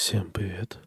Всем привет.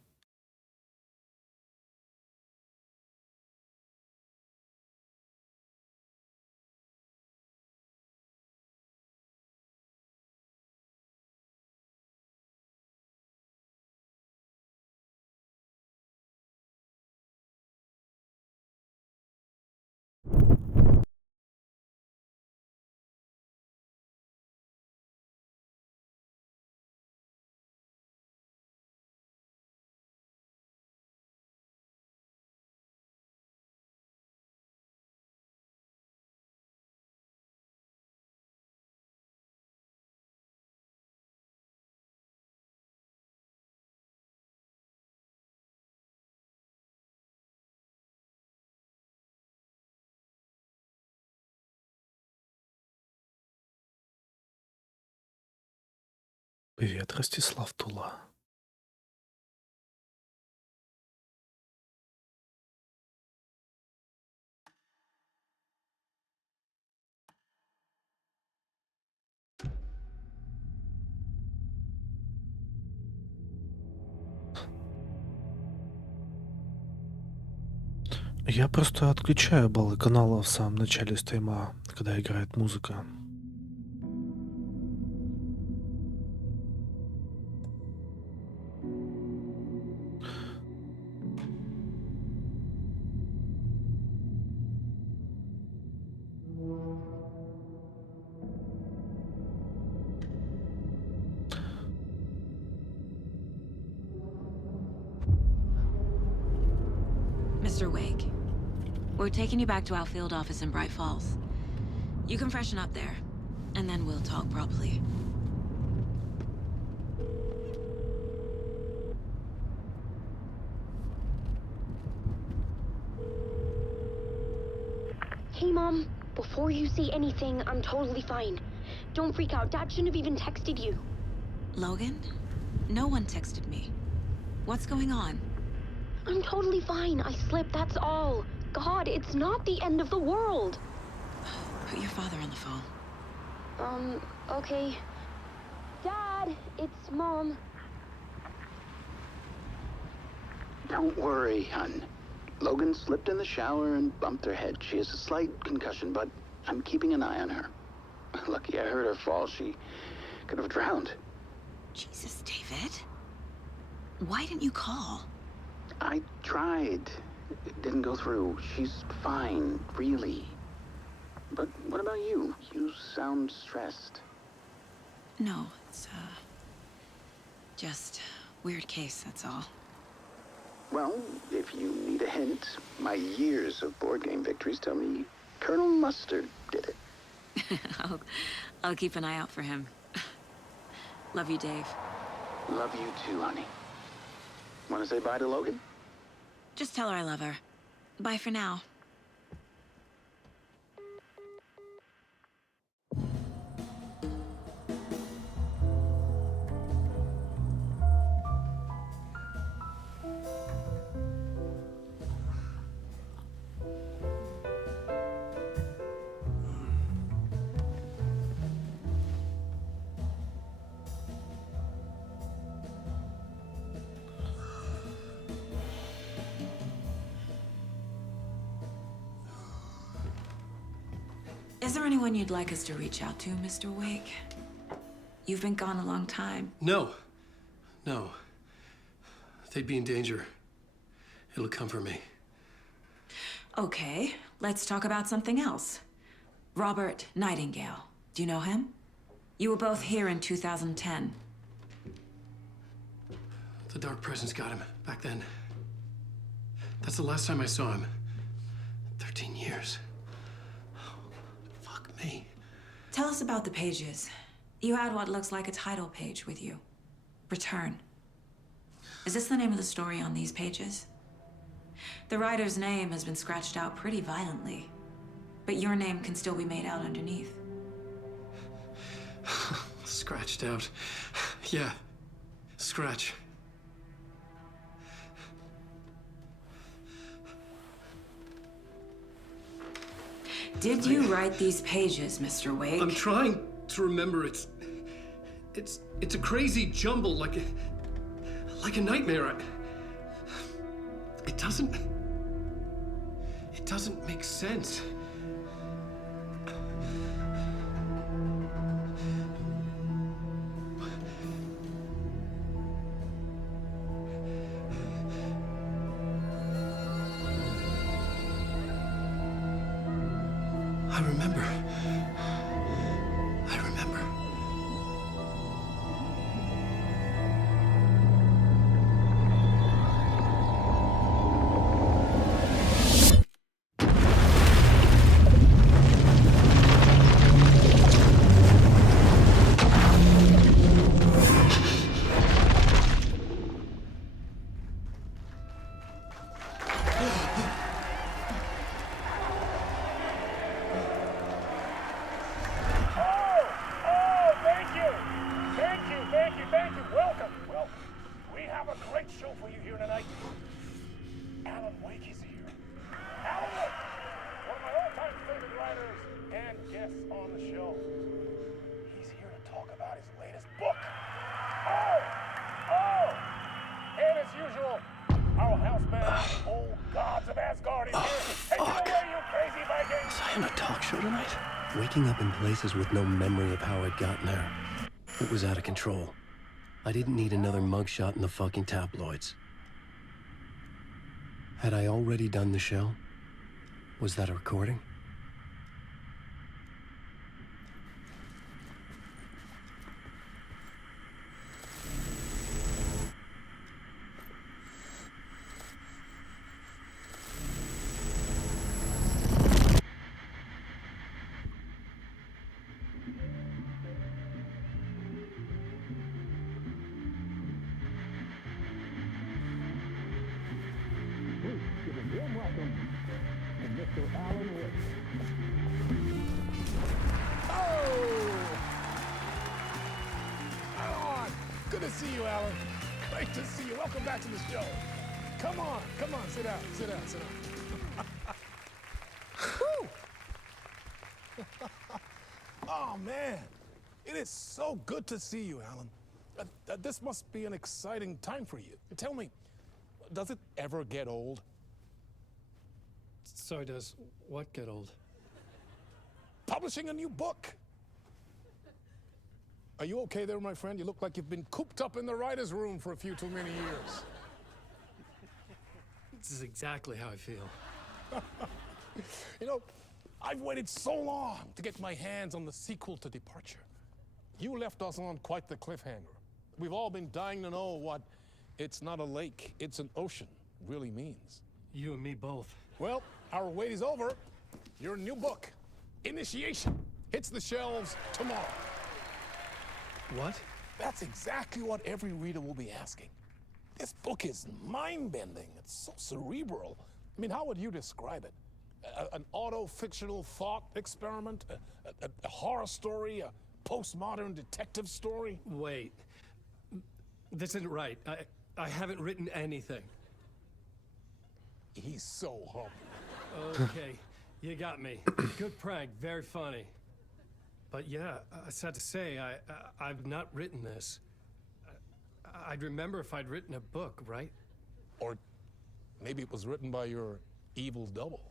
Привет, Ростислав Тула. Я просто отключаю баллы канала в самом начале стрима, когда играет музыка. Mr. Wake, we're taking you back to our field office in Bright Falls. You can freshen up there, and then we'll talk properly. Hey, Mom. Before you say anything, I'm totally fine. Don't freak out. Dad shouldn't have even texted you. Logan? No one texted me. What's going on? I'm totally fine. I slipped, that's all. God, it's not the end of the world. Put your father on the phone. Okay. Dad, it's Mom. Don't worry, hon. Logan slipped in the shower and bumped her head. She has a slight concussion, but I'm keeping an eye on her. Lucky I heard her fall. She could have drowned. Jesus, David. Why didn't you call? I tried. It didn't go through. She's fine, really. But what about you? You sound stressed. No, it's, just weird case, that's all. Well, if you need a hint, my years of board game victories tell me Colonel Mustard did it. I'll keep an eye out for him. Love you, Dave. Love you too, honey. Want to say bye to Logan? Just tell her I love her. Bye for now. Is there anyone you'd like us to reach out to, Mr. Wake? You've been gone a long time. No. They'd be in danger. It'll come for me. Okay, let's talk about something else. Robert Nightingale. Do you know him? You were both here in 2010. The Dark Presence got him back then. That's the last time I saw him. 13 years. Fuck me. Tell us about the pages. You had what looks like a title page with you. Return. Is this the name of the story on these pages? The writer's name has been scratched out pretty violently, but your name can still be made out underneath. Scratched out. Yeah. Scratch. Did you write these pages, Mr. Wake? I'm trying to remember. It's a crazy jumble, like like a nightmare. It doesn't make sense. I remember. Waking up in places with no memory of how I'd gotten there. It was out of control. I didn't need another mugshot in the fucking tabloids. Had I already done the show? Was that a recording? Sit down. Oh, man. It is so good to see you, Alan. This must be an exciting time for you. Tell me, does it ever get old? So does what get old? Publishing a new book. Are you okay there, my friend? You look like you've been cooped up in the writer's room for a few too many years. This is exactly how I feel. You know, I've waited so long to get my hands on the sequel to Departure. You left us on quite the cliffhanger. We've all been dying to know what "it's not a lake, it's an ocean" really means. You and me both. Well, our wait is over. Your new book, Initiation, hits the shelves tomorrow. What? That's exactly what every reader will be asking. This book is mind-bending. It's so cerebral. I mean, how would you describe it? An auto-fictional thought experiment? A horror story? A postmodern detective story? Wait. This isn't right. I haven't written anything. He's so humble. Okay, you got me. Good prank, very funny. But yeah, I sad to say, I've not written this. I'd remember if I'd written a book, right? Or maybe it was written by your evil double.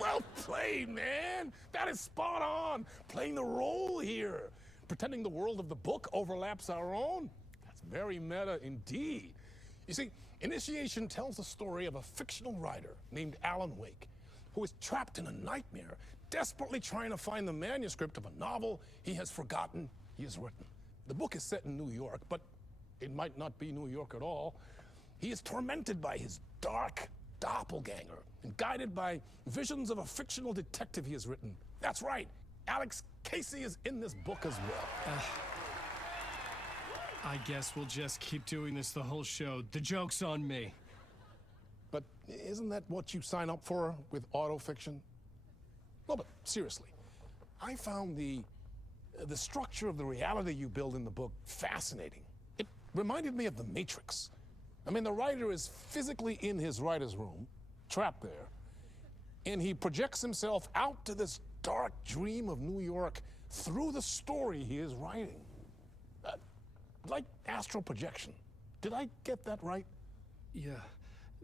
Well played, man! That is spot on! Playing the role here. Pretending the world of the book overlaps our own. That's very meta indeed. You see, Initiation tells the story of a fictional writer named Alan Wake, who is trapped in a nightmare, desperately trying to find the manuscript of a novel he has forgotten he has written. The book is set in New York, but it might not be New York at all. He is tormented by his dark doppelganger and guided by visions of a fictional detective he has written. That's right, Alex Casey is in this book as well. I guess we'll just keep doing this the whole show. The joke's on me. But isn't that what you sign up for with autofiction? No, but seriously, I found the structure of the reality you build in the book fascinating. It reminded me of The Matrix. I mean, the writer is physically in his writer's room, trapped there, and he projects himself out to this dark dream of New York through the story he is writing. Like astral projection. Did I get that right? Yeah,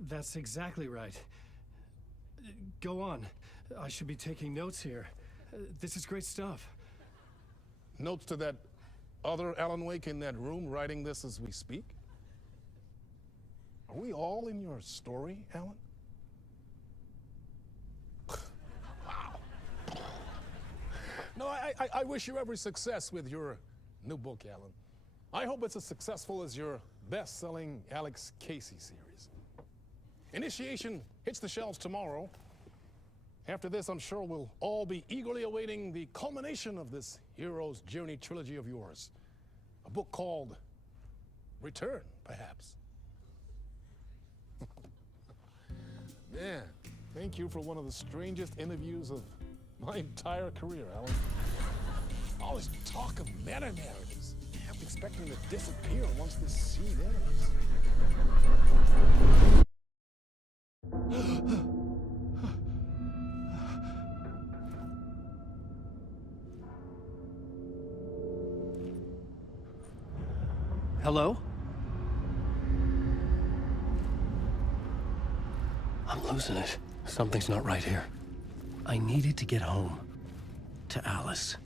that's exactly right. Go on. I should be taking notes here. This is great stuff. Notes to that other Alan Wake in that room writing this as we speak? Are we all in your story, Alan? Wow. No, I wish you every success with your new book, Alan. I hope it's as successful as your best-selling Alex Casey series. Initiation hits the shelves tomorrow. After this, I'm sure we'll all be eagerly awaiting the culmination of this hero's journey trilogy of yours. A book called Return, perhaps. Man, thank you for one of the strangest interviews of my entire career, Alan. All this talk of meta-narratives. I'm expecting to disappear once this scene ends. Hello? I'm losing it. Something's not right here. I needed to get home. To Alice.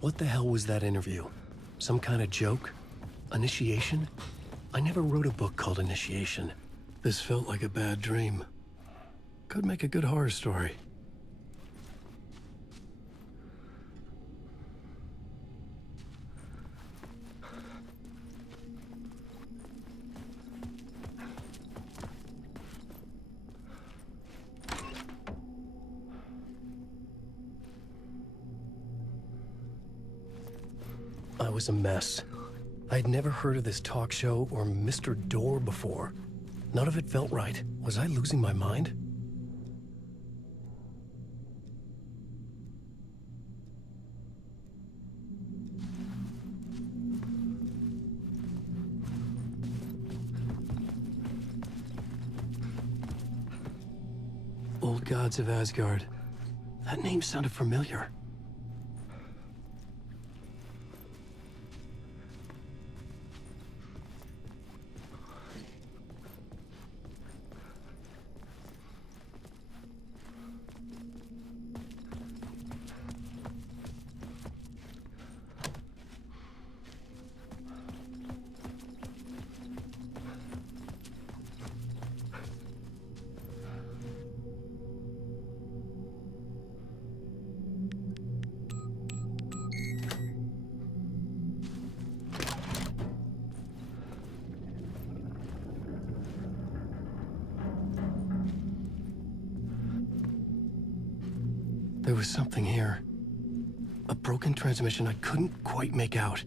What the hell was that interview? Some kind of joke? Initiation? I never wrote a book called Initiation. This felt like a bad dream. Could make a good horror story. I was a mess. I'd never heard of this talk show or Mr. Door before. None of it felt right. Was I losing my mind? Old Gods of Asgard. That name sounded familiar. There was something here. A broken transmission I couldn't quite make out.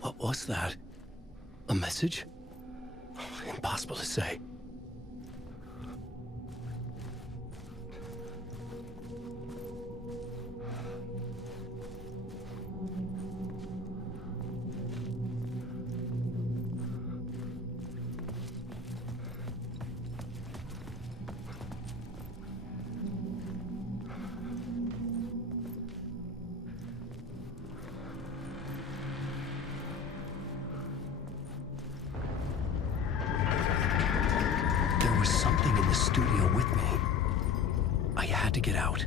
What was that? A message? Impossible to say. Studio with me. I had to get out.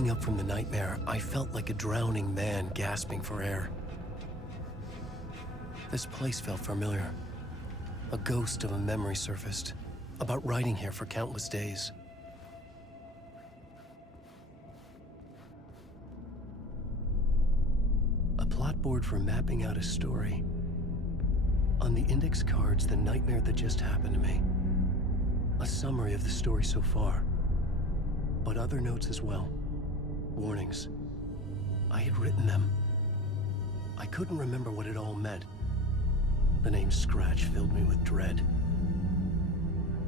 Waking up from the nightmare, I felt like a drowning man gasping for air. This place felt familiar. A ghost of a memory surfaced, about writing here for countless days. A plot board for mapping out a story. On the index cards, the nightmare that just happened to me. A summary of the story so far, but other notes as well. Warnings. I had written them. I couldn't remember what it all meant. The name Scratch filled me with dread.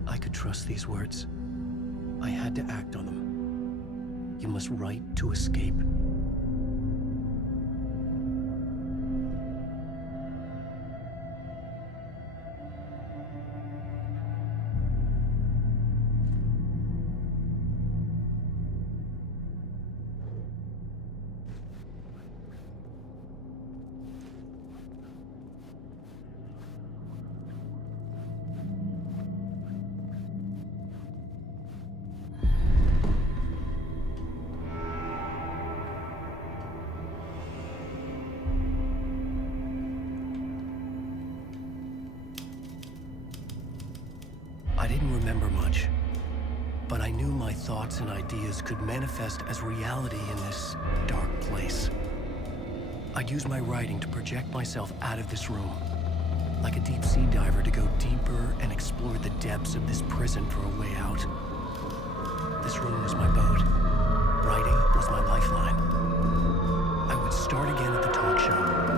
I could trust these words. I had to act on them. You must write to escape. I didn't remember much, but I knew my thoughts and ideas could manifest as reality in this dark place. I'd use my writing to project myself out of this room, like a deep sea diver to go deeper and explore the depths of this prison for a way out. This room was my boat. Writing was my lifeline. I would start again at the talk show.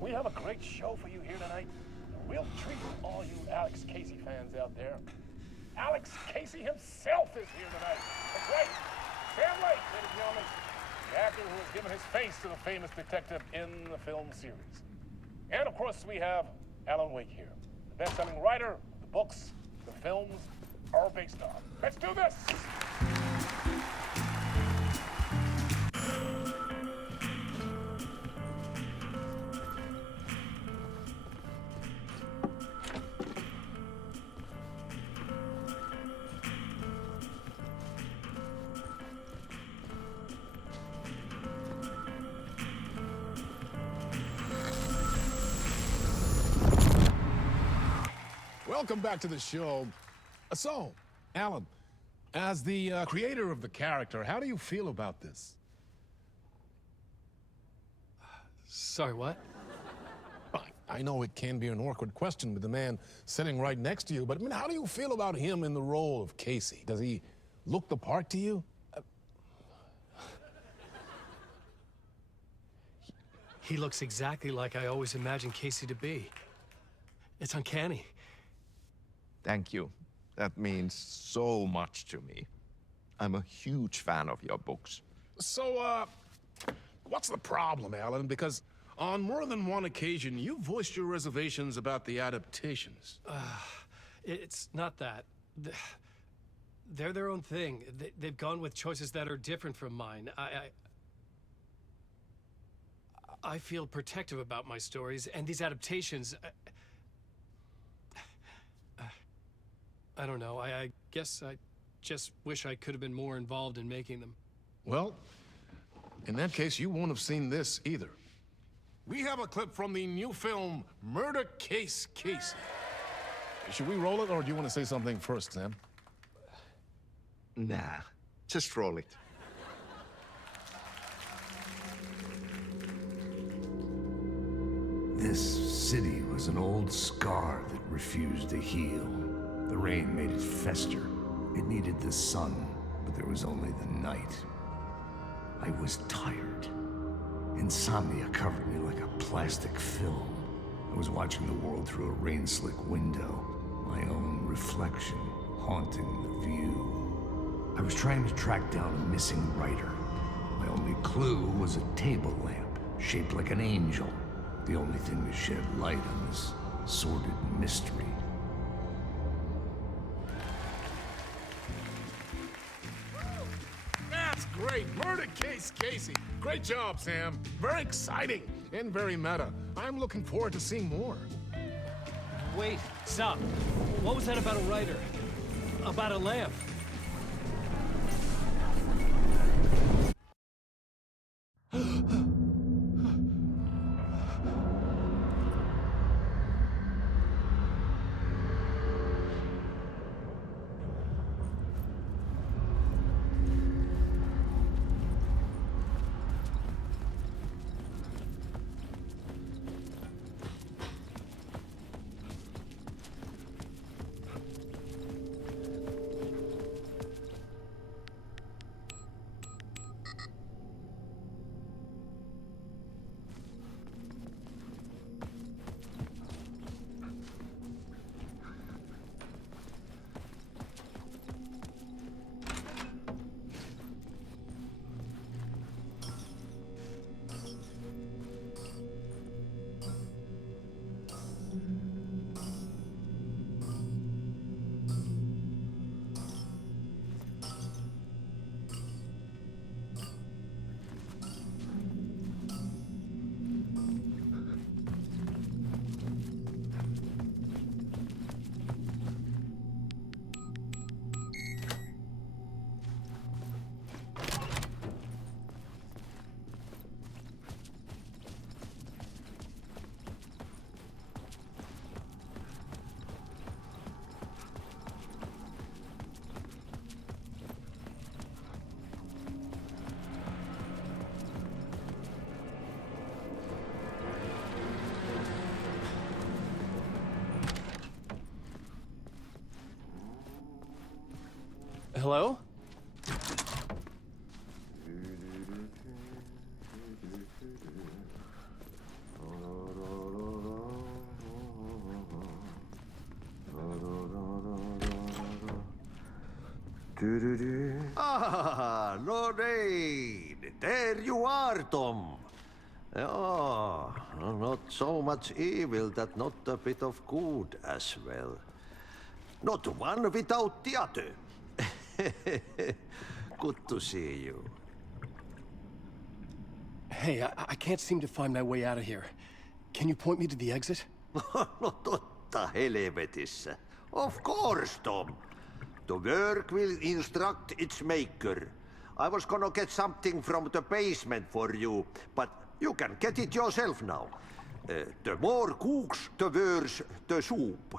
We have a great show for you here tonight. A real treat for all you Alex Casey fans out there. Alex Casey himself is here tonight. That's right. Sam Lake, ladies and gentlemen, the actor who has given his face to the famous detective in the film series. And of course, we have Alan Wake here, the best-selling writer, the books, the films are based on. Let's do this! Welcome back to the show. So, Alan, as the creator of the character, how do you feel about this? Sorry, what? I know it can be an awkward question with the man sitting right next to you, but I mean, how do you feel about him in the role of Casey? Does he look the part to you? He looks exactly like I always imagined Casey to be. It's uncanny. Thank you. That means so much to me. I'm a huge fan of your books. So, what's the problem, Alan? Because on more than one occasion, you voiced your reservations about the adaptations. It's not that. They're their own thing. They've gone with choices that are different from mine. I feel protective about my stories, and these adaptations... I don't know. I guess I just wish I could have been more involved in making them. Well, in that case, you won't have seen this either. We have a clip from the new film, Murder Case Casey. Should we roll it, or do you want to say something first, Sam? Nah, just roll it. This city was an old scar that refused to heal. The rain made it fester. It needed the sun, but there was only the night. I was tired. Insomnia covered me like a plastic film. I was watching the world through a rain-slick window, my own reflection haunting the view. I was trying to track down a missing writer. My only clue was a table lamp shaped like an angel. The only thing to shed light on this sordid mystery. That's great! Murder case, Casey! Great job, Sam. Very exciting and very meta. I'm looking forward to seeing more. Wait, stop. What was that about a writer? About a lamp? Hello? Ah, Lorraine! There you are, Tom. Oh, not so much evil that not a bit of good as well. Not one without the other. Good to see you. Hey, I can't seem to find my way out of here. Can you point me to the exit? No totta helvetissä. Of course, Tom. The work will instruct its maker. I was gonna get something from the basement for you, but you can get it yourself now. The more cooks, the worse the soup.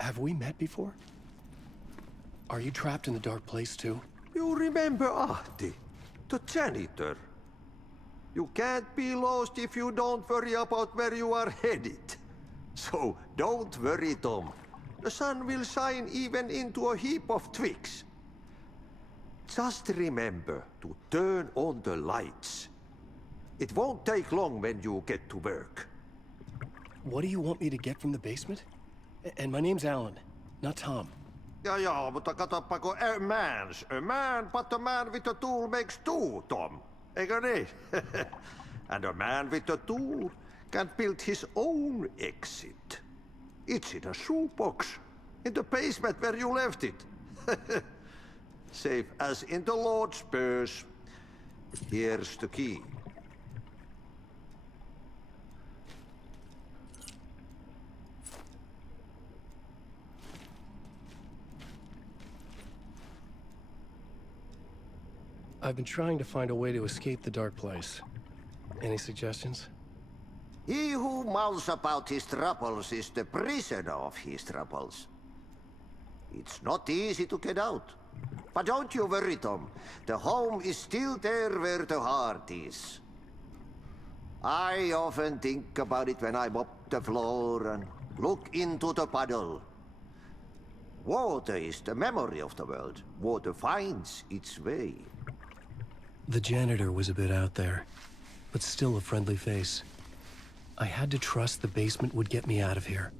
Have we met before? Are you trapped in the dark place too? You remember Ahti, the janitor. You can't be lost if you don't worry about where you are headed. So don't worry, Tom. The sun will shine even into a heap of twigs. Just remember to turn on the lights. It won't take long when you get to work. What do you want me to get from the basement? And my name's Alan, not Tom. Ja, mutta katoppa kun a man, but a man with a tool makes two, Tom. Eikö niin? And a man with a tool can build his own exit. It's in a shoebox, in the basement where you left it. Safe as in the Lord's purse. Here's the key. I've been trying to find a way to escape the dark place. Any suggestions? He who mouths about his troubles is the prisoner of his troubles. It's not easy to get out. But don't you worry, Tom. The home is still there where the heart is. I often think about it when I mop the floor and look into the puddle. Water is the memory of the world. Water finds its way. The janitor was a bit out there, but still a friendly face. I had to trust the basement would get me out of here.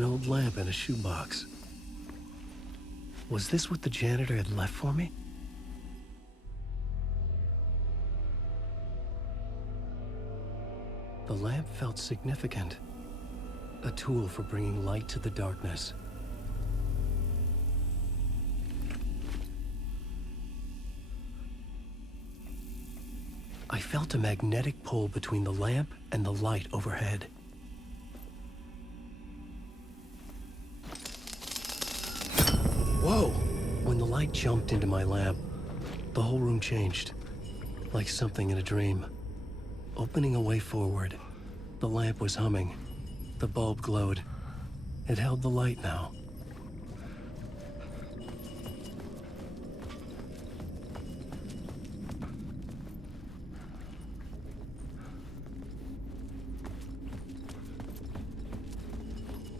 An old lamp in a shoebox. Was this what the janitor had left for me? The lamp felt significant. A tool for bringing light to the darkness. I felt a magnetic pull between the lamp and the light overhead. Whoa! When the light jumped into my lamp, the whole room changed, like something in a dream. Opening a way forward, the lamp was humming. The bulb glowed. It held the light now.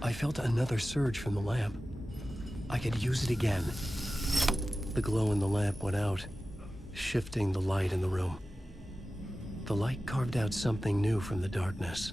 I felt another surge from the lamp. I could use it again. The glow in the lamp went out, shifting the light in the room. The light carved out something new from the darkness.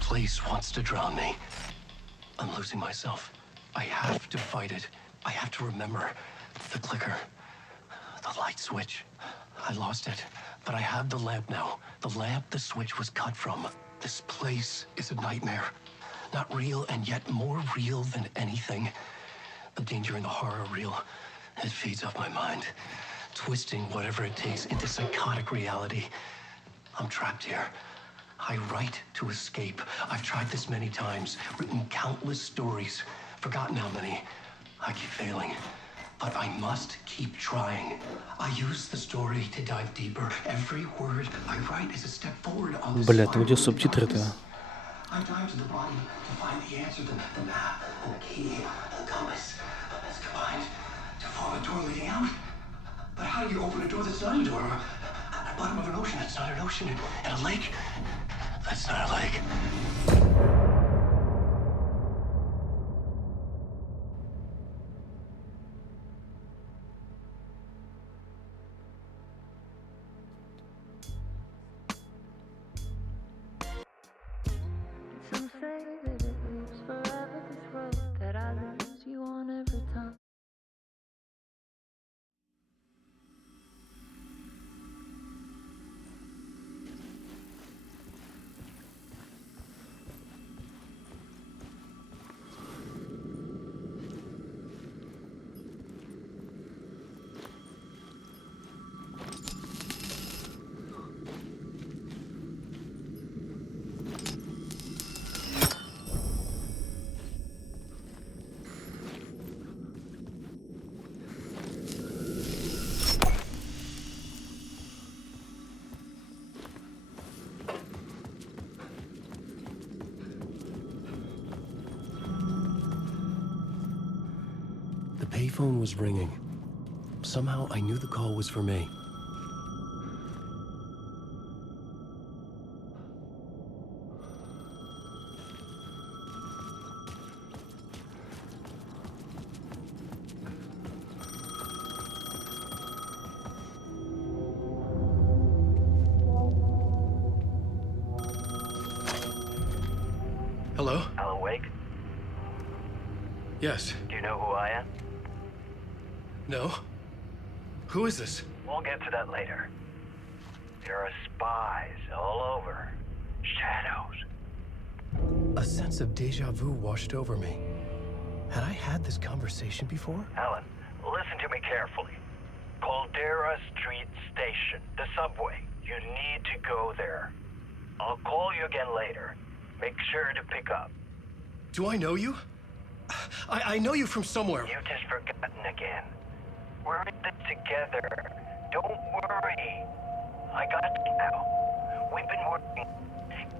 Place wants to drown me. I'm losing myself. I have to fight it. I have to remember. The clicker. The light switch. I lost it. But I have the lamp now. The lamp the switch was cut from. This place is a nightmare. Not real and yet more real than anything. The danger and the horror are real. It feeds off my mind. Twisting whatever it takes into psychotic reality. I'm trapped here. I write to escape. I've tried this many times, written countless stories, forgotten how many. I keep failing, but I must keep trying. I use the story to dive deeper. Every word I write is a step forward on the Бля, ты где субтитры-то? I dive to the body to find the answer, the map, and the key, and the compass. It's combined to form a door leading out. But how do you open a door that's not a door? At the bottom of an ocean that's not an ocean, and a lake that's not a lake. Some say that it lives forever, this road that I lose you on every time. The payphone was ringing. Somehow I knew the call was for me. Hello? Alan Wake? Yes. Do you know who I am? No? Who is this? We'll get to that later. There are spies all over. Shadows. A sense of deja vu washed over me. Had I had this conversation before? Alan, listen to me carefully. Caldera Street Station, the subway. You need to go there. I'll call you again later. Make sure to pick up. Do I know you? I know you from somewhere. You've just forgotten again. We're in this together. Don't worry. I got you now. We've been working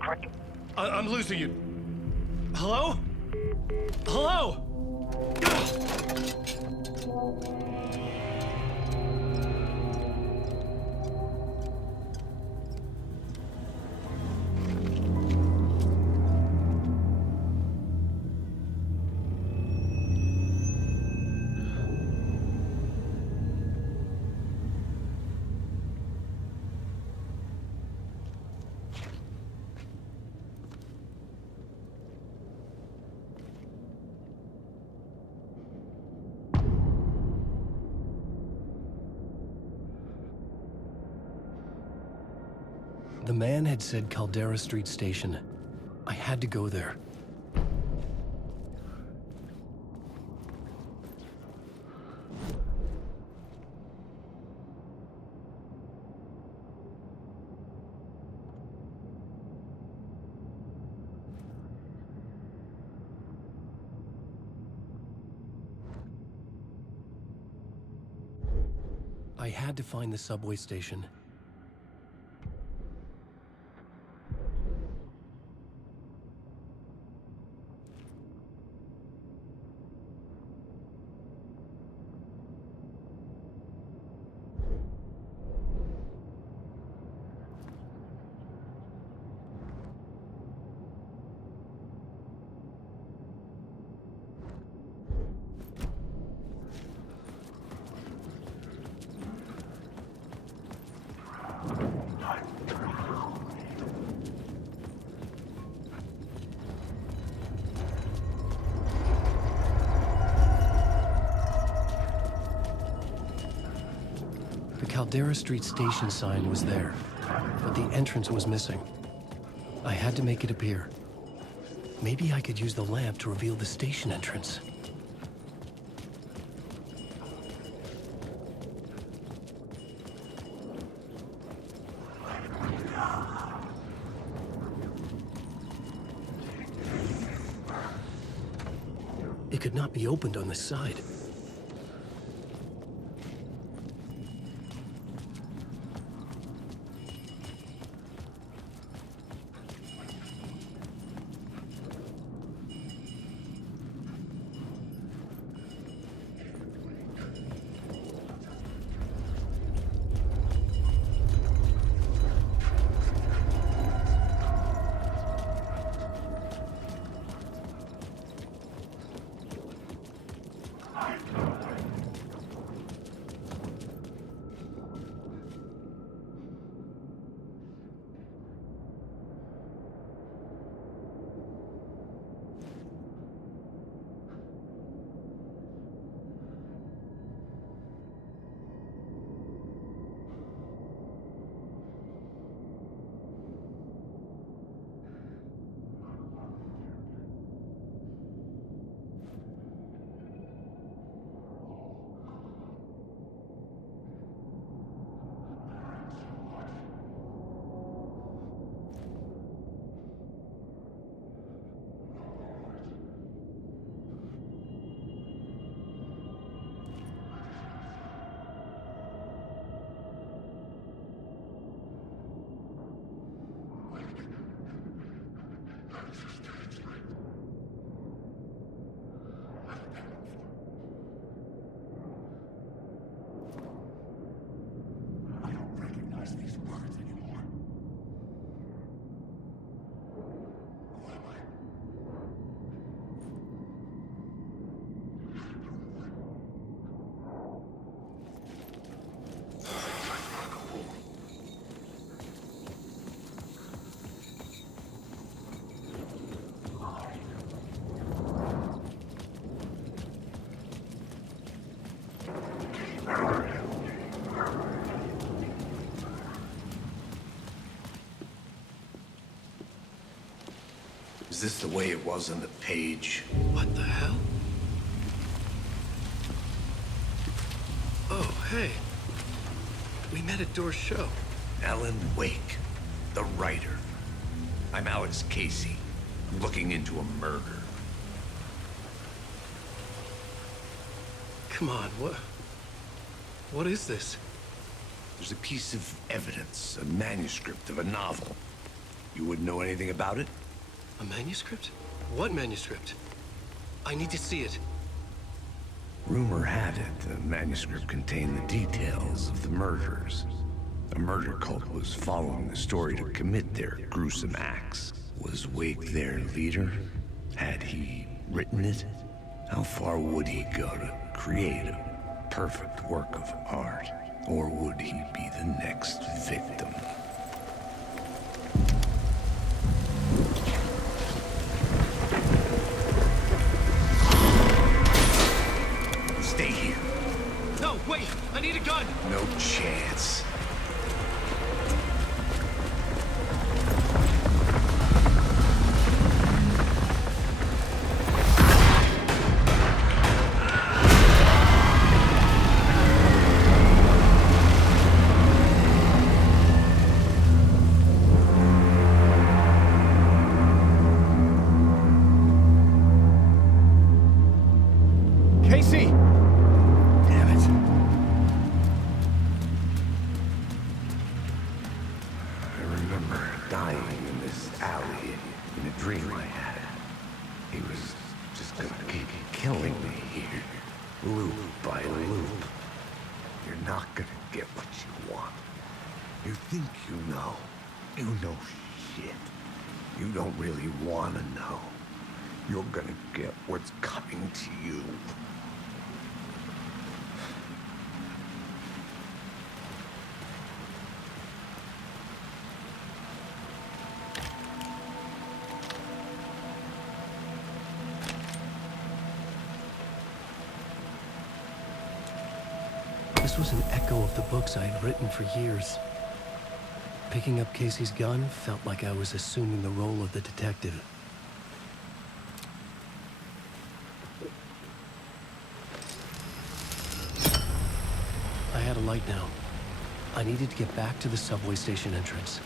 great. I'm losing you. Hello? Hello? The man had said Caldera Street Station. I had to go there. I had to find the subway station. The Caldera Street Station sign was there, but the entrance was missing. I had to make it appear. Maybe I could use the lamp to reveal the station entrance. It could not be opened on this side. Is this the way it was on the page? What the hell? Oh, hey. We met at Door's show. Alan Wake, the writer. I'm Alex Casey. I'm looking into a murder. Come on, what is this? There's a piece of evidence, a manuscript of a novel. You wouldn't know anything about it? A manuscript? What manuscript? I need to see it. Rumor had it the manuscript contained the details of the murders. A murder cult was following the story to commit their gruesome acts. Was Wake their leader? Had he written it? How far would he go to create a perfect work of art? Or would he be the next victim? Stay here. No, wait! I need a gun! No chance. Casey! Damn it. I remember dying in this alley in a dream I had. He was just gonna keep killing me here, loop by loop. You're not gonna get what you want. You think you know. You know shit. You don't really wanna know. You're gonna get what's coming to you. This was an echo of the books I had written for years. Picking up Casey's gun felt like I was assuming the role of the detective. I had a light now. I needed to get back to the subway station entrance.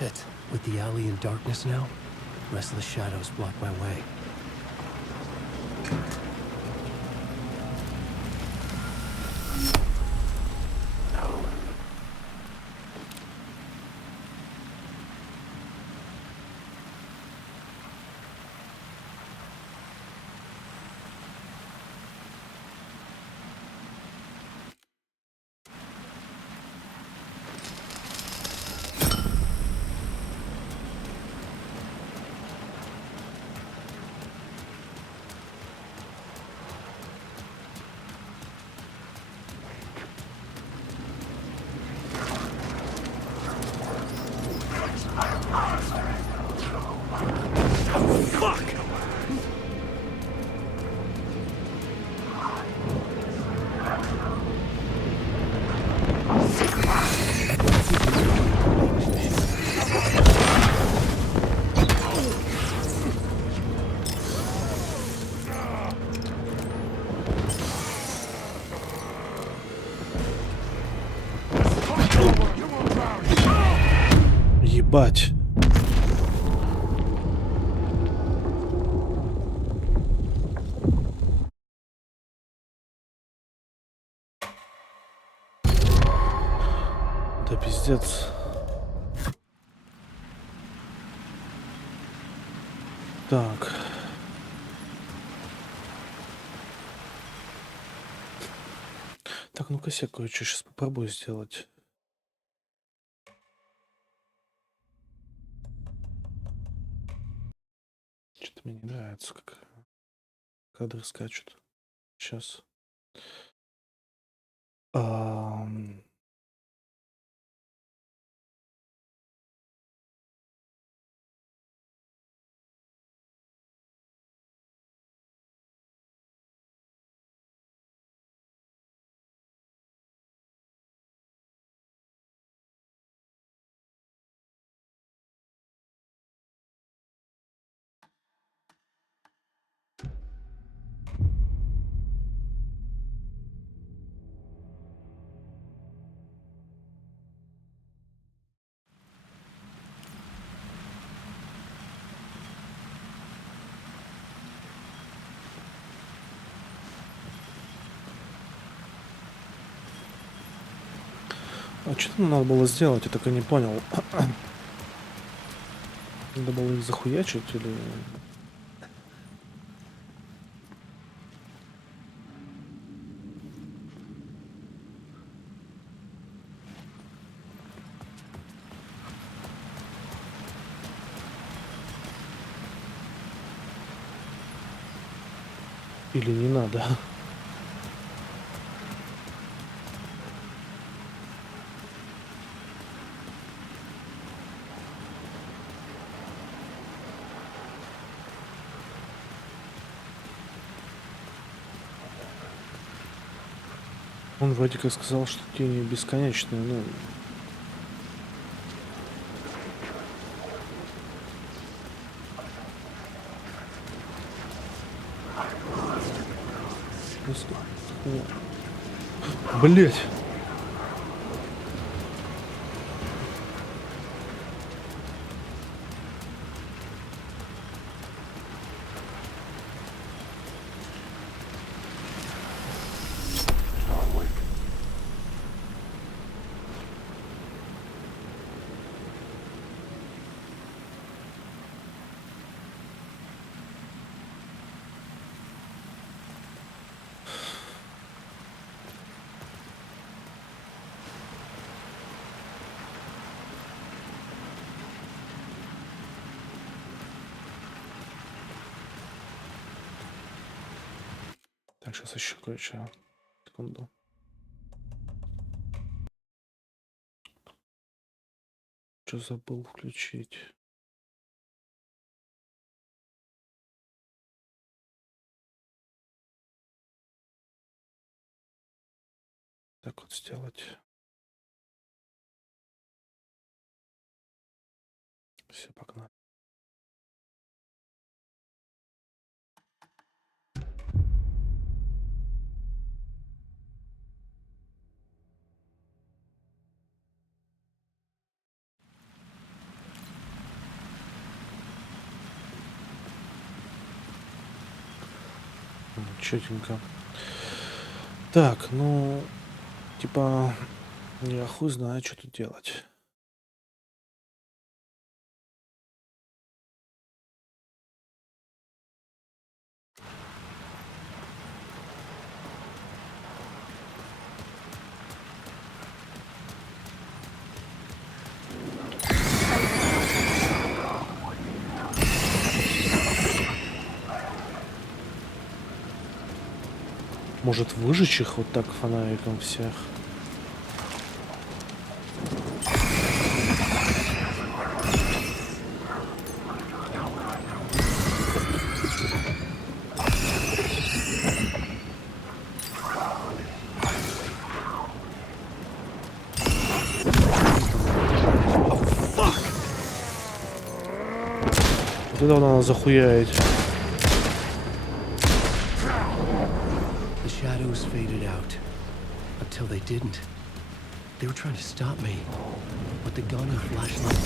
Shit. With the alley in darkness now, restless shadows block my way. Ебать. Да пиздец. Так. Так, ну-ка, я кое-что сейчас попробую сделать. Что-то мне не нравится, как кадры скачут. Сейчас. А что там надо было сделать? Я так и не понял. Надо было их захуячить или... Или не надо? Он вроде как сказал, что тени бесконечные, ну... Блять! Так, сейчас еще кое-что. Секунду. Что забыл включить? Так вот сделать. Все, погнали. Чётенько. Так, ну, типа, я хуй знаю, что тут делать. Может, выжечь их вот так фонариком всех? Вот это надо захуярить. Shadows faded out until they didn't. They were trying to stop me, but the gun and flashlight.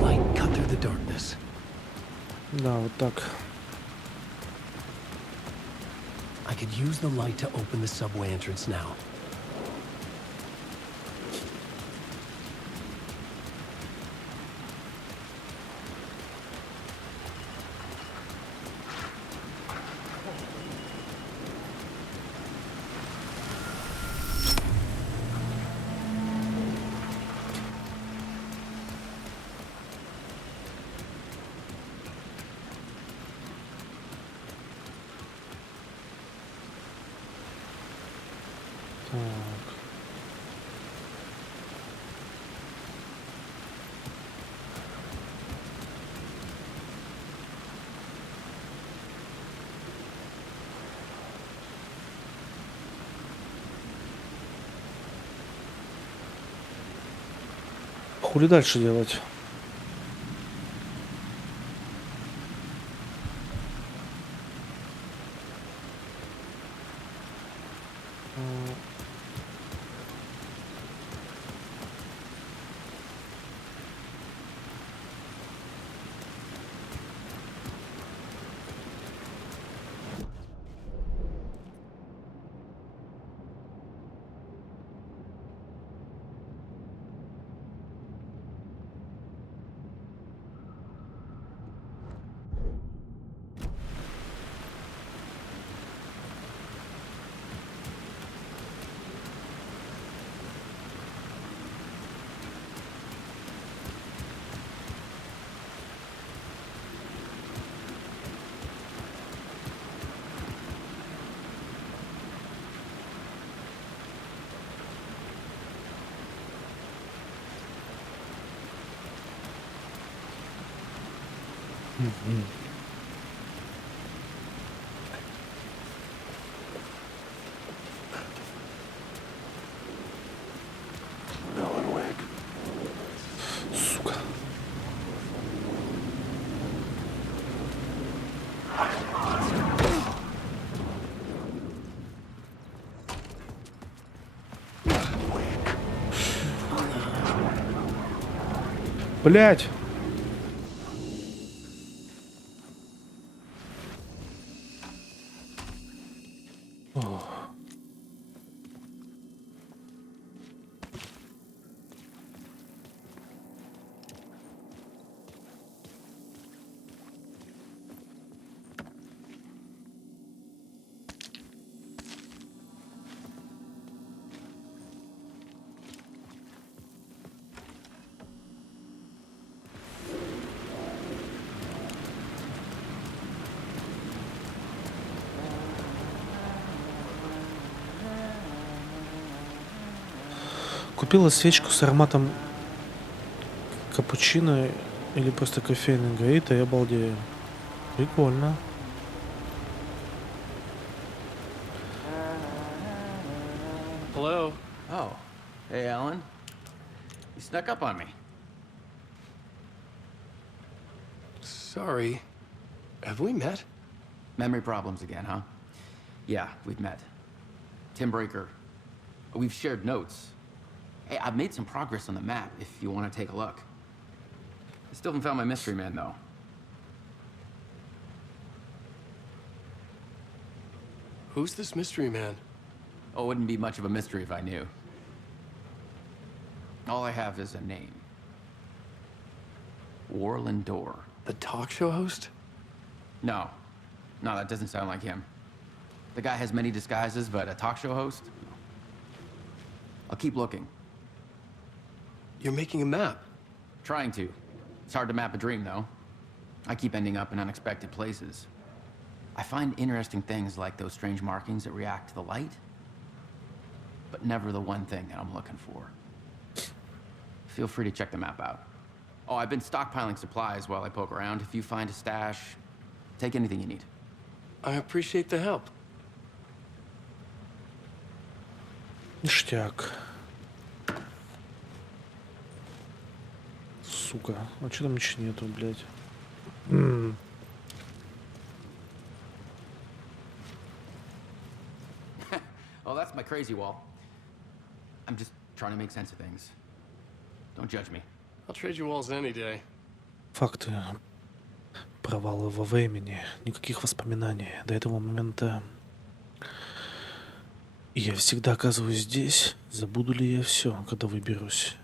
Light cut through the darkness. Да, вот так. I could use the light to open the subway entrance now. Хули дальше делать? Сука. Блять! Купила свечку с ароматом капучино или просто кофейный гаита, я обалдею. Прикольно. Hello. Oh, hey, Alan. You snuck up on me. Sorry. Have we met? Memory problems again, huh? Yeah, we've met. Tim Breaker. We've shared notes. Hey, I've made some progress on the map if you want to take a look. I still haven't found my mystery man, though. Who's this mystery man? Oh, it wouldn't be much of a mystery if I knew. All I have is a name. Warland Dorr. The talk show host? No. No, that doesn't sound like him. The guy has many disguises, but a talk show host? I'll keep looking. You're making a map. Trying to. It's hard to map a dream, though. I keep ending up in unexpected places. I find interesting things like those strange markings that react to the light, but never the one thing that I'm looking for. Feel free to check the map out. Oh, I've been stockpiling supplies while I poke around. If you find a stash, take anything you need. I appreciate the help. Ништяк. Сука. А чё там ничего нету, блядь? Oh, that's my crazy wall. I'm just trying to make sense of things. Don't judge me. I'll trade you walls any day. Факты. Провалы во времени. Никаких воспоминаний. До этого момента я всегда оказываюсь здесь. Забуду ли я все, когда выберусь?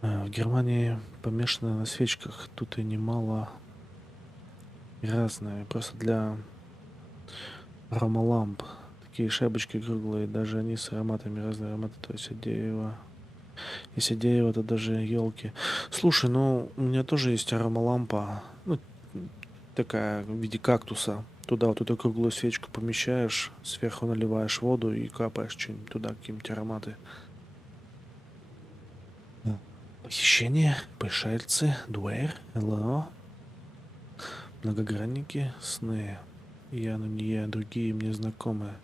В Германии помешаны на свечках. Тут и немало разное. Просто для аромаламп. Такие шапочки круглые. Даже они с ароматами. Разные ароматы. То есть от дерева. Если дерево, то даже елки. Слушай, ну у меня тоже есть аромалампа. Ну, такая в виде кактуса. Туда вот эту круглую свечку помещаешь, сверху наливаешь воду и капаешь что-нибудь туда, какие-нибудь ароматы. Похищение, пришельцы, дуэр, ЛО, многогранники, сны. Я, но не я, другие мне знакомы,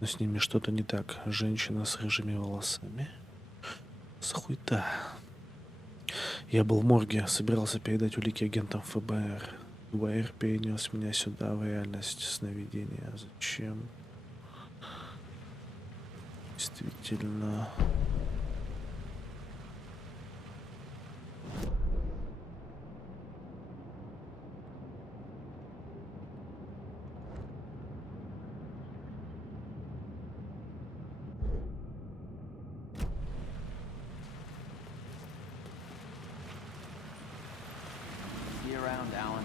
но с ними что-то не так. Женщина с рыжими волосами. Захуйта. Я был в морге, собирался передать улики агентам ФБР. ФБР перенес меня сюда, в реальность сновидения. Зачем? Действительно. See you around, Alan.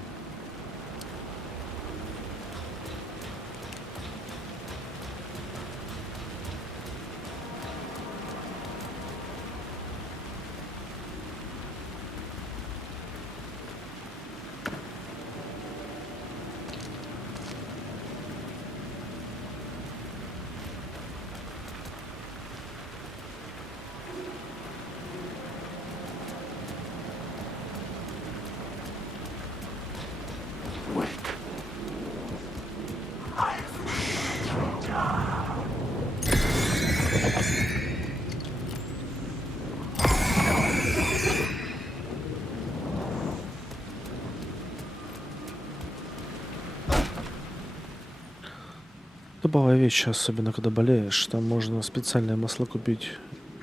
Топовая вещь, особенно когда болеешь. Там можно специальное масло купить.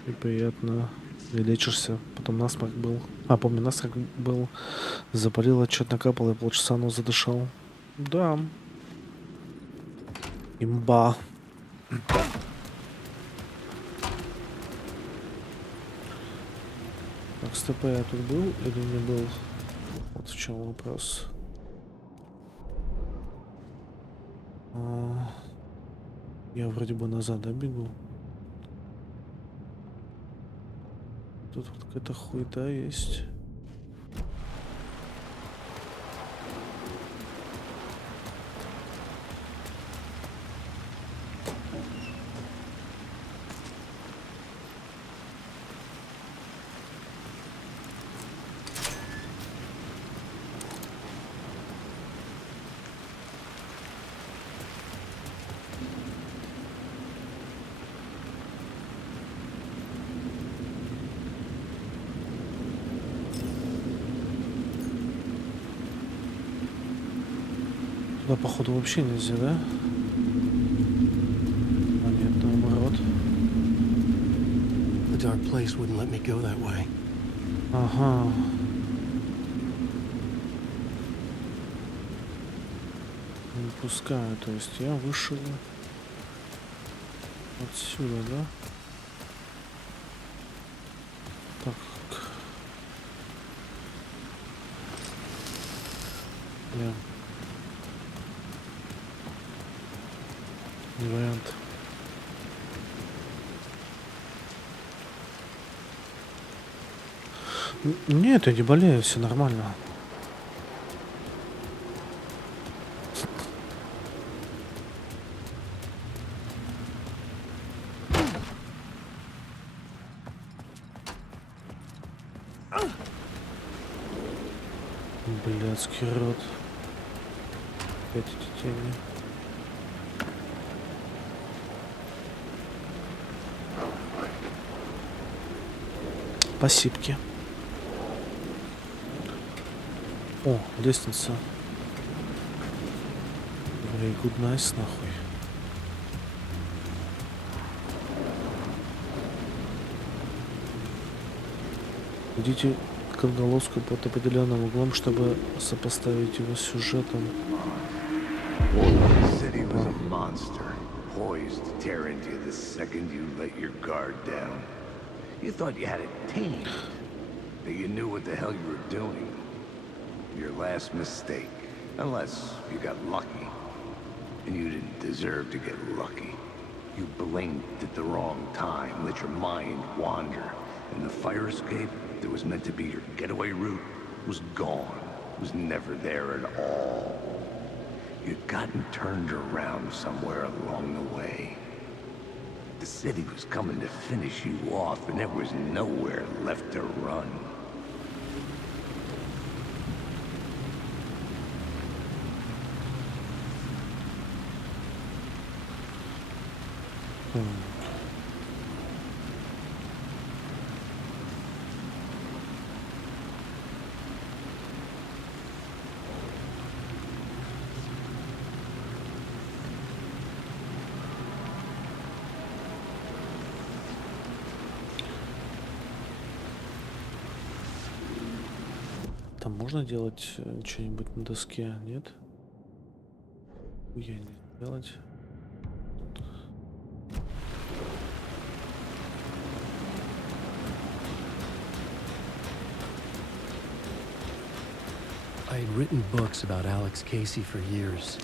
И приятно. И лечишься. Потом насморк был. А, помню, насморк был. Запалило, что-то накапало, и полчаса оно задышал. Да. Имба. Так, СТП я тут был или не был? Вот в чем вопрос. Я вроде бы назад, да, бегу? Тут вот какая-то хуета есть. Туда, походу, вообще нельзя, да? А нет, наоборот. The dark place wouldn't let me go that way. Ага. Не пускаю, то есть я вышел отсюда, да? Так. Я. Не вариант. Нет, я не болею, все нормально. Блядский рот. Опять эти тени. Спасибки. О, лестница. Very good, nice, нахуй. Идите к отголоску под определенным углом, чтобы сопоставить его с сюжетом. The city was a monster, poised to tear into you the second you let your guard down. You thought you had it tamed, that you knew what the hell you were doing. Your last mistake, unless you got lucky. And you didn't deserve to get lucky. You blinked at the wrong time, let your mind wander, and the fire escape that was meant to be your getaway route was gone, was never there at all. You'd gotten turned around somewhere along the way. The city was coming to finish you off, and there was nowhere left to run. Там можно делать что-нибудь на доске, нет? Я не делать. I had written books about Alex Casey for years.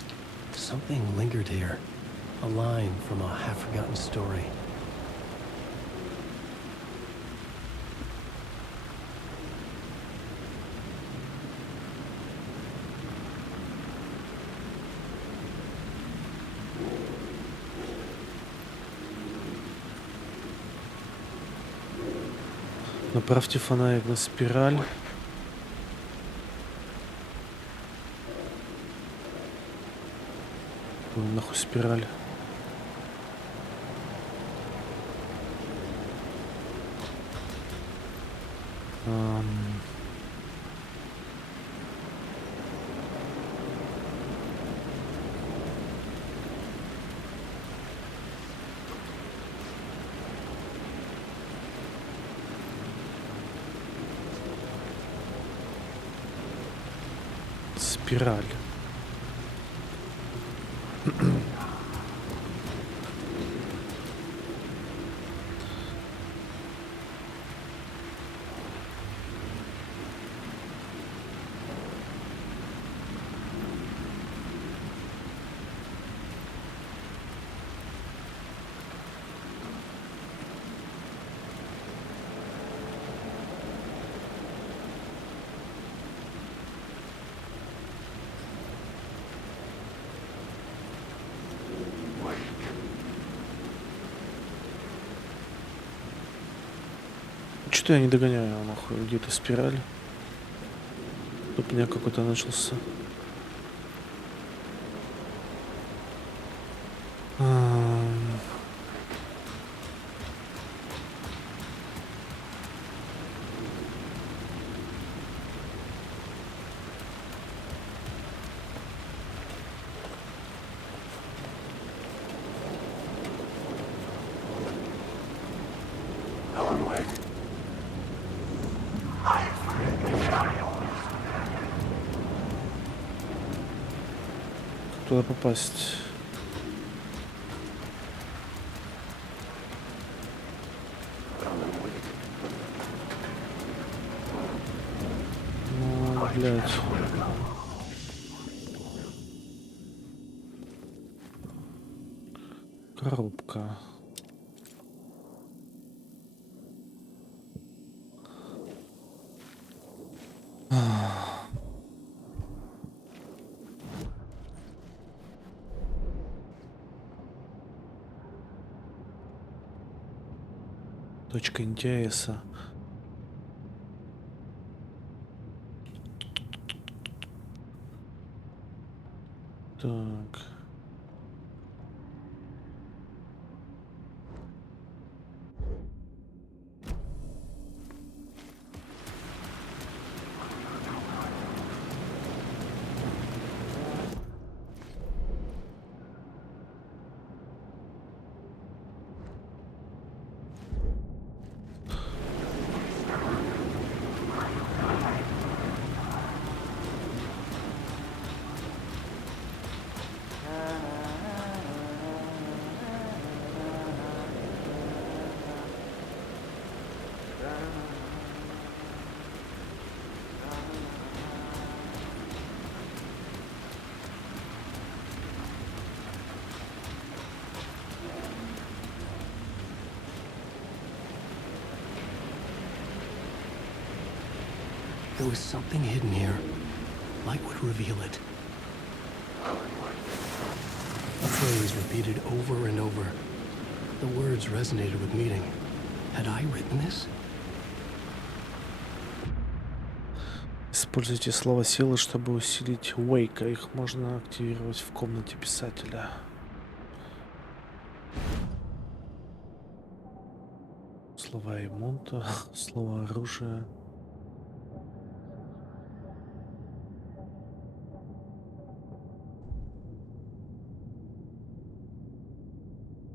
Something lingered here. A line from a half-forgotten story. Направьте фонарик на спираль. Ой, нахуй спираль. спираль. Что-то я не догоняю, нахуй, где-то спираль. Тут у меня какой-то начался. Туда попасть. Ну, блядь. Коробка. Точка интереса. Так. There was something hidden here. Light would reveal it. A phrase repeated over and over. The words resonated with meaning. Had I written this? Используйте слово силы, чтобы усилить Wake. Их можно активировать в комнате писателя. Слова ремонта, слово оружия.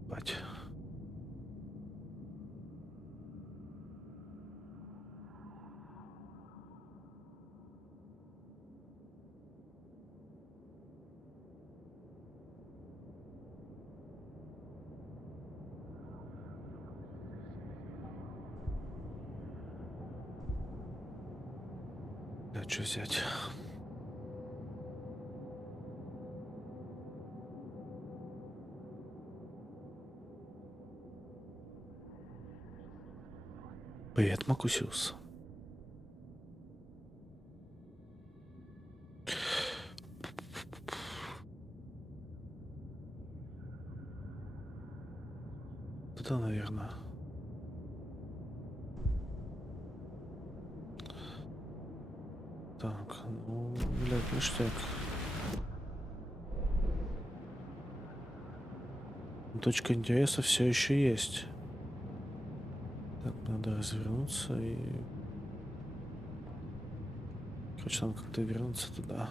Бать. Да, что взять? Привет, Макусиус. Туда, наверное. Так, ну, блядь, ништяк. Точка интереса все еще есть. Так, надо развернуться и... Короче, нам как-то вернуться туда.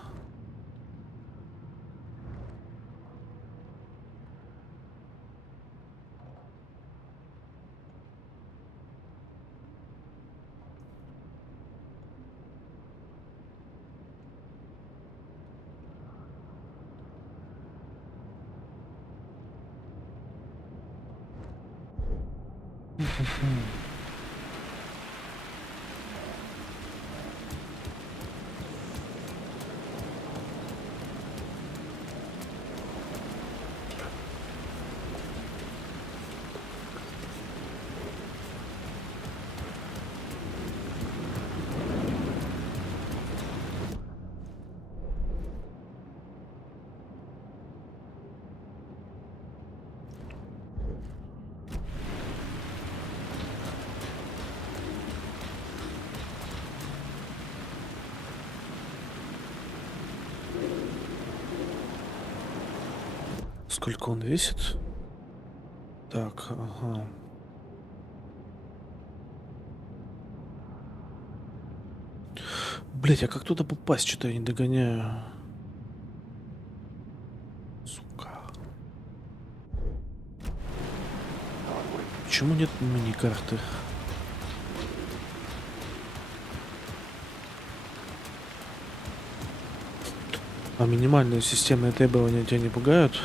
Сколько он весит? Так, ага. Блять, а как туда попасть? Что-то я не догоняю. Сука. Почему нет мини-карты? А минимальные системные требования тебя не пугают?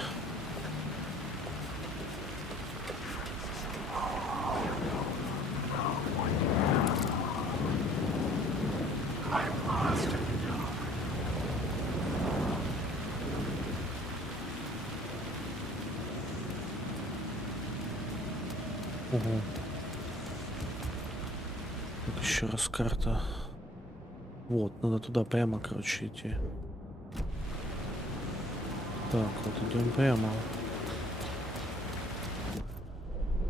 Ого. Так, еще раз карта. Вот, надо туда прямо, короче, идти. Так, вот идем прямо.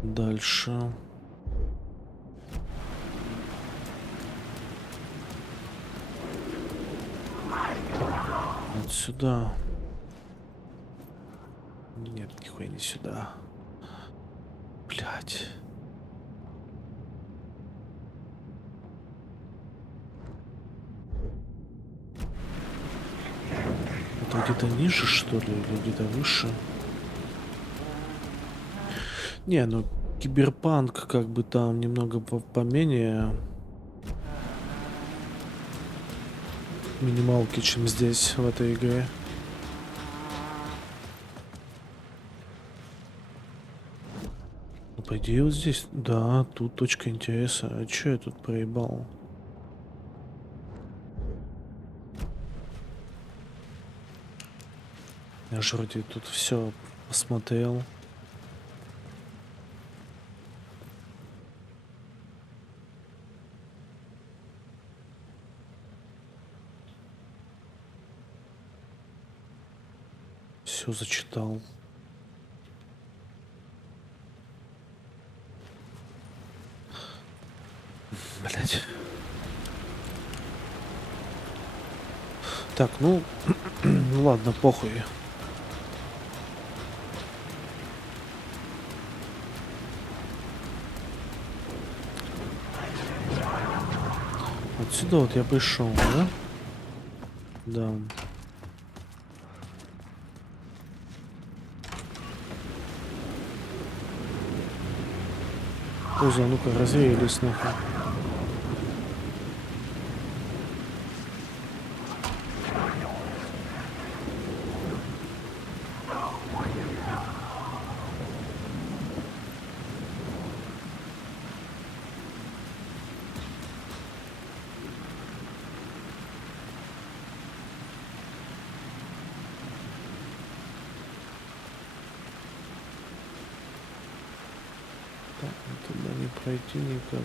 Дальше. Вот сюда. Нет, нихуя не сюда. Блять. Это где-то ниже, что ли, или где-то выше? Не, ну киберпанк как бы там немного поменее минималки, чем здесь, в этой игре. Ну, по идее, вот здесь. Да, тут точка интереса. А чё я тут проебал? Я же вроде тут все посмотрел. Все зачитал. Блять. Так, ну, ну ладно, похуй. Отсюда вот я пришел, да? Да. Поза, ну-ка, развеялись нахуй. Туда не пройти никак.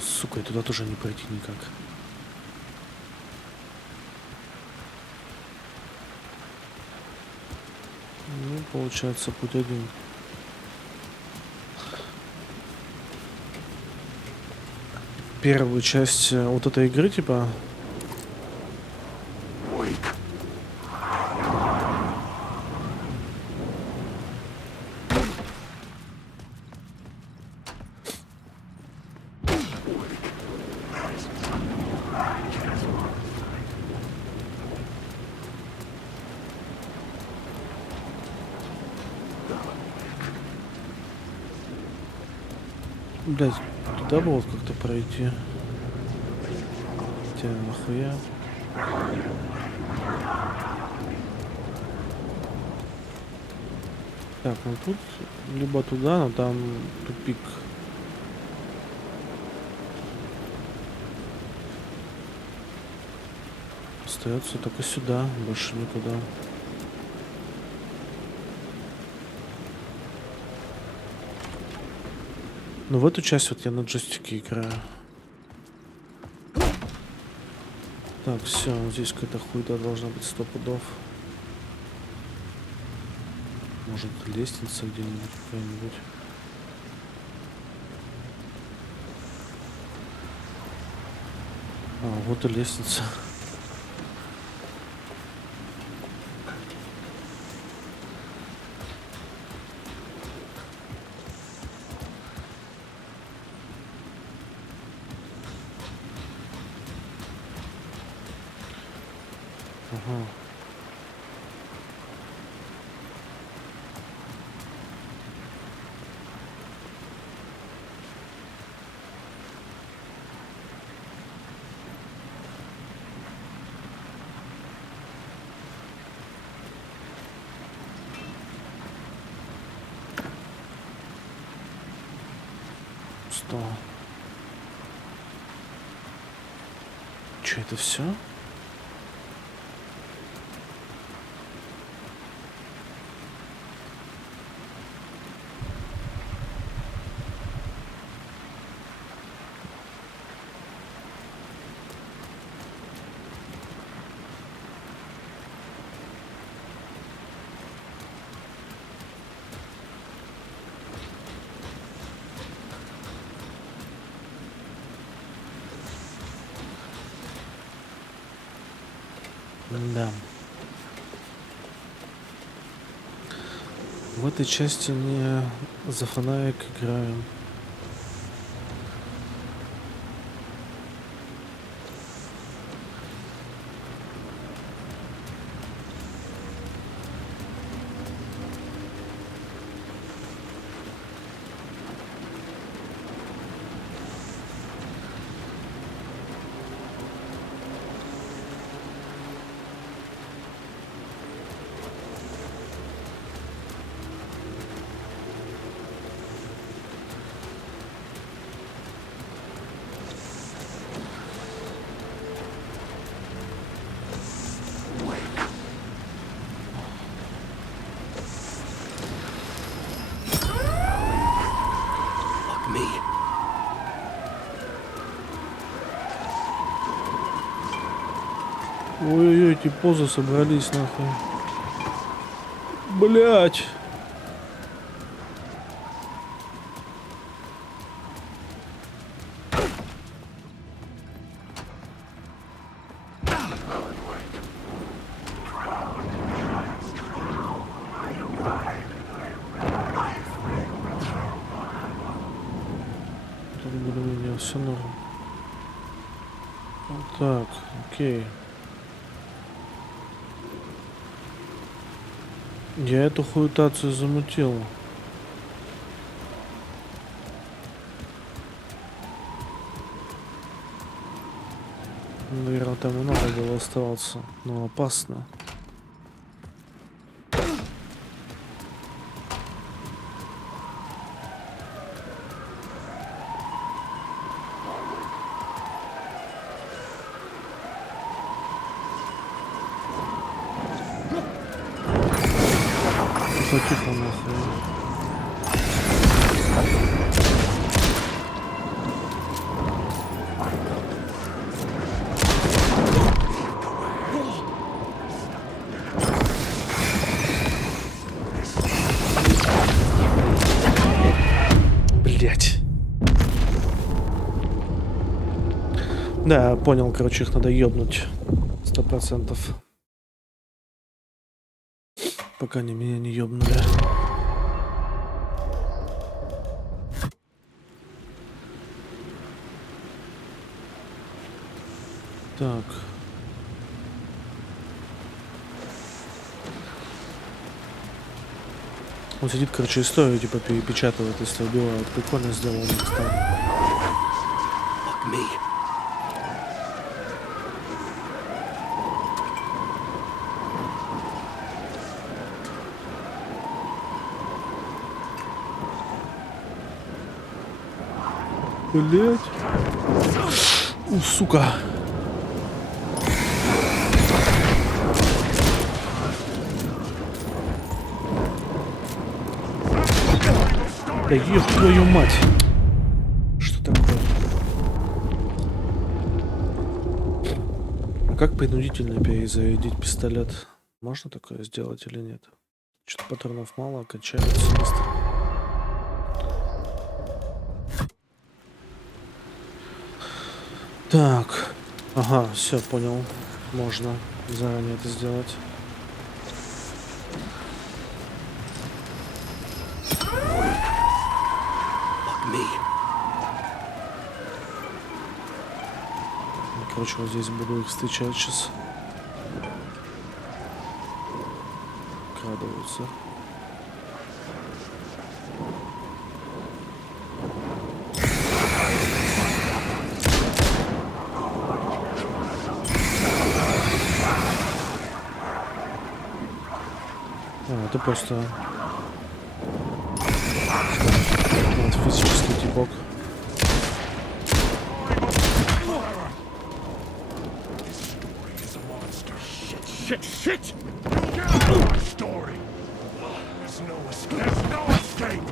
Сука, и туда тоже не пройти никак. Ну, получается, путь один. Первую часть вот этой игры, типа. Блять, туда было как-то пройти. Хотя нахуя? Так, ну тут либо туда, но там тупик. Остается только сюда, больше никуда. Ну в эту часть вот я на джойстике играю. Так, все, здесь какая-то хуйта должна быть 100 пудов. Может, лестница где-нибудь какая-нибудь. А, вот и лестница. Ага. Что? Че это все? Да. В этой части не за фонарик играем. Ой-ой-ой, эти позы собрались нахуй. Блять. Тут более-менее все норм. Так, окей. Я эту хуютацию замутил. Наверное, там и надо было оставаться, но опасно. Тихо нахуй. Блять. Да, понял, короче, их надо ёбнуть. 100%. Пока они меня не ёбнули. Так. Он сидит, короче, историю типа перепечатывает, если убивают. Прикольно сделано, кстати. Блять. Сука. Да ёб твою мать. Что такое? А как принудительно перезарядить пистолет? Можно такое сделать или нет? Что-то патронов мало, качается быстро. Так. Ага, все, понял. Можно заранее это сделать. Короче, вот здесь буду их встречать сейчас. Крадываются. Это просто вот физический типок. Shit! Our story. There's no escape.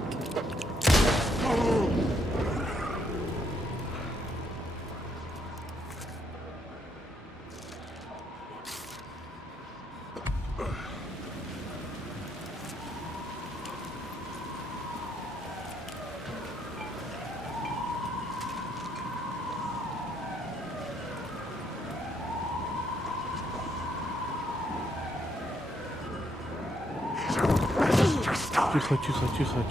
Тихо.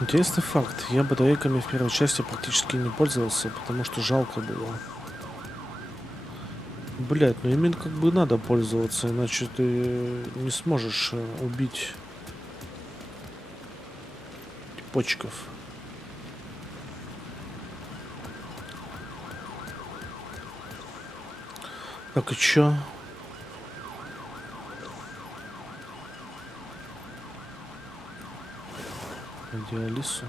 Интересный факт. Я батарейками в первой части практически не пользовался, потому что жалко было. Блять, ну именно как бы надо пользоваться, иначе ты не сможешь убить типочков. Так, и чё? Где Алису?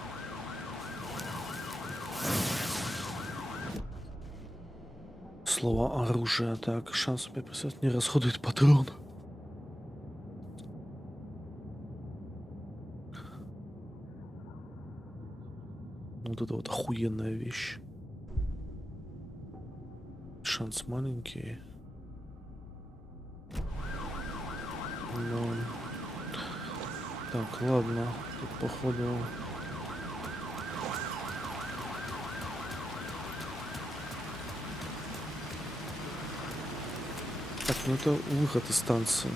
Слово оружие. Так, шанс 5% не расходует патрон. Вот это вот охуенная вещь. Шанс маленький. Но... Так, ладно. Тут походу... Так, ну это выход из станции.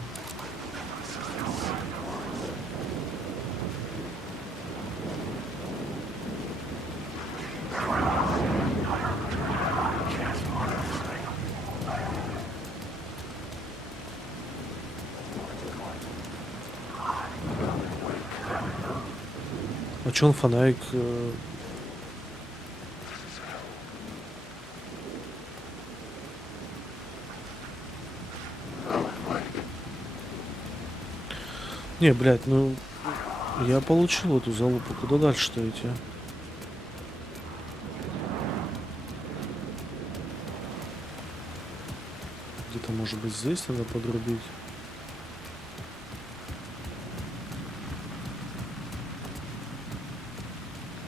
А чё он фонарик? Не, блядь, ну я получил эту залупу. Куда дальше-то идти? Где-то, может быть, здесь надо подрубить.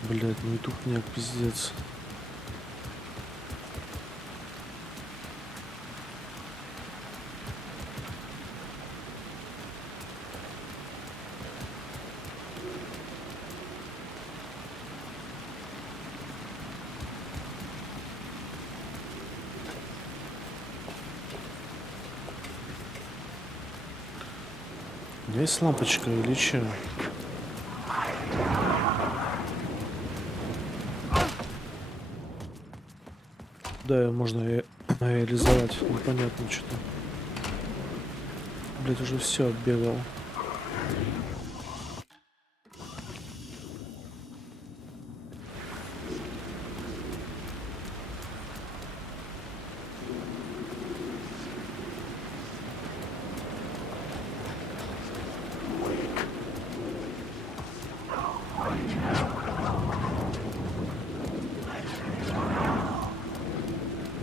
Блядь, ну и тут мне пиздец. Есть лампочка или что? Да, её можно реализовать. Непонятно что-то. Блять, уже все отбегал.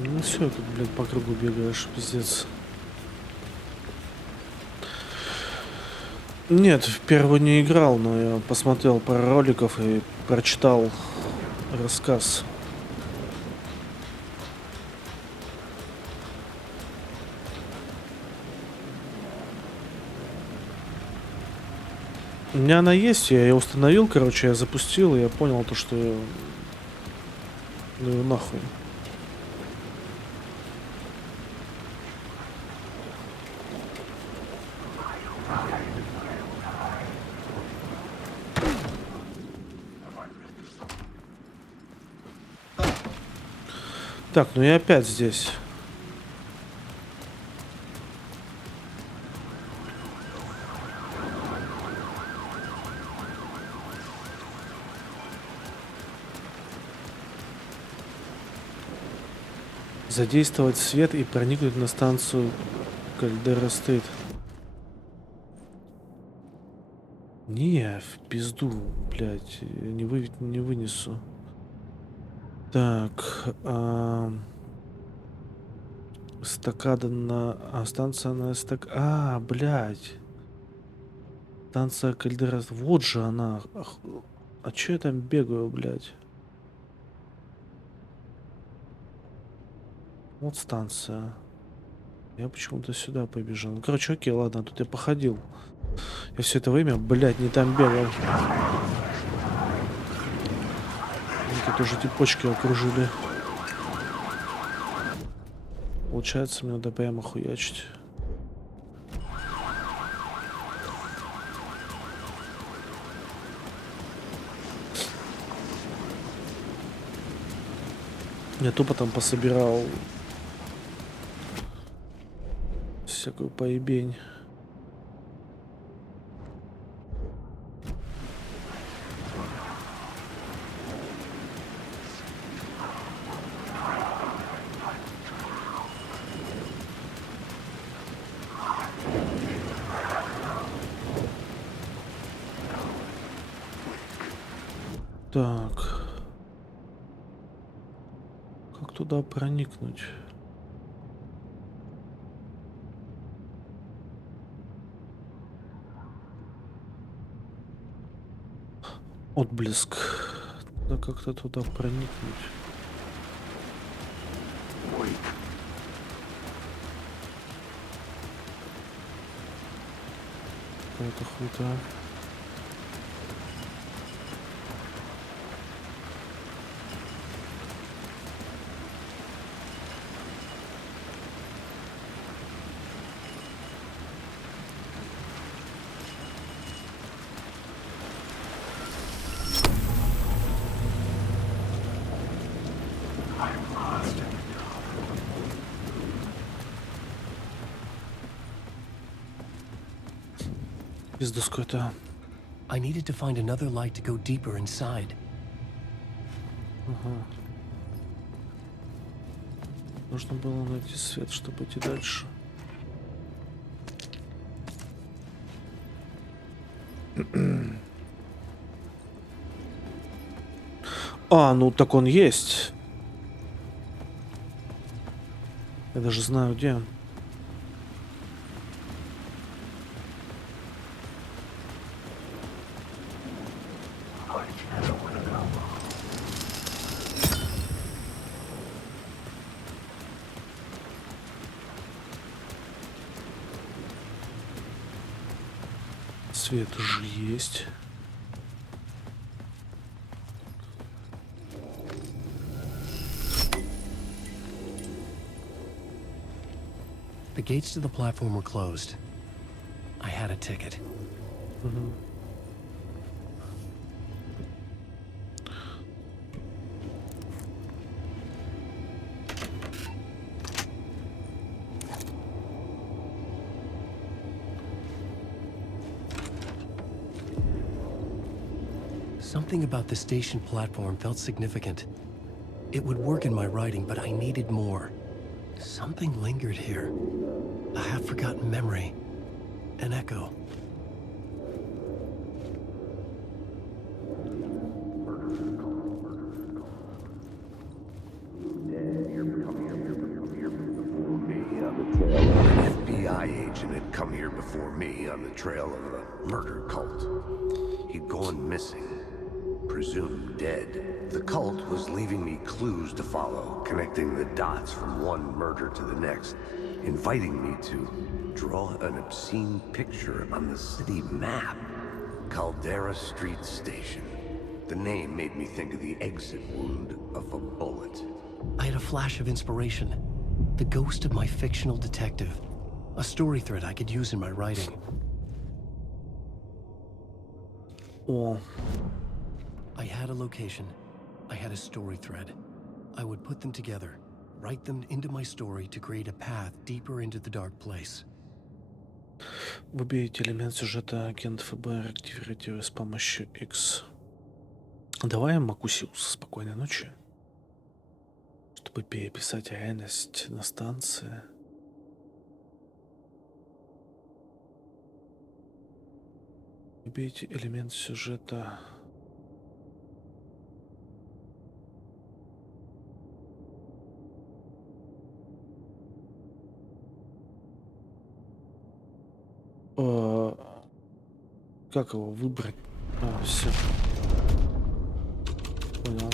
Ну все, тут, блядь, по кругу бегаешь, пиздец. Нет, в первую не играл, но я посмотрел пару роликов и прочитал рассказ. У меня она есть, я ее установил, короче, я запустил, и я понял то, что ну нахуй. Так, ну я опять здесь. Задействовать свет и проникнуть на станцию Кальдера-Стрит. Не, в пизду, блядь, не вынесу. Так, стакада на... станция на блядь. Станция Кальдера... Вот же она. А чё я там бегаю, блядь? Вот станция. Я почему-то сюда побежал. Ну, короче, окей, ладно, тут я походил. Я все это время, блядь, не там бегал. Тут уже типочки окружили. Получается, мне надо прямо хуячить. Я тупо там пособирал всякую поебень. Так. Как туда проникнуть? Отблеск. Надо как-то туда проникнуть. Это хуйта. Пиздос какой-то. I needed to find another light to go deeper inside. Ага. Нужно было найти свет, чтобы идти дальше. А, ну так он есть. Я даже знаю, где он. Свет уже есть. The gates to the platform were closed. I had a ticket. Something about the station platform felt significant. It would work in my writing, but I needed more. Something lingered here. A half-forgotten memory. An echo. An FBI agent had come here before me on the trail of a murder cult. He'd gone missing. Presumed dead. The cult was leaving me clues to follow, connecting the dots from one murder to the next, inviting me to draw an obscene picture on the city map. Caldera Street Station. The name made me think of the exit wound of a bullet. I had a flash of inspiration. The ghost of my fictional detective. A story thread I could use in my writing. О, I had a location. I had a story thread. I would put them together, write them into my story to create a path deeper into the dark place. выберите элемент сюжета агент ФБР, активируйте его с помощью X. Давай, Макусиус, спокойной ночи. Чтобы переписать реальность на станции. Выберите элемент сюжета. Как его выбрать? Все. Понял.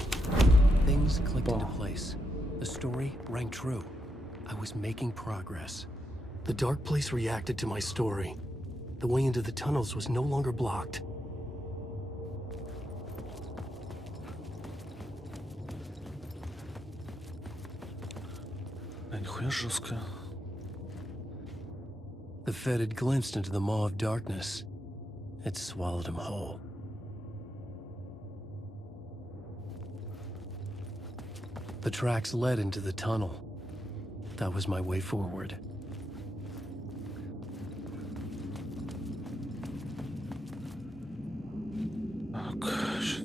Things clicked into place. The story rang true. I was making progress. The dark place reacted to my story. The way into the tunnels was no longer blocked. Нихуя жестко. The Fed had glimpsed into the maw of darkness. It swallowed him whole. The tracks led into the tunnel. That was my way forward. Oh, gosh.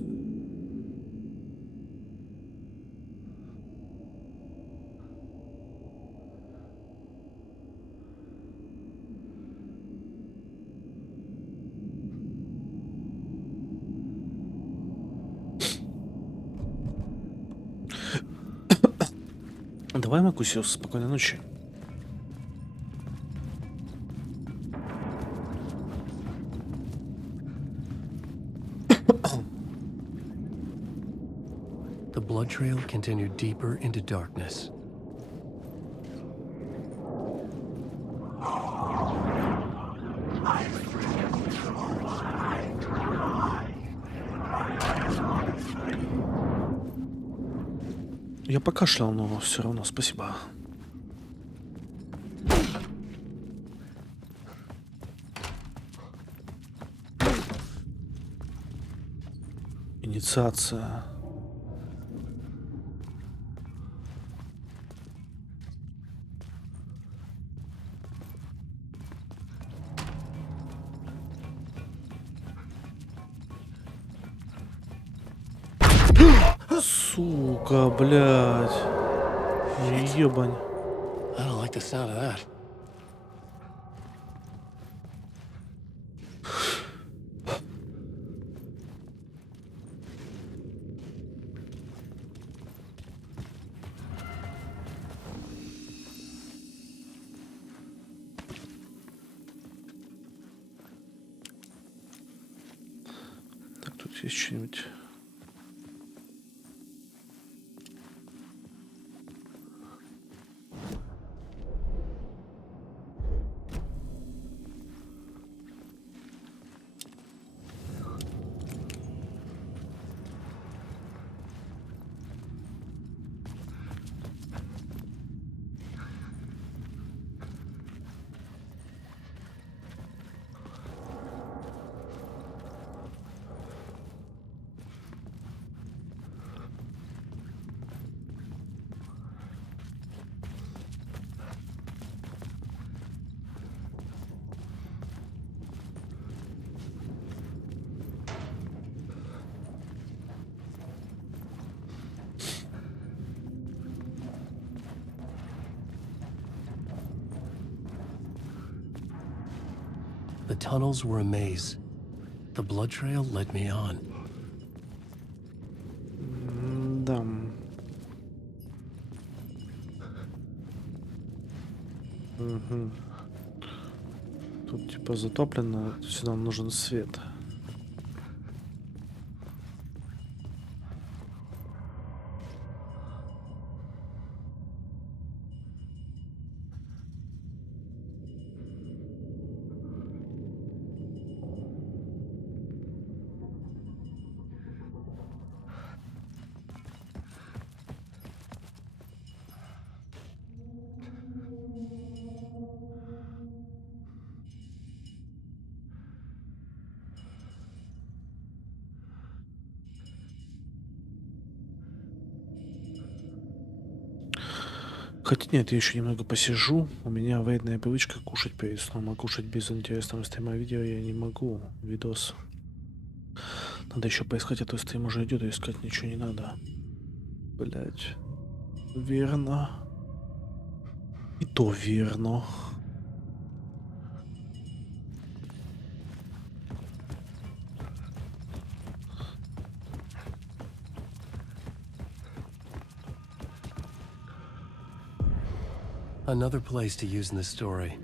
Давай, Макусиус, спокойной ночи. The blood trail continued deeper into darkness. Я покашлял, но все равно спасибо. Инициация. Сука, блядь. Ебань. I don't like the sound of that. Так, тут есть что-нибудь. The tunnels were a maze. The blood trail led me on. Да. Угу. Тут типа затоплено, сюда нужен свет. Хотя нет, я еще немного посижу. У меня вредная привычка кушать перед сном, а кушать без интересного стрима видео я не могу. Видос. Надо еще поискать, а то стрим уже идет, и искать ничего не надо. Блять. Верно. И то верно. Another place to use in the story.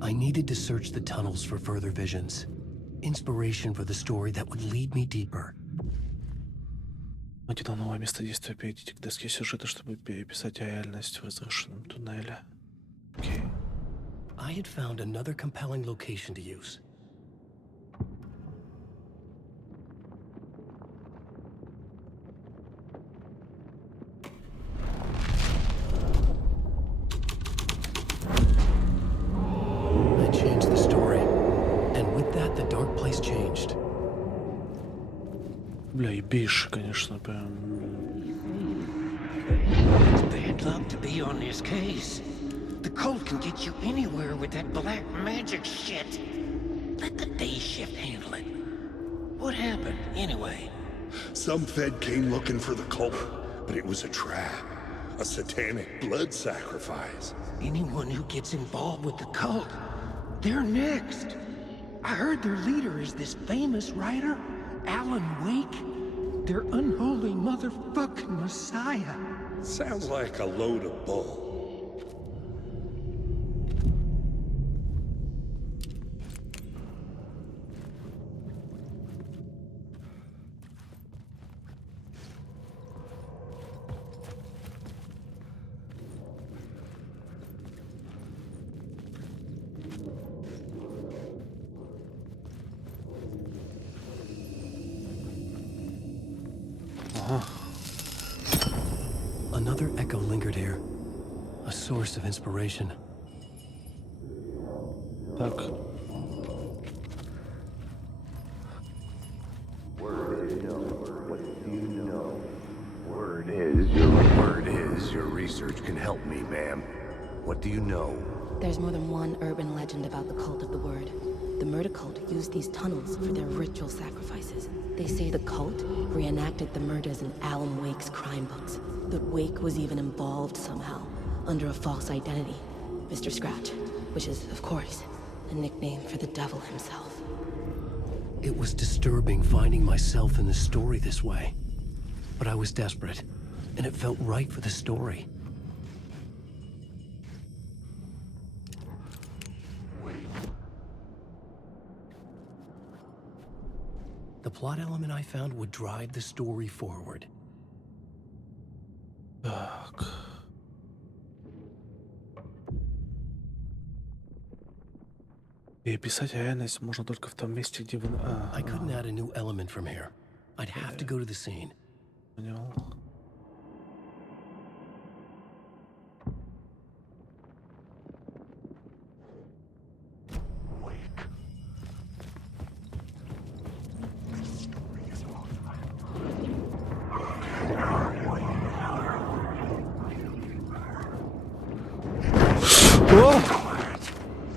I needed to search the tunnels for further visions. Inspiration for the story that would lead me deeper. Найти новое место действия, перейдите к доске сюжета, чтобы переписать реальность в разрушенном туннеле. Окей. I had found another compelling location to use. Бля, и бейший, конечно, прям. It's bad luck to be on this case. The cult can get you anywhere with that black magic shit. Let the day shift handle it. What happened, anyway? Some Fed came looking for the cult, but it was a trap. A satanic blood sacrifice. Anyone who gets involved with the cult, they're next. I heard their leader is this famous writer, Alan Wake. Their unholy motherfucking messiah. Sounds like a load of bull. Another echo lingered here. A source of inspiration. Так. Word is your research can help me, ma'am. What do you know? There's more than one urban legend about the cult of the word. The murder cult used these tunnels for their ritual sacrifices. They say the cult reenacted the murders in Alan Wake's crime books. That Wake was even involved somehow, under a false identity. Mr. Scratch, which is, of course, a nickname for the devil himself. It was disturbing finding myself in the story this way. But I was desperate, and it felt right for the story. The plot element I found would drive the story forward. Так. Переписать реальность можно только в том месте, где вы... I couldn't add a new element from here. I'd have to go to the scene. Понял.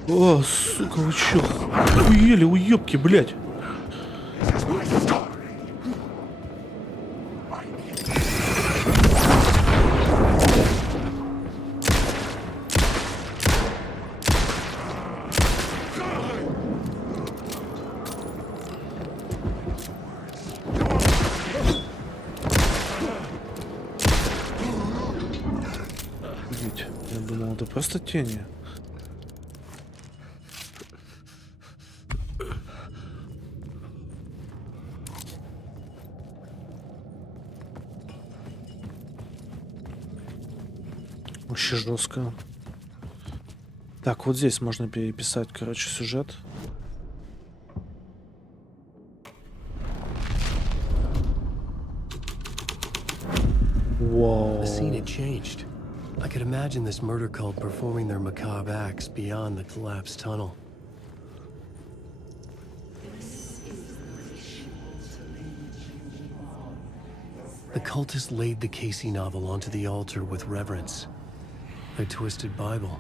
О, сука, вы чё? Охуели, уёбки, блядь. это просто тени. Вообще жестко. Так, вот здесь можно переписать, короче, сюжет. Whoa. The scene had changed. I could imagine this murder cult performing their macabre acts beyond the collapsed tunnel. The cultists laid the Casey novel onto the altar with reverence. Their twisted Bible.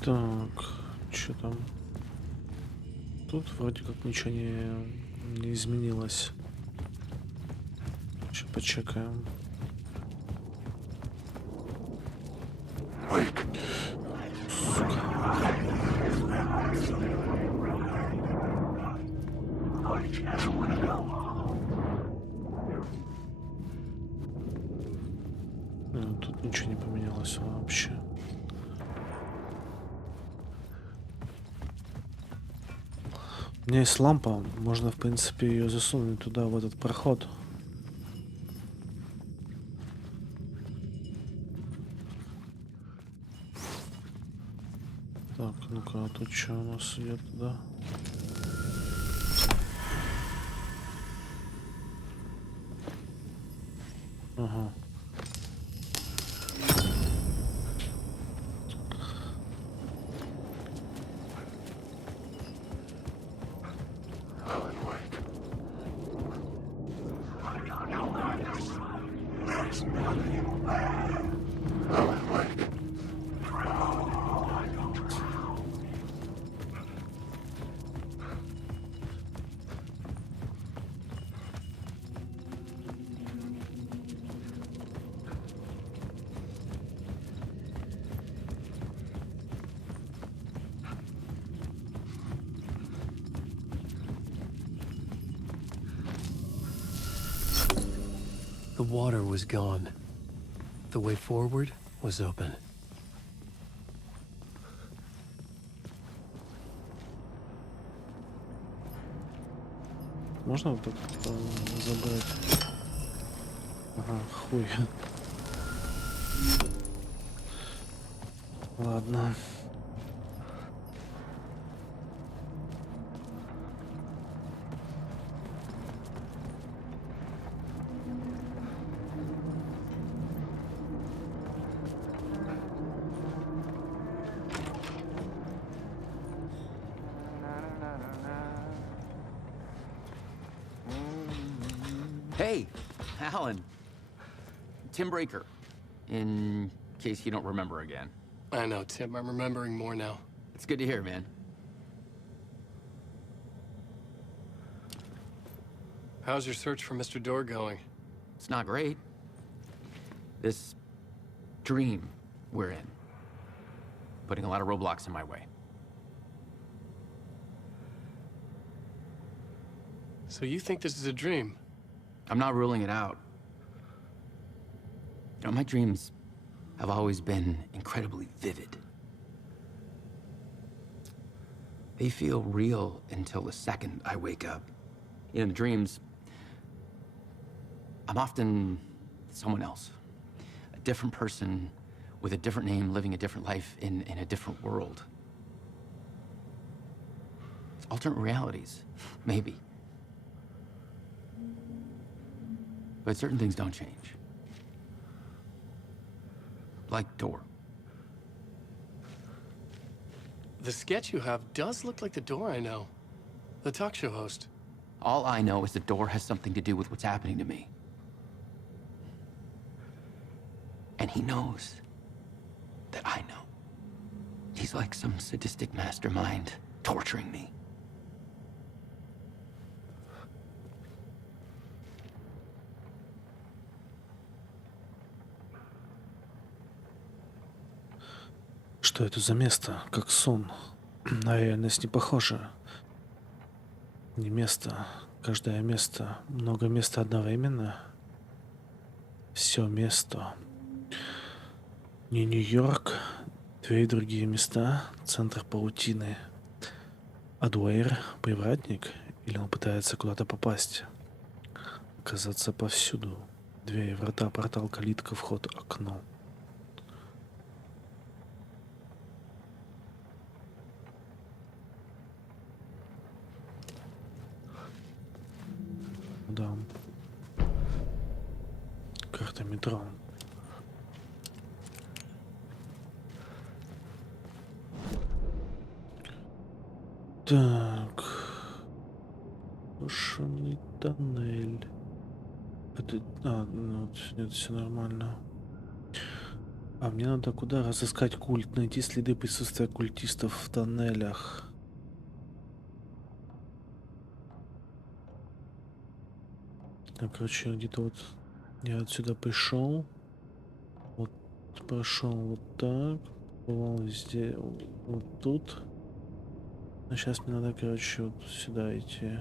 Так, что там? Тут вроде как ничего не изменилось. Сейчас почекаем. Тут ничего не поменялось вообще. У меня есть лампа, можно в принципе ее засунуть туда, в этот проход. Так, ну-ка, а тут что у нас идет туда? Ага. The water was gone. The way forward was open. Можно вот так забрать? Ага, хуй. Ладно. Hey, Alan. Tim Breaker, in case you don't remember again. I know, Tim. I'm remembering more now. It's good to hear, man. How's your search for Mr. Door going? It's not great. This dream we're in, putting a lot of roadblocks in my way. So you think this is a dream? I'm not ruling it out. You know, my dreams have always been incredibly vivid. They feel real until the second I wake up. In the dreams, I'm often someone else. A different person with a different name, living a different life in a different world. It's alternate realities, maybe. But certain things don't change. Like Door. The sketch you have does look like the Door I know. The talk show host. All I know is the Door has something to do with what's happening to me. And he knows that I know. He's like some sadistic mastermind torturing me. Что это за место? Как сон. На реальность не похоже. Не место. Каждое место. Много места одновременно. Все место. Не Нью-Йорк. Две другие места. Центр паутины. Адуэйр. Привратник. Или он пытается куда-то попасть. Оказаться повсюду. Двери, врата, портал, калитка, вход, окно. Да. Карта метро. Так. Шумный тоннель. Это... ну, нет, все нормально. А мне надо куда разыскать культ, найти следы присутствия культистов в тоннелях. Так, короче, где-то вот я отсюда пришел. Вот прошел вот так. Бывал здесь, вот тут. А сейчас мне надо, короче, вот сюда идти.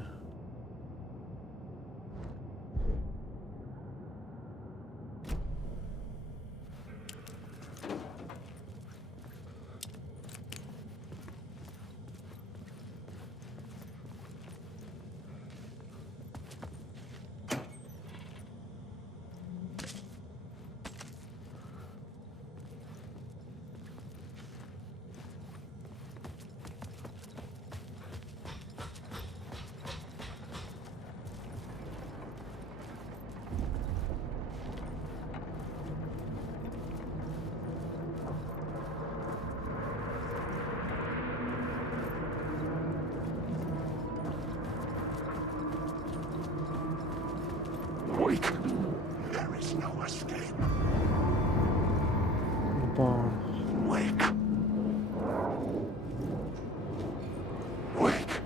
Wake. There is no escape. Опа. Wake. Wake.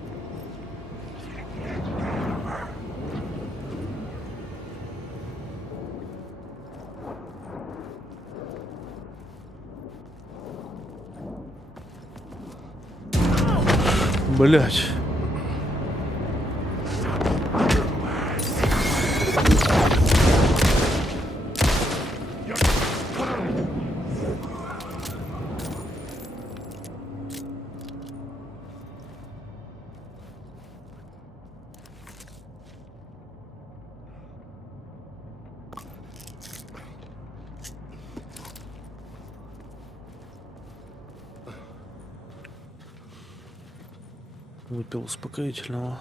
Блять. Выпил успокоительного.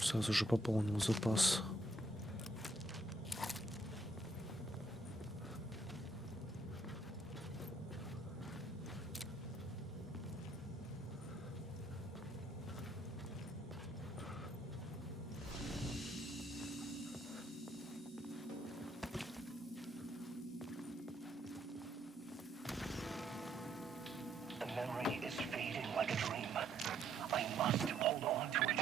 Сразу же пополнил запас. The memory is fading like a dream. I must hold on to it.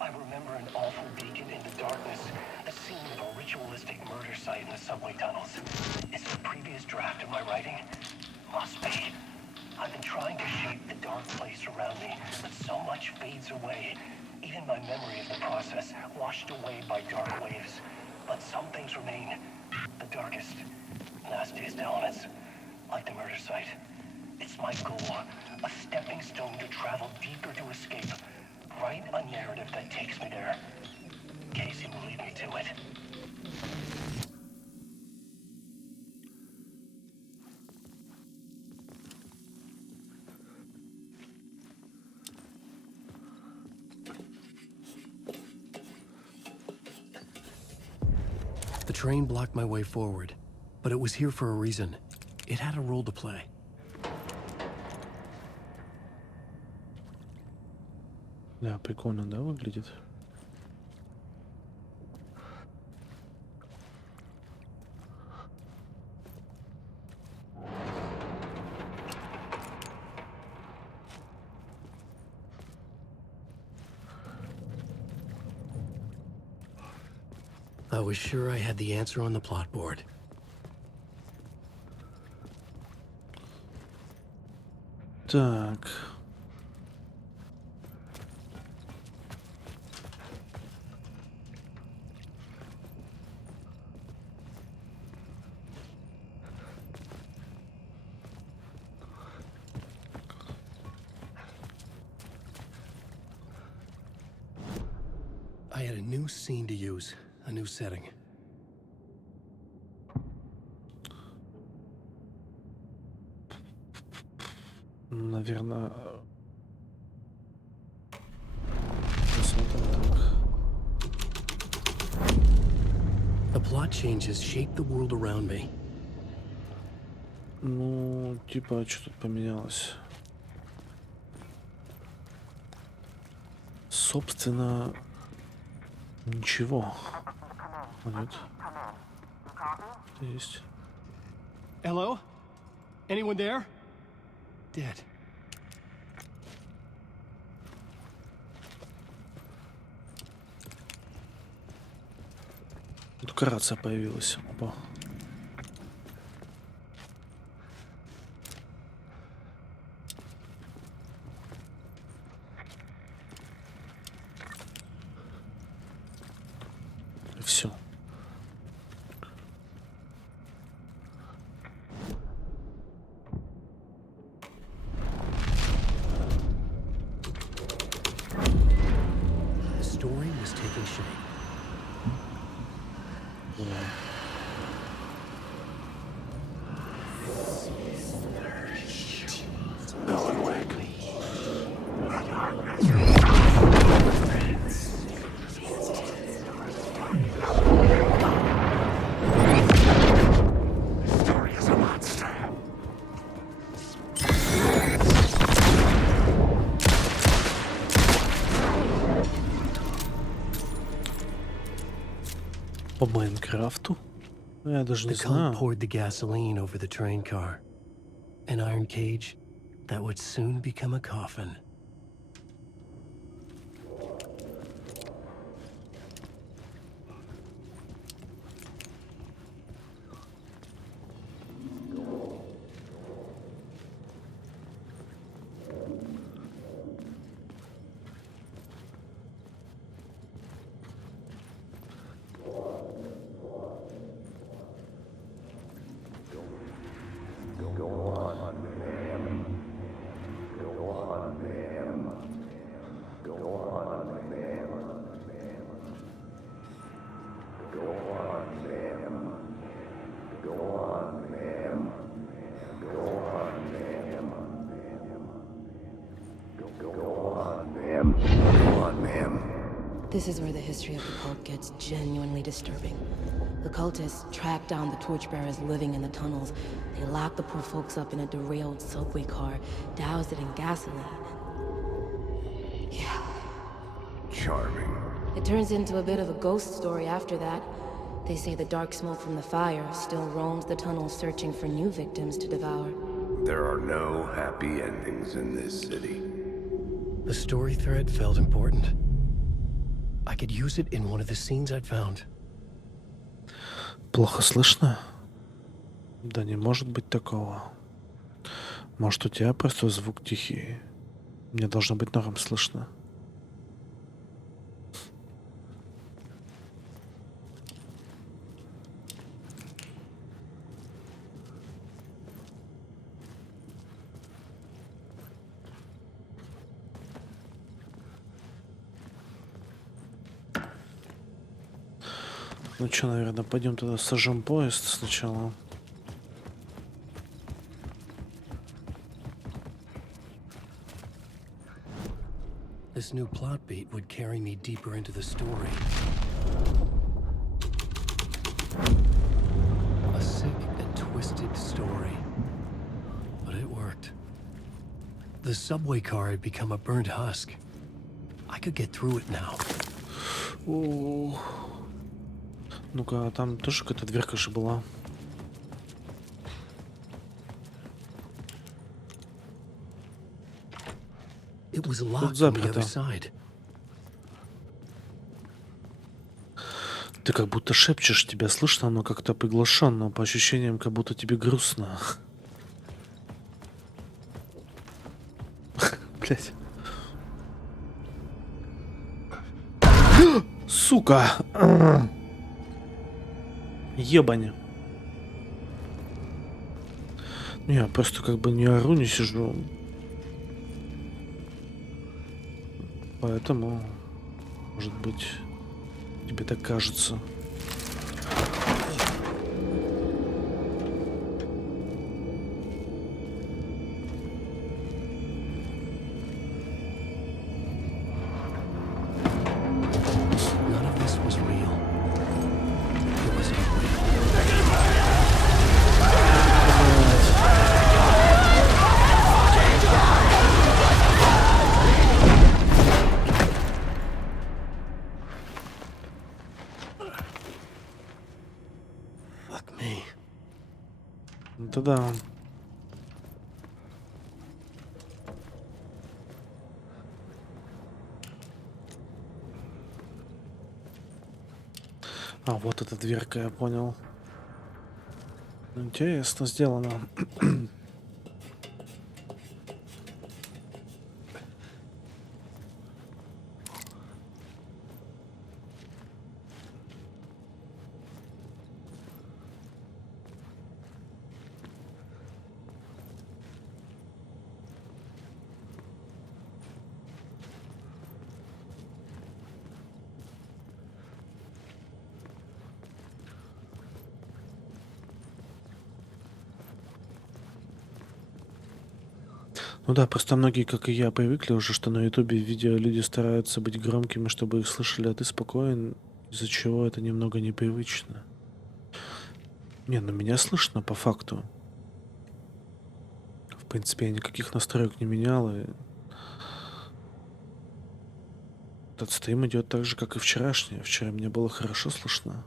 I remember an awful beacon in the darkness, the scene of a ritualistic murder site in the subway tunnels. Is it a previous draft of my writing? Must be. I've been trying to shape the dark place around me, but so much fades away. Even my memory of the process, washed away by dark waves. But some things remain. The darkest, nastiest elements, like the murder site. It's my goal, a stepping stone to travel deeper to escape. Write a narrative that takes me there. Casey will lead me to it. The train blocked my way forward, but it was here for a reason. It had a role to play. Да, прикольно, да, выглядит? I was sure I had the answer on the plot board. Так. I had a new scene to use, a new setting. Наверное... Посмотрим так. The plot changes shape the world around me. Ну, типа, что тут поменялось? Собственно, ничего. А нет. Есть. Hello? Anyone there? Dead. Тут рация появилась. Опа. Все. The story was taking shape. По Майнкрафту? Я даже не The cult знаю. poured the gasoline over the train car. An iron cage that would soon become a coffin. This is where the history of the cult gets genuinely disturbing. The cultists tracked down the torchbearers living in the tunnels. They locked the poor folks up in a derailed subway car, doused it in gasoline. Yeah. Charming. It turns into a bit of a ghost story after that. They say the dark smoke from the fire still roams the tunnels searching for new victims to devour. There are no happy endings in this city. The story thread felt important. I could use it in one of the scenes I'd found. Плохо слышно? Да не может быть такого. Может, у тебя просто звук тихий? Мне должно быть норм слышно. Ну что, наверное, пойдем тогда сожжем поезд сначала. This new plot beat would carry me deeper into the story. A sick and twisted story. But it worked. The subway car had become a burnt husk. I could get through it now. О, ну-ка, там тоже какая-то дверка же была. It was locked on the other заперто. side. Ты как будто шепчешь, тебя слышно, но как-то приглушенно, по ощущениям, как будто тебе грустно. Блять. Сука! Ебань. Я просто как бы не ору, не сижу. Поэтому, может быть, тебе так кажется. Это да. А, вот эта дверка, я понял. Интересно сделано. Ну да, просто многие, как и я, привыкли уже, что на ютубе видео люди стараются быть громкими, чтобы их слышали, а ты спокоен, из-за чего это немного непривычно. Не, ну меня слышно по факту. В принципе, я никаких настроек не менял, и этот стрим идет так же, как и вчерашний. Вчера мне было хорошо слышно.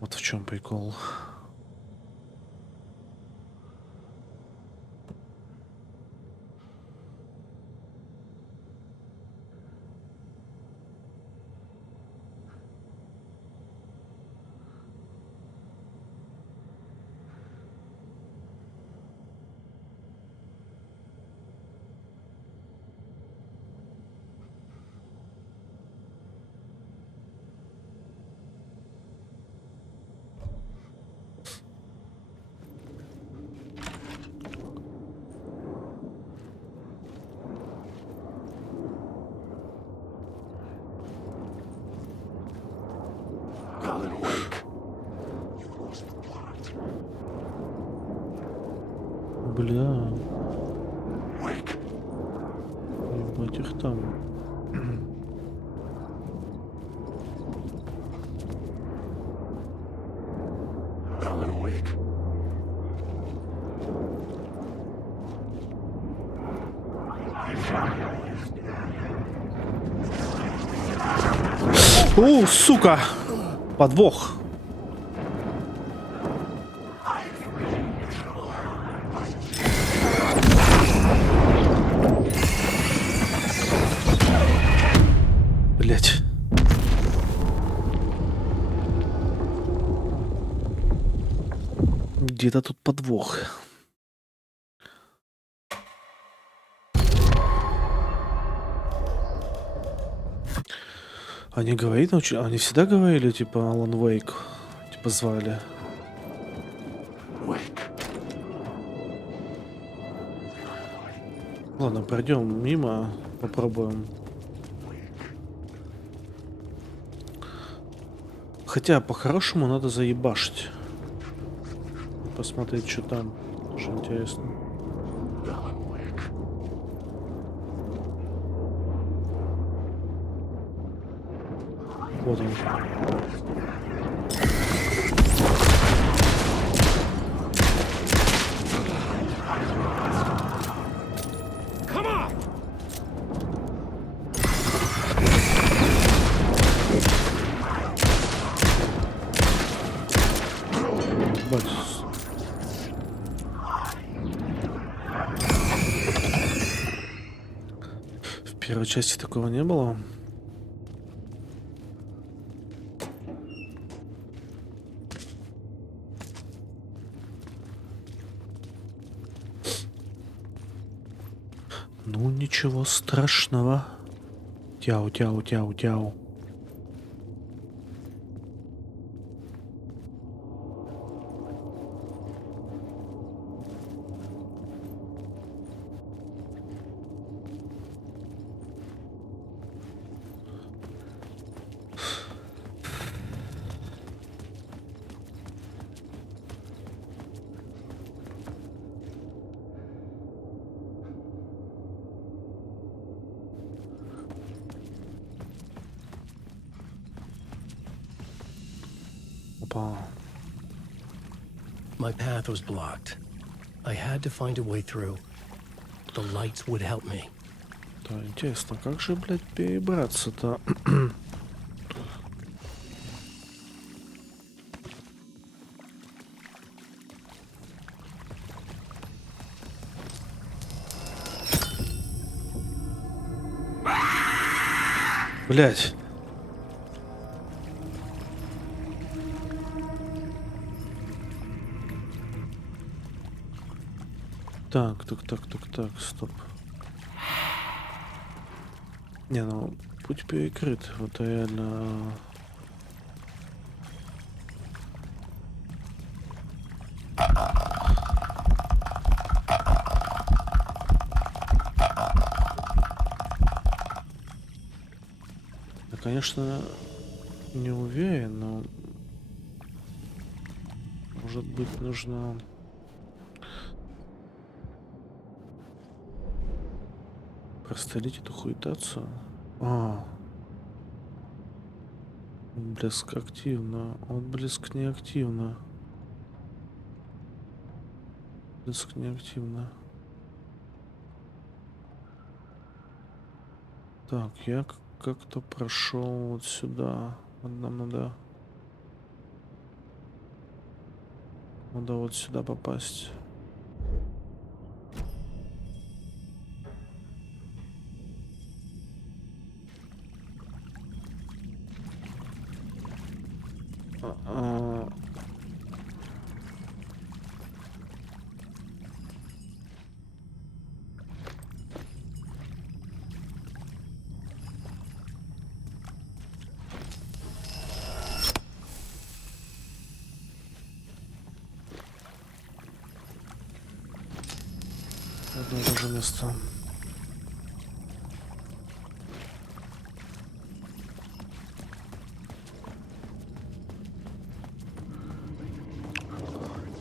Вот в чем прикол. Бля. Ебать их там. О, сука! Подвох. Блять. Где-то тут подвох. Они говорят, они всегда говорили, типа, Алан Вейк, типа, звали. Ладно, пройдем мимо, попробуем. Хотя, по-хорошему, надо заебашить. Посмотреть, что там. Тоже интересно. Вот он. первой части такого не было. Ну, ничего страшного. Тяу, тяу, тяу, тяу. My path was blocked. I had to find a way through. The lights would help me. Да, интересно, как же, блядь, перебраться-то? Блядь. Так, стоп. Не, ну, путь перекрыт. Вот реально... Я, конечно, не уверен, но... Может быть, нужно... Прострелить эту хуетацию. Отблеск активно. Отблеск неактивно. Отблеск неактивно. Так, я как-то прошел вот сюда. Нам надо вот сюда попасть. Одно и то же место.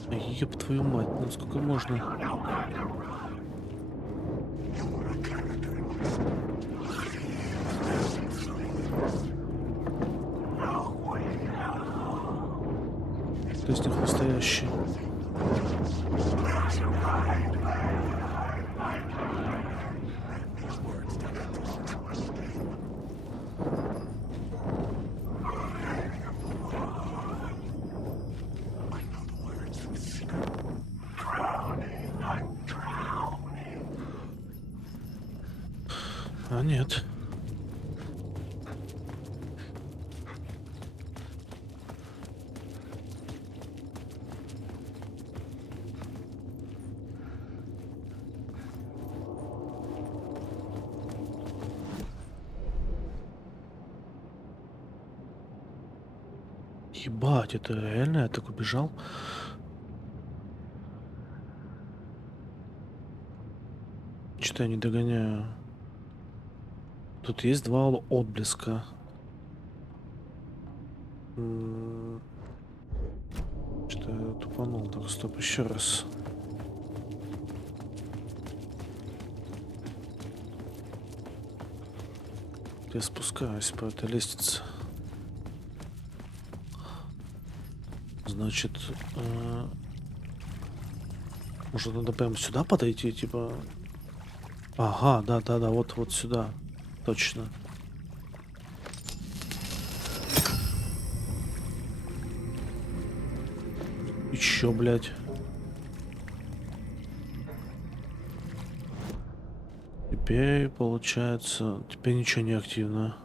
Еб твою мать, ну сколько можно? Кто из них настоящий? А нет. Ебать, это реально я так убежал? Что-то я не догоняю. Тут есть два отблеска. Что-то я тупанул. Так, стоп, еще раз. Я спускаюсь по этой лестнице. Значит, может, надо прямо сюда подойти, типа... Ага, да, вот сюда. Точно. И чё, блядь? теперь получается, теперь ничего не активно.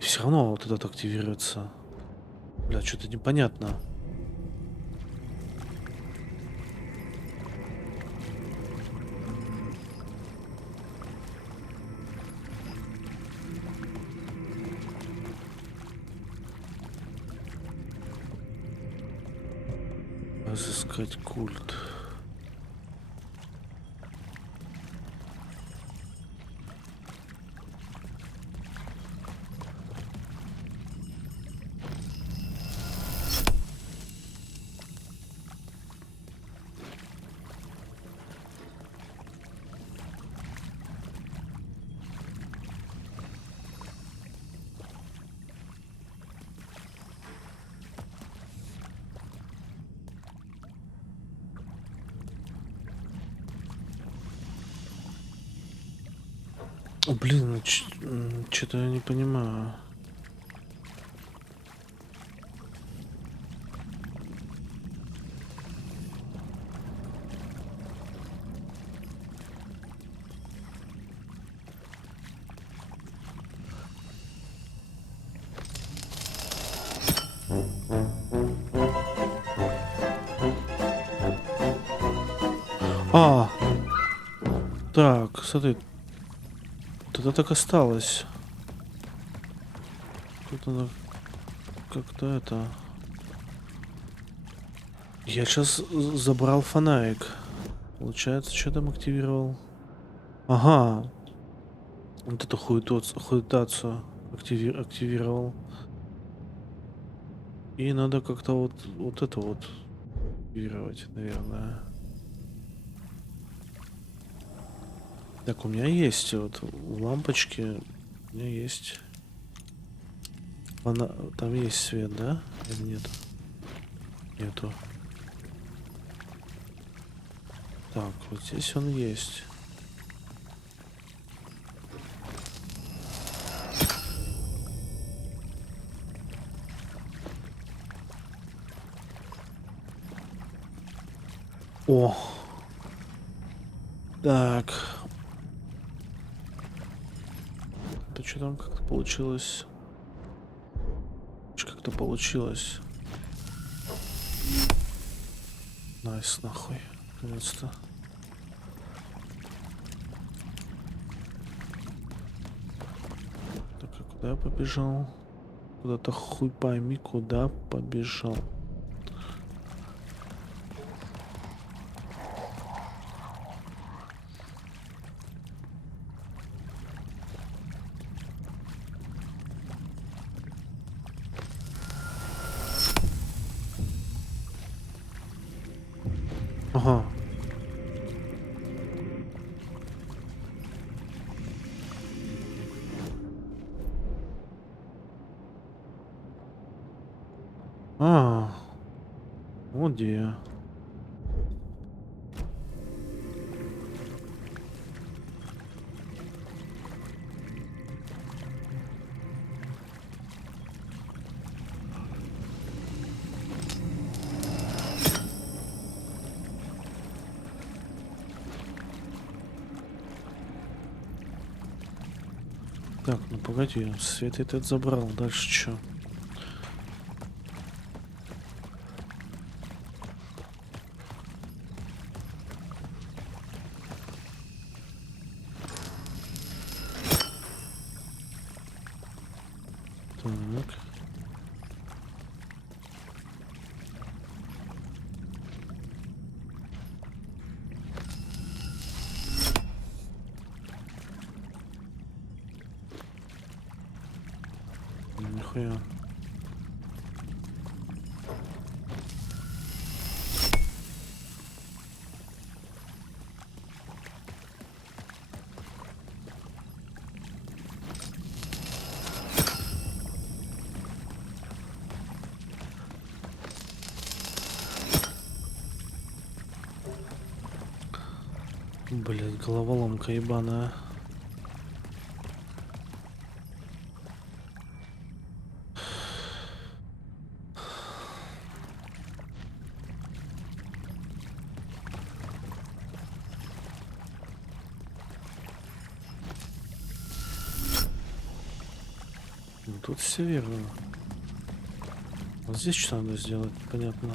Все равно вот этот активируется. Бля, что-то непонятно. Разыскать культ. Блин, что-то я не понимаю. Так, смотри. Это так осталось. Тут надо как-то это... Я сейчас забрал фонарик. Получается, что там активировал? Ага. Вот эту хуетацию активировал. И надо как-то вот это вот активировать, наверное. Так, у меня есть вот лампочки. У меня есть. Там есть свет, да? Или нет? Нету. Так, вот здесь он есть. О! Так. Это что там как-то получилось? Как-то получилось. Найс, нахуй. Наконец-то. Так, а куда я побежал? Куда-то хуй пойми, куда побежал. Ага. Вот где я. Так, ну погоди, свет этот забрал, дальше что? Так. Нихуя. Блять, головоломка ебаная. Ну, тут все верно. Вот здесь что надо сделать, понятно.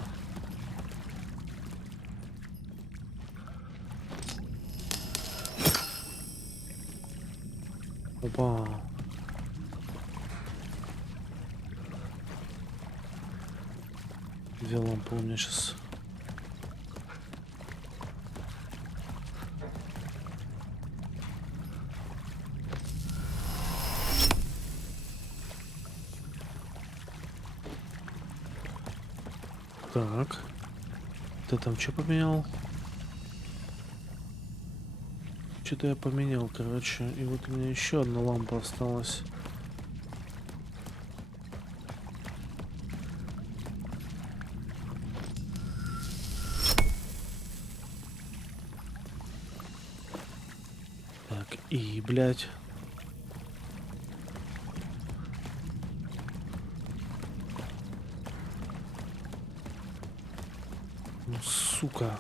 Опа. Две лампы у меня сейчас. Так. Ты там что поменял? Что-то я поменял, короче. И вот у меня еще одна лампа осталась. Так, и, блядь. Ну, сука.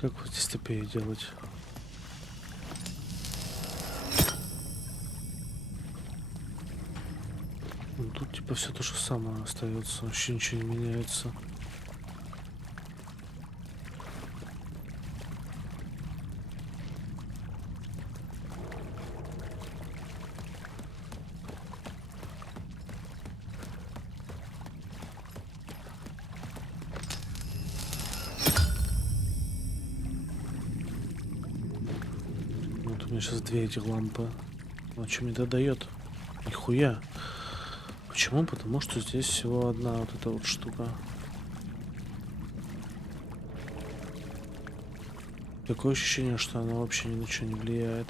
Как вот здесь тупее делать? Ну, тут типа все то же самое остается, вообще ничего не меняется. Вот у меня сейчас две этих лампы. А что мне это дает? Нихуя. Почему? Потому что здесь всего одна вот эта вот штука. Такое ощущение, что она вообще ни на что не влияет.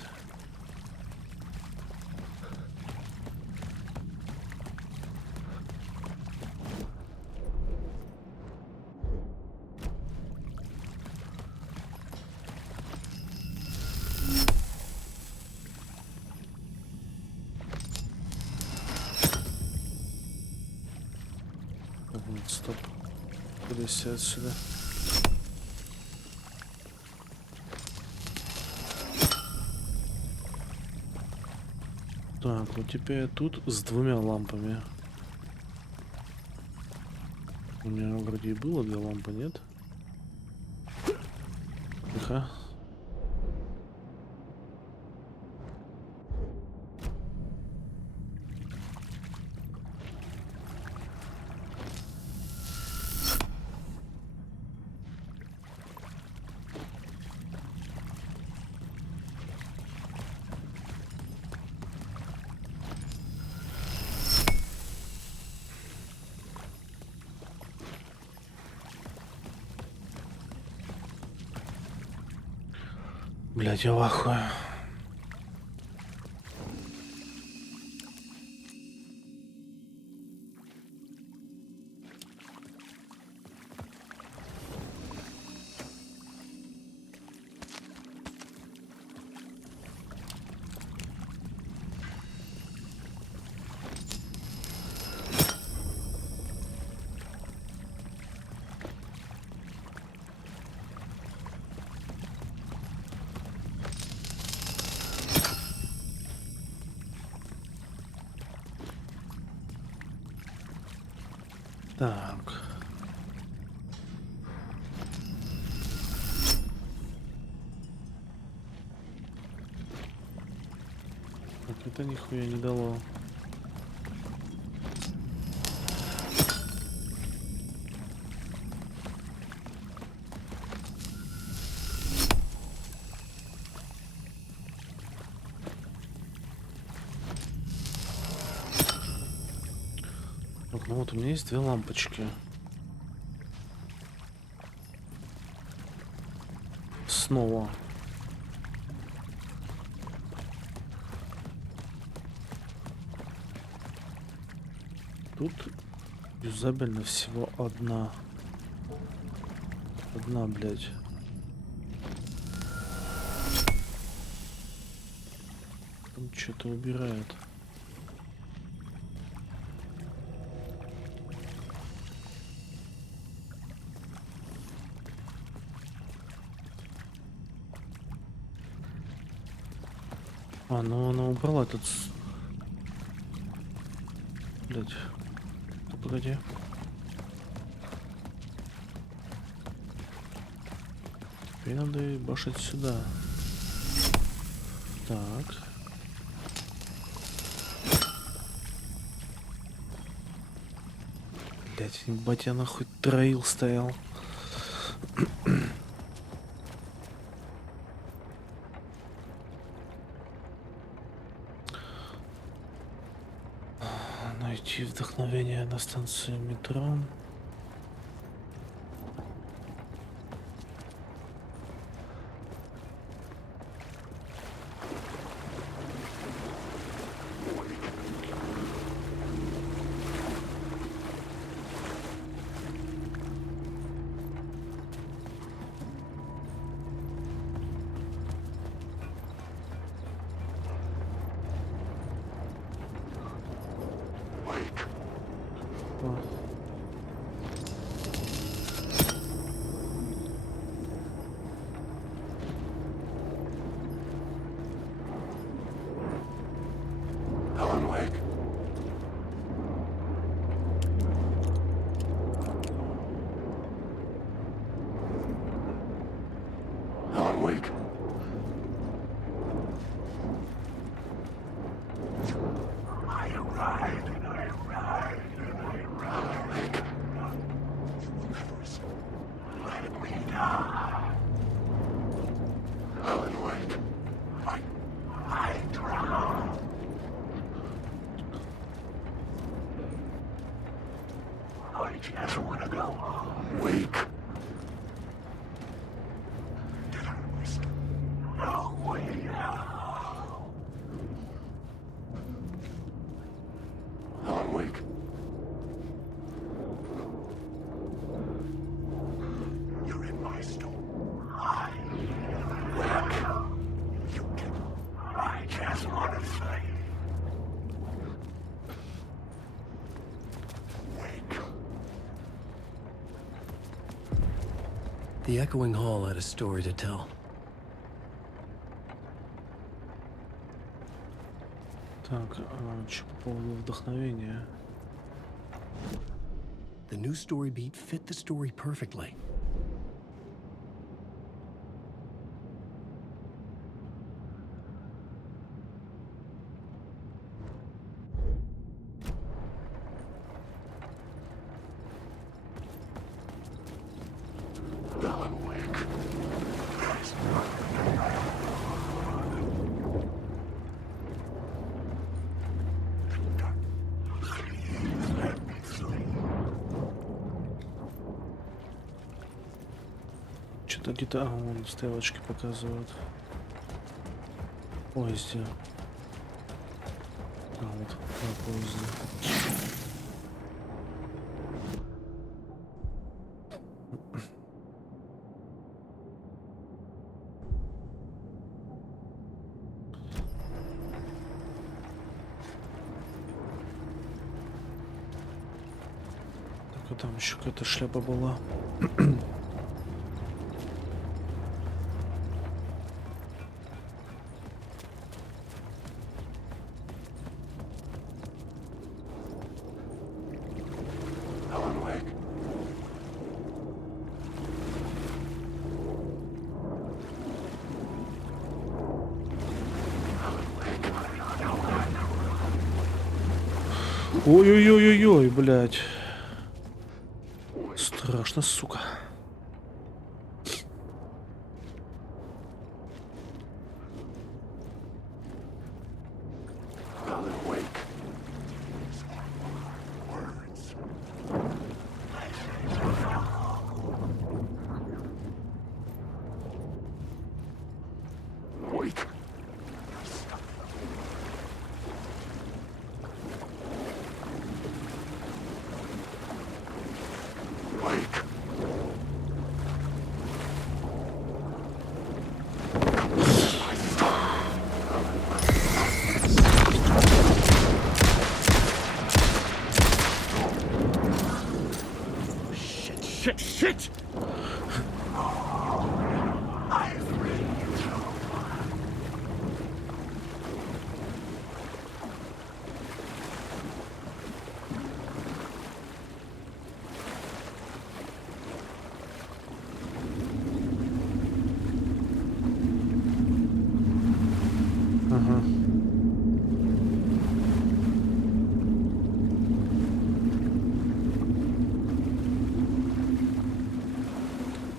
Стоп. Куда-то отсюда. Так, вот теперь тут с двумя лампами. У меня вроде и было две лампы, нет? Тихо. Блять, я в ахуе. Так. Так, это нихуя не дало. Так, ну вот у меня есть две лампочки. Снова. Тут юзабельно всего одна. Одна, блядь. Там что-то убирают. А, ну она убрала этот... Блядь. Погоди. Теперь надо башить сюда. Так. Блядь, ебать, я нахуй троил стоял. Найти вдохновение на станции метро. The echoing hall had a story to tell. Так, что по поводу вдохновения? The new story beat fit the story perfectly. Что-то где-то... вон стрелочки показывают. В поезде. Вот, на поезде. Так, а там еще какая-то шляпа была. Ой-ой-ой-ой-ой, блядь. Страшно, сука. Shit!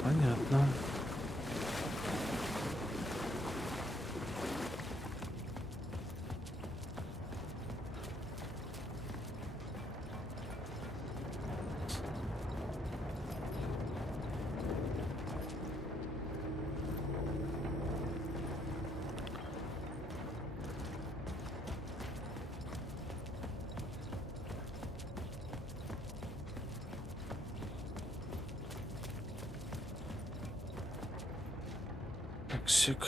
Понятно. Таксик.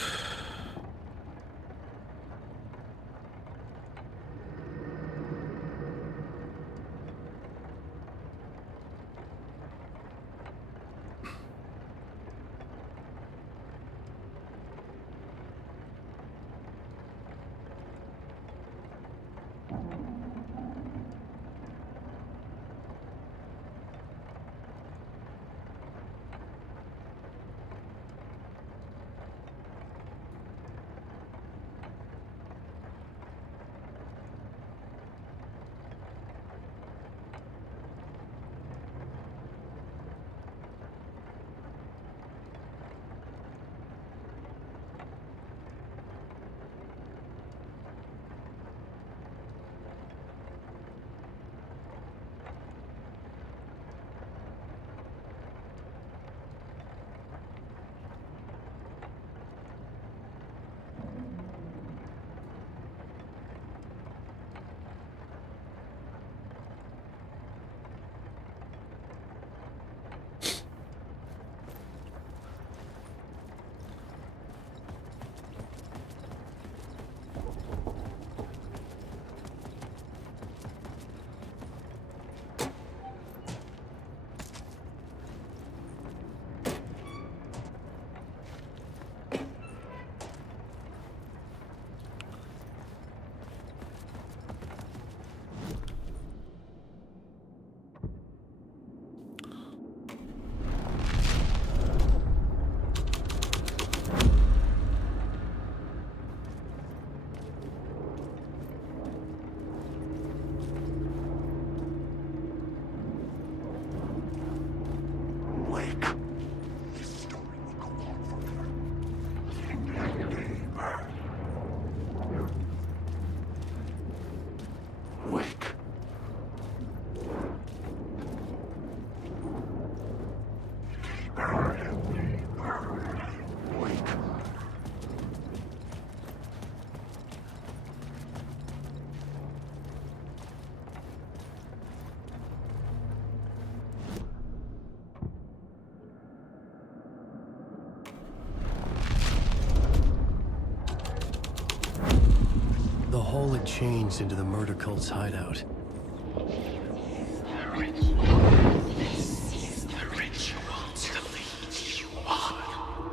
The hole had changed into the murder cult's hideout.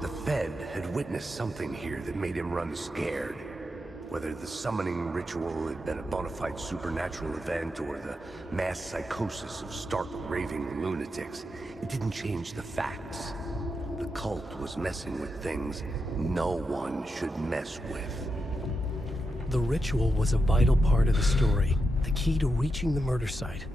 The Fed had witnessed something here that made him run scared. Whether the summoning ritual had been a bona fide supernatural event or the mass psychosis of stark raving lunatics, it didn't change the facts. The cult was messing with things no one should mess with. The ritual was a vital part of the story, the key to reaching the murder site.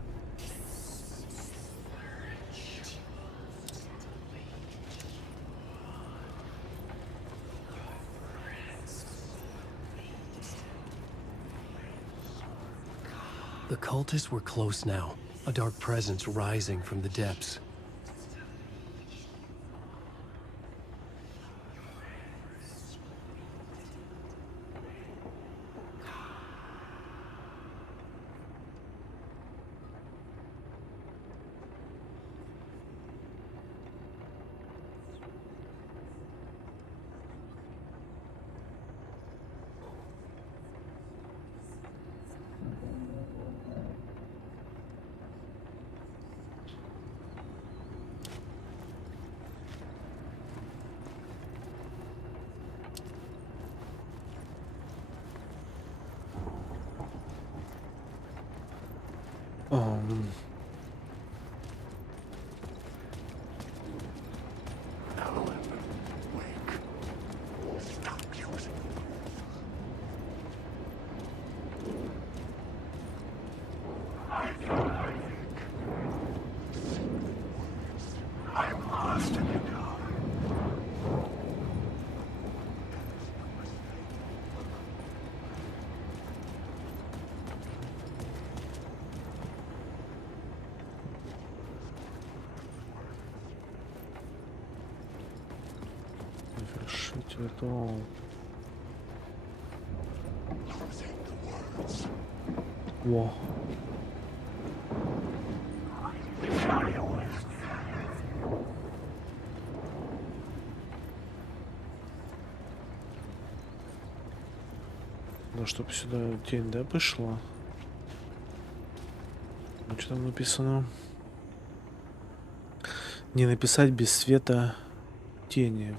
The cultists were close now, a dark presence rising from the depths. I'm lost in the dark. Завершить ритуал. Во. Ну, чтоб сюда тень, да, пришла? Ну, что там написано? Не написать без света тени.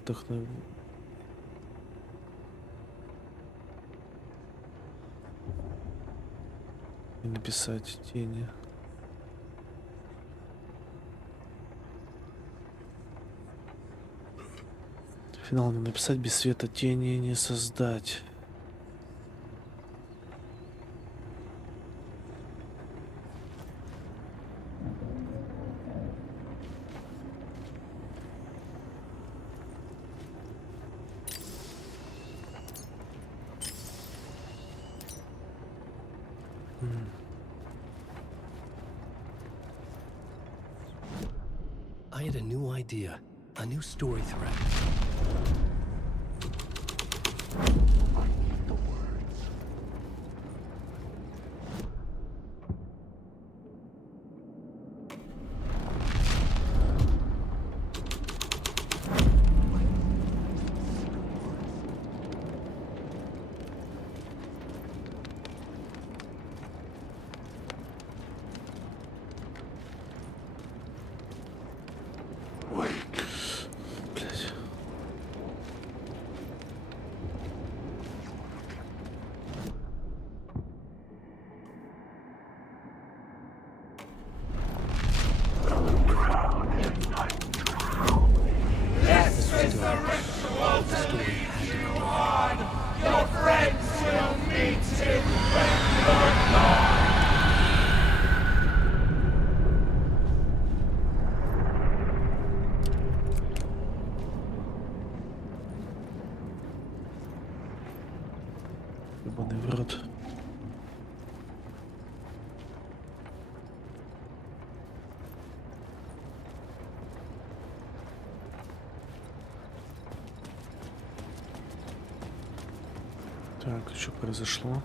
Не написать тени. Финал не написать без света тени, не создать. I had a new idea, a new story thread. Ебаный в рот. Так, что произошло?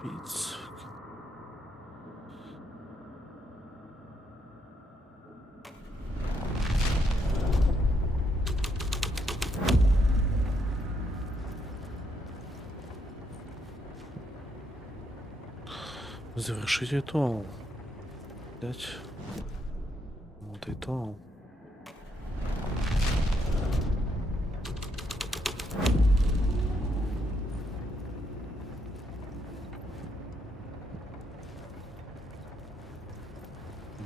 Убийц. Завершить ритуал. Дать. Вот ритуал.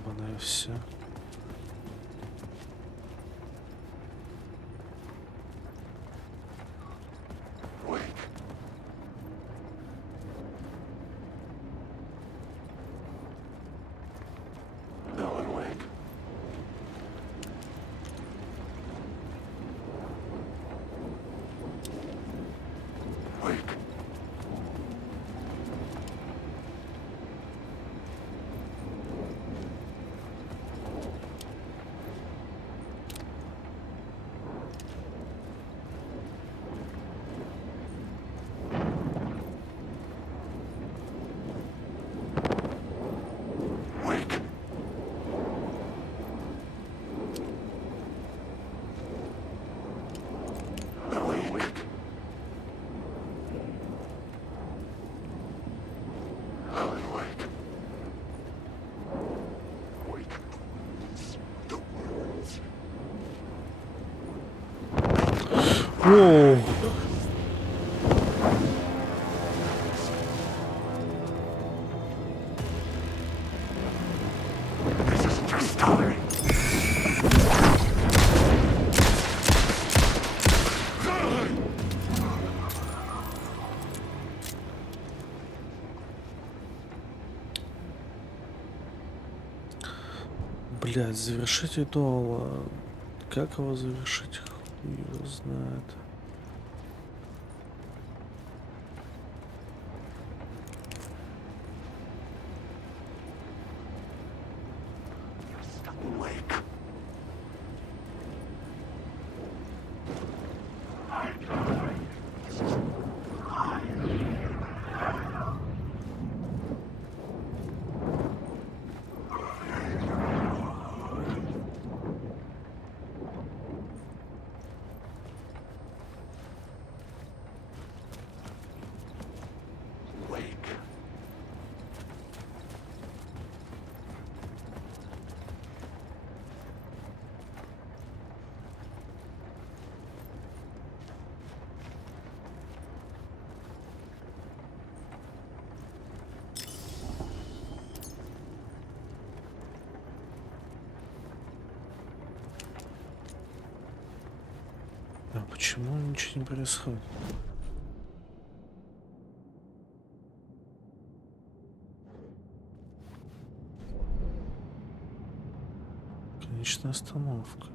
Баная все. Воу. This is just starting. Блядь, завершить ритуал. Как его завершить? Хуй его знает. А почему ничего не происходит? Конечная остановка.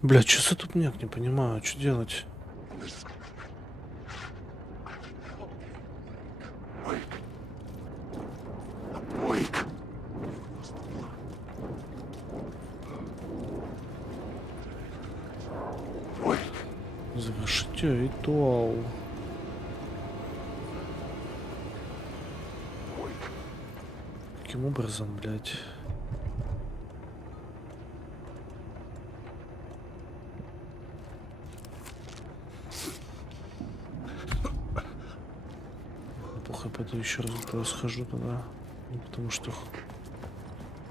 Бля, что за тупняк, не понимаю, что делать? Завершите ритуал. Каким образом, блядь? Плохо, пойду еще раз схожу туда, потому что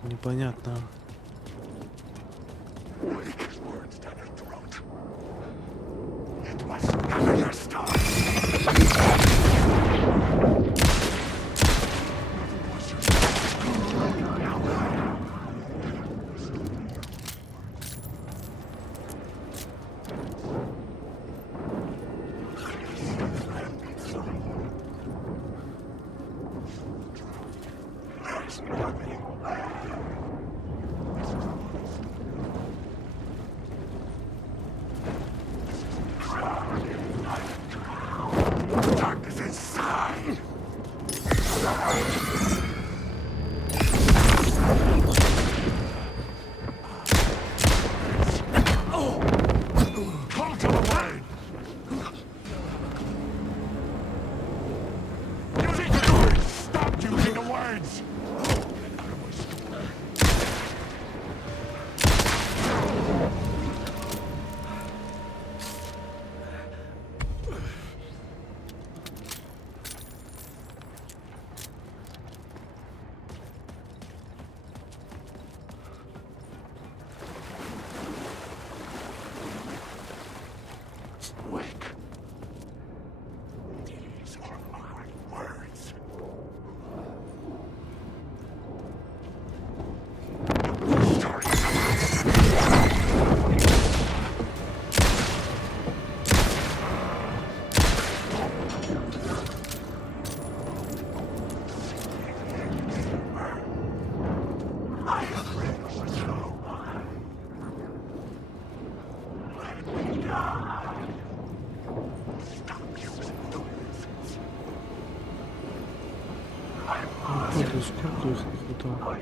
непонятно. Darkness inside. Сколько их нахватало?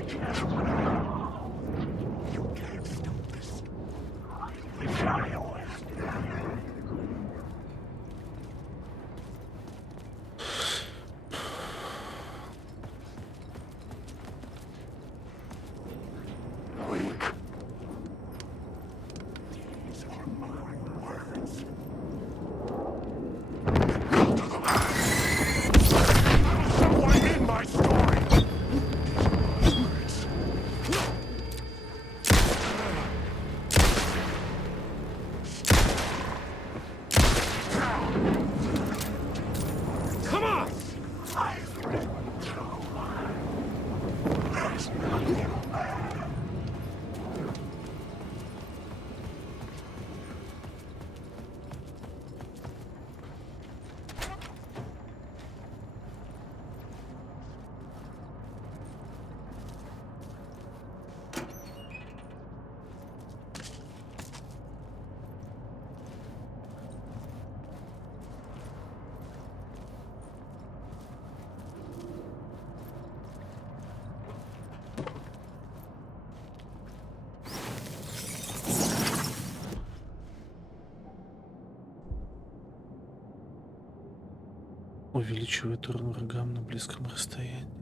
Увеличивает урон врагам на близком расстоянии.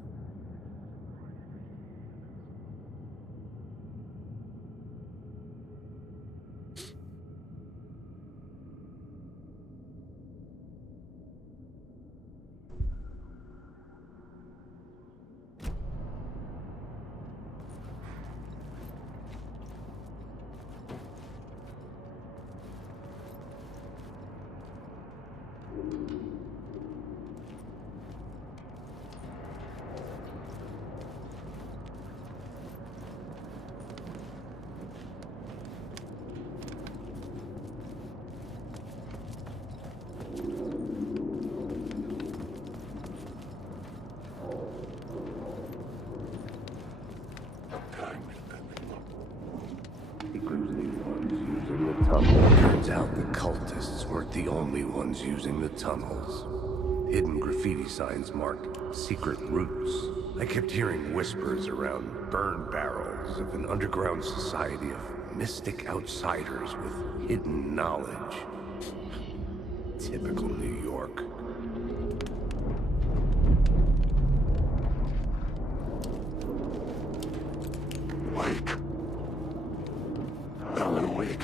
Turns out the cultists weren't the only ones using the tunnels. Hidden graffiti signs marked secret routes. I kept hearing whispers around burn barrels of an underground society of mystic outsiders with hidden knowledge. Typical New York. Wake. Alan Wake.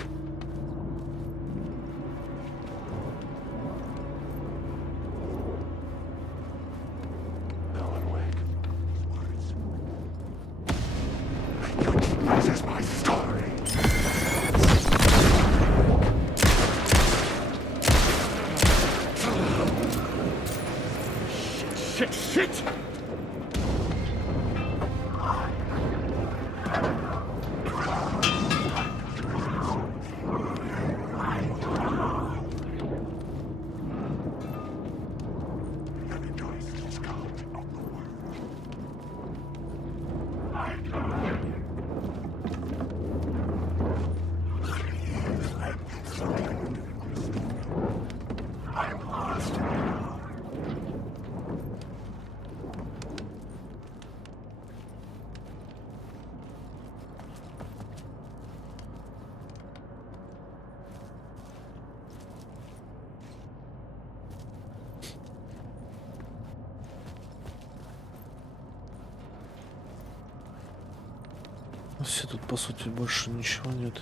Alan Wake. This is my story. Shit! Все тут по сути больше ничего нет.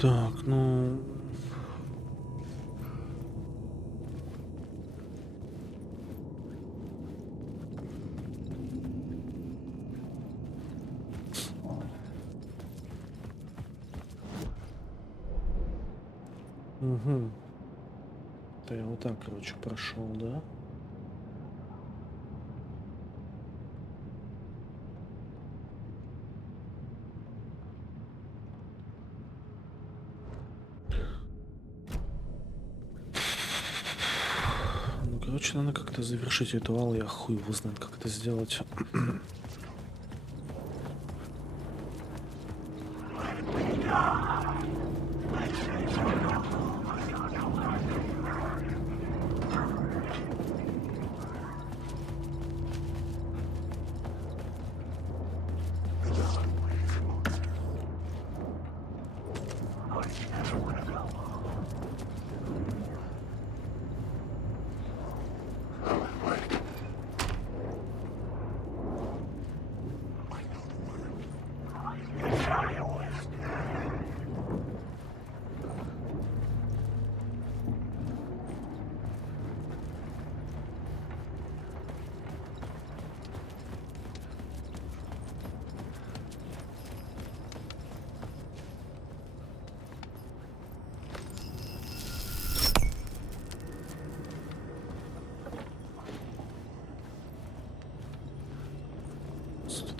Так, ну... Угу. Это я вот так, короче, прошел, да? Ну, короче, надо как-то завершить ритуал, я хуй его знает, как это сделать.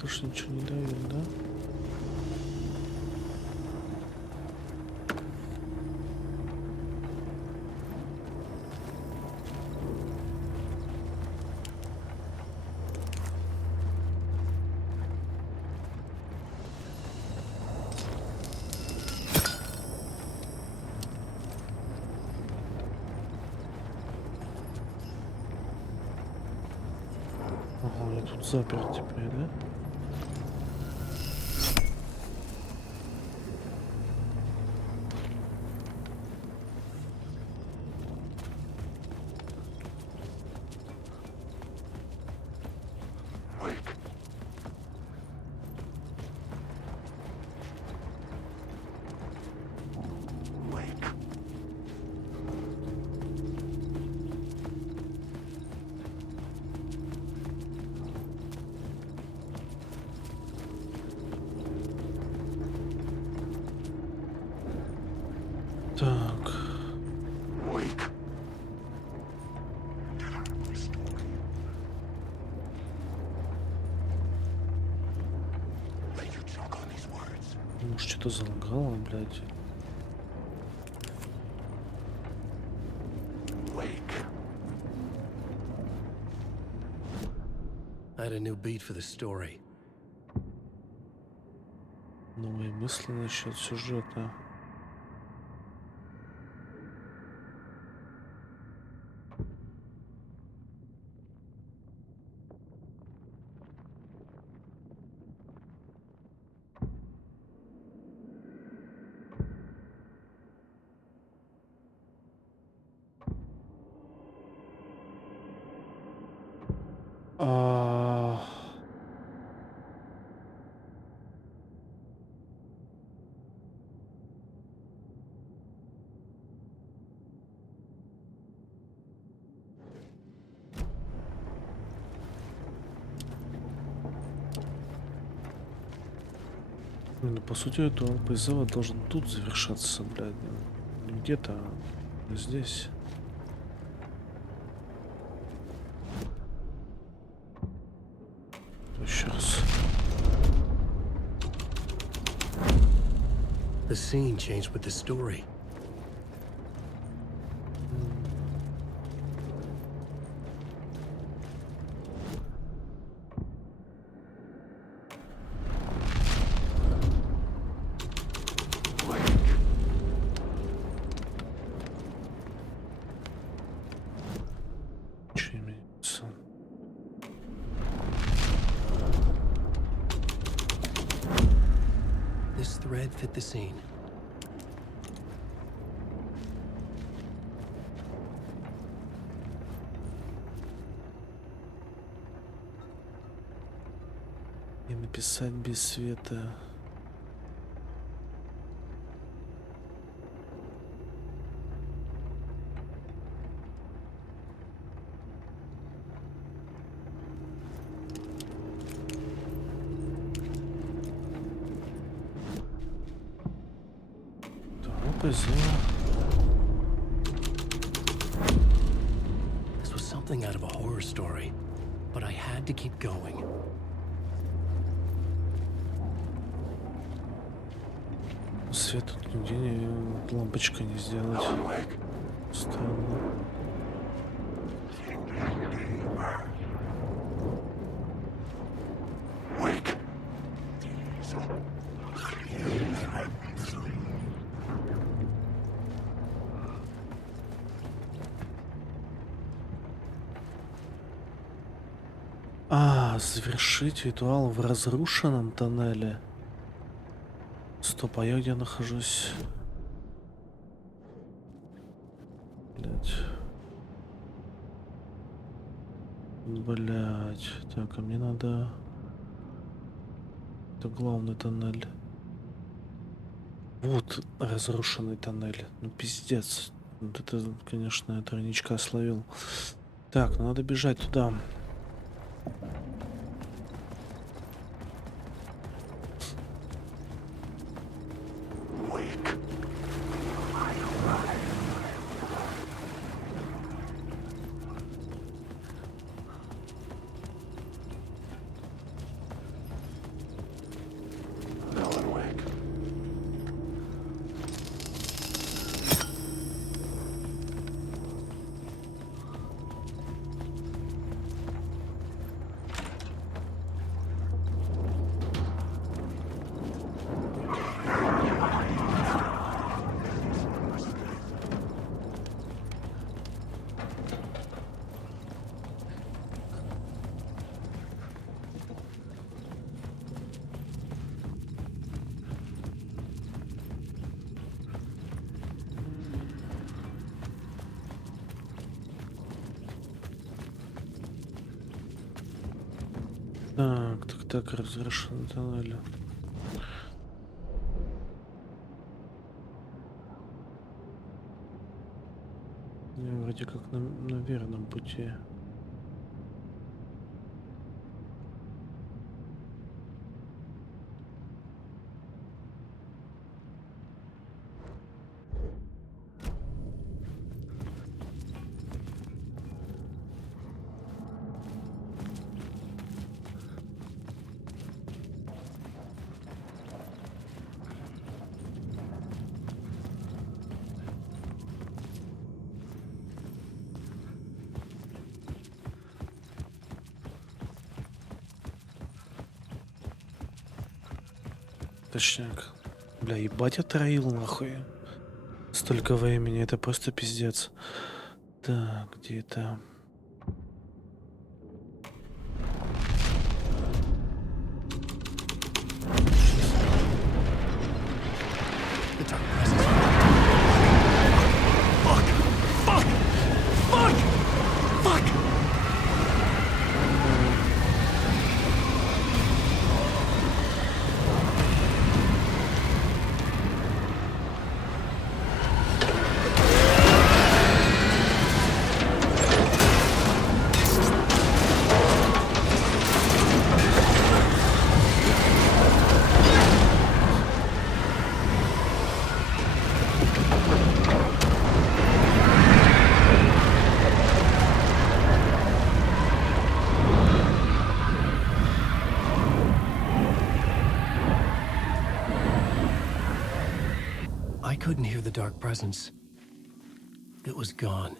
Ты ж ничего не дает, да? Ага, я тут заперт теперь, да? Так. Может, что-то залагало, блядь. I had a new beat for the story. Новые мысли насчет сюжета. Ну, по сути, ритуал призыва должен тут завершаться, блядь. Не где-то, а здесь. Еще раз. The scene changed with the story. This thread fit the scene. И написать без света. Повезло. This was something out of a horror story, but I had to keep going. Свет тут нигде не... лампочкой не сделать. Странно. Завершить ритуал в разрушенном тоннеле. Стоп, а я где нахожусь? Блять. Блять. Так, а мне надо... Это главный тоннель. Вот разрушенный тоннель. Ну пиздец. Вот это, конечно, я тройничка словил. Так, ну надо бежать туда. Так, разрешено тоннель. Я вроде как на верном пути. Точняк. Бля, ебать я троил нахуй. Столько времени, это просто пиздец. Так, где это? Couldn't hear the dark presence. It was gone.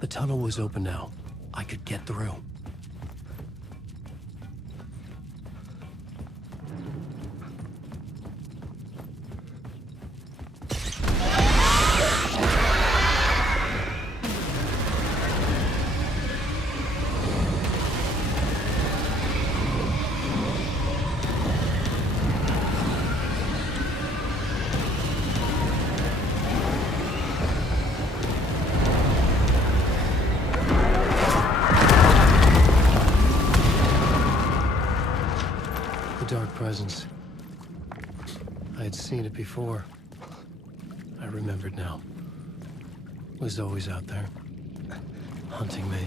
The tunnel was open now. I could get through. Presence. I had seen it before. I remembered now. It was always out there. hunting me.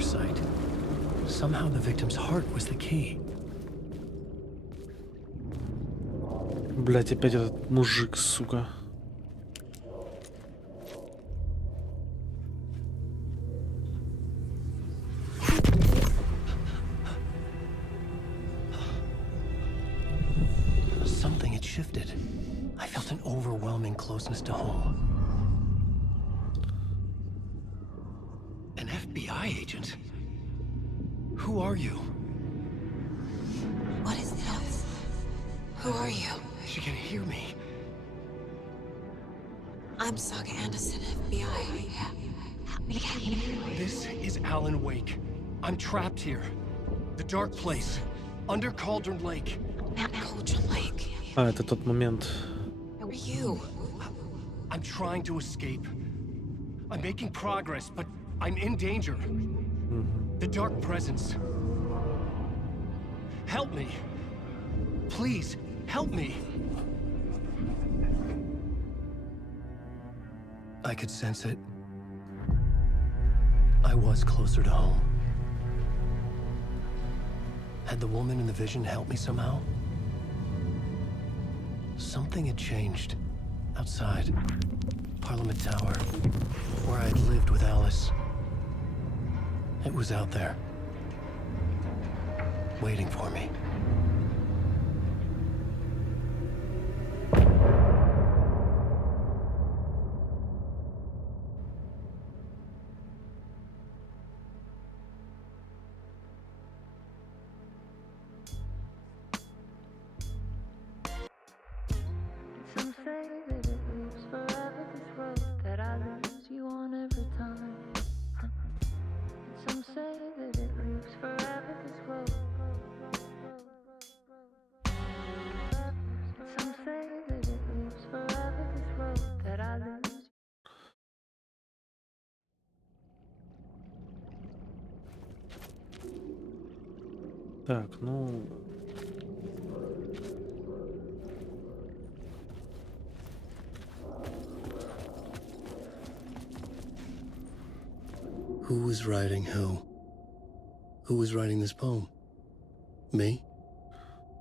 Site. Somehow the victim's heart was the key. Блять, опять этот мужик, сука. Something had shifted. I felt an overwhelming closeness to home. An FBI agent? Who are you? What is this? Who are you? She can hear me. I'm Saga Anderson, FBI. This is Alan Wake. I'm trapped here. The dark place. Under Cauldron Lake. Cauldron Lake. А, это тот момент. Who are you? I'm trying to escape. I'm making progress, but I'm in danger. The dark presence. Help me. Please, help me. I could sense it. I was closer to home. Had the woman in the vision helped me somehow? Something had changed. Outside. Parliament Tower. Where I'd lived with Alice. It was out there. Waiting for me. Some say that it lives forever, this road that I lose you on every time. Some say that it lives forever, this road. Some say that it lives forever, this road that I lose. Так, ну... Who was writing who? Who was writing this poem? Me?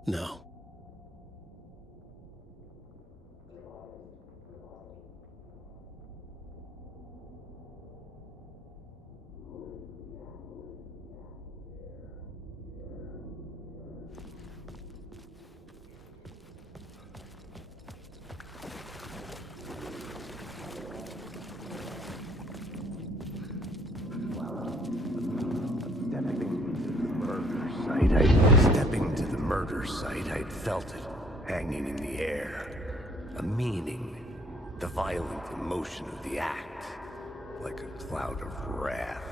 No. Stepping to the murder site, I'd felt it, hanging in the air. A meaning, the violent emotion of the act, like a cloud of wrath.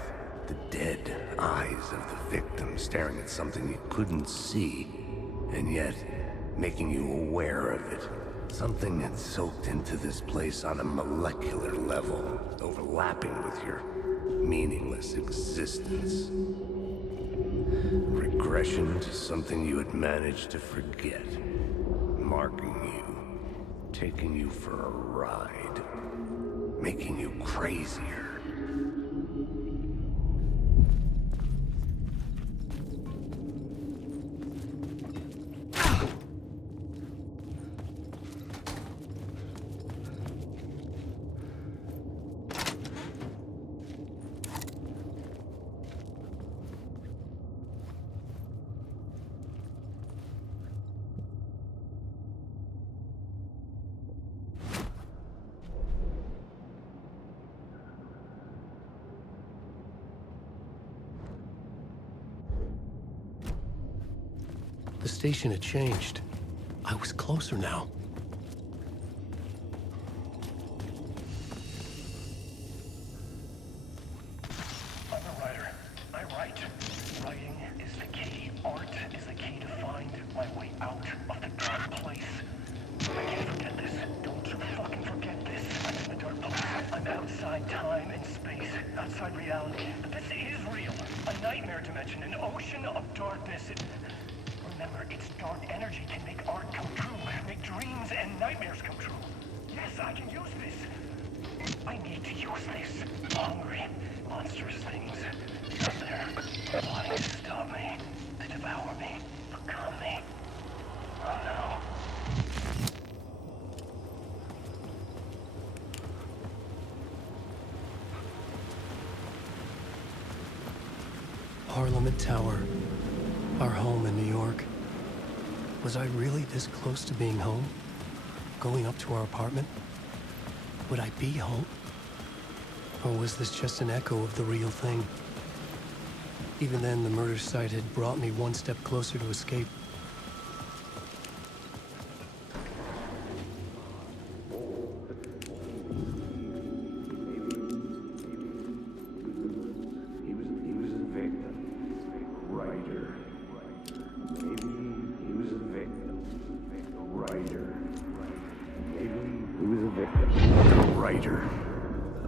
The dead eyes of the victim staring at something you couldn't see, and yet making you aware of it. Something had soaked into this place on a molecular level, overlapping with your meaningless existence. Regression to something you had managed to forget. Marking you. Taking you for a ride. Making you crazier. station had changed. I was closer now. I'm a writer. I write. Writing is the key. Art is the key to find my way out of the dark place. I can't forget this. Don't you fucking forget this. I'm in the dark place. I'm outside time and space. Outside reality. But this is real. A nightmare dimension. An ocean of darkness. Remember, its dark energy can make art come true. Make dreams and nightmares come true. Yes, I can use this. I need to use this. Hungry, monstrous things out there, wanting to stop me, to devour me, become me. Oh no. Parliament Tower. Our home in New York. Was I really this close to being home? Going up to our apartment? Would I be home? Or was this just an echo of the real thing? Even then, the murder site had brought me one step closer to escape.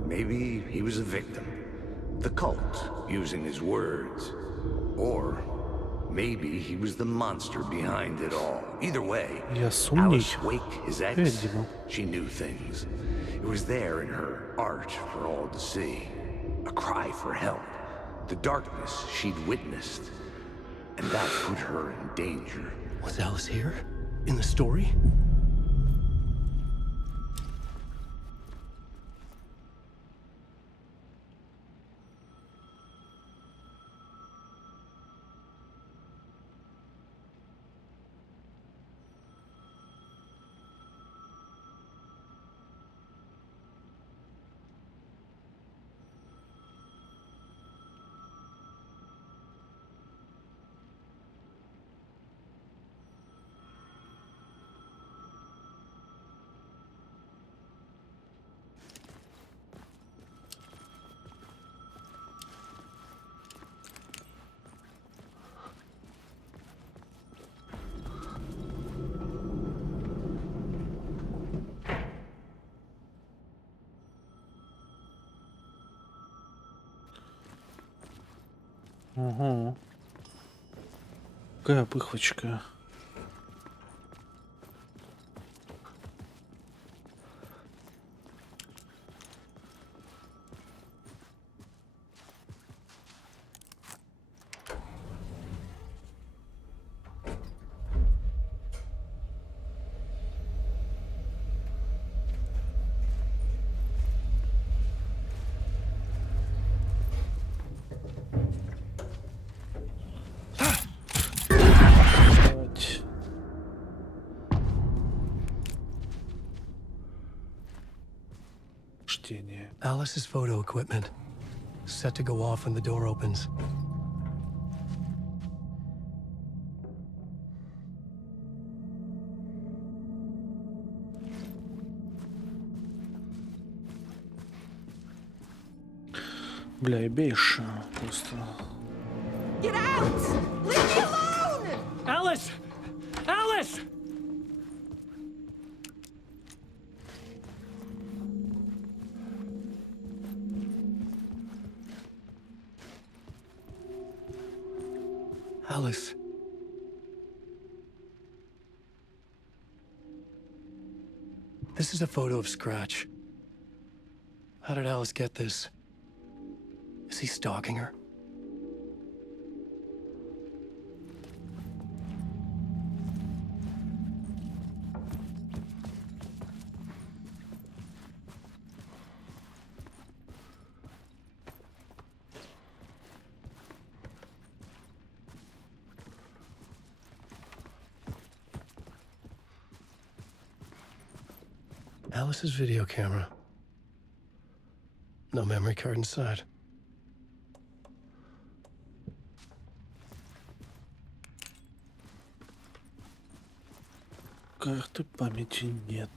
Maybe he was a victim. The cult, using his words. Or maybe he was the monster behind it all. Either way, Alice Wake, his ex, she knew things. It was there in her art for all to see. A cry for help. The darkness she'd witnessed. And that put her in danger. Was Alice here? In the story? Ого. Какая пыхвочка. Alice's photo equipment, set to go off when the door opens. Бля, и бейш просто. Get out! Leave me alone! Alice! Alice! Alice. This is a photo of Scratch. How did Alice get this? Is he stalking her? Alice's video camera. No memory card inside. Карты памяти нет.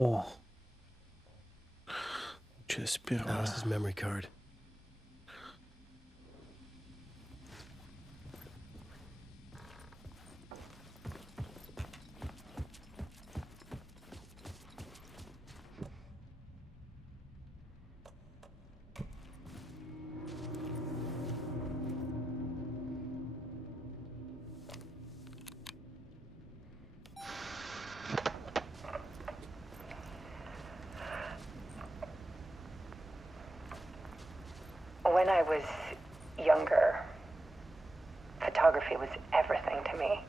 О, часть первая. Alice's memory card. When I was younger, photography was everything to me.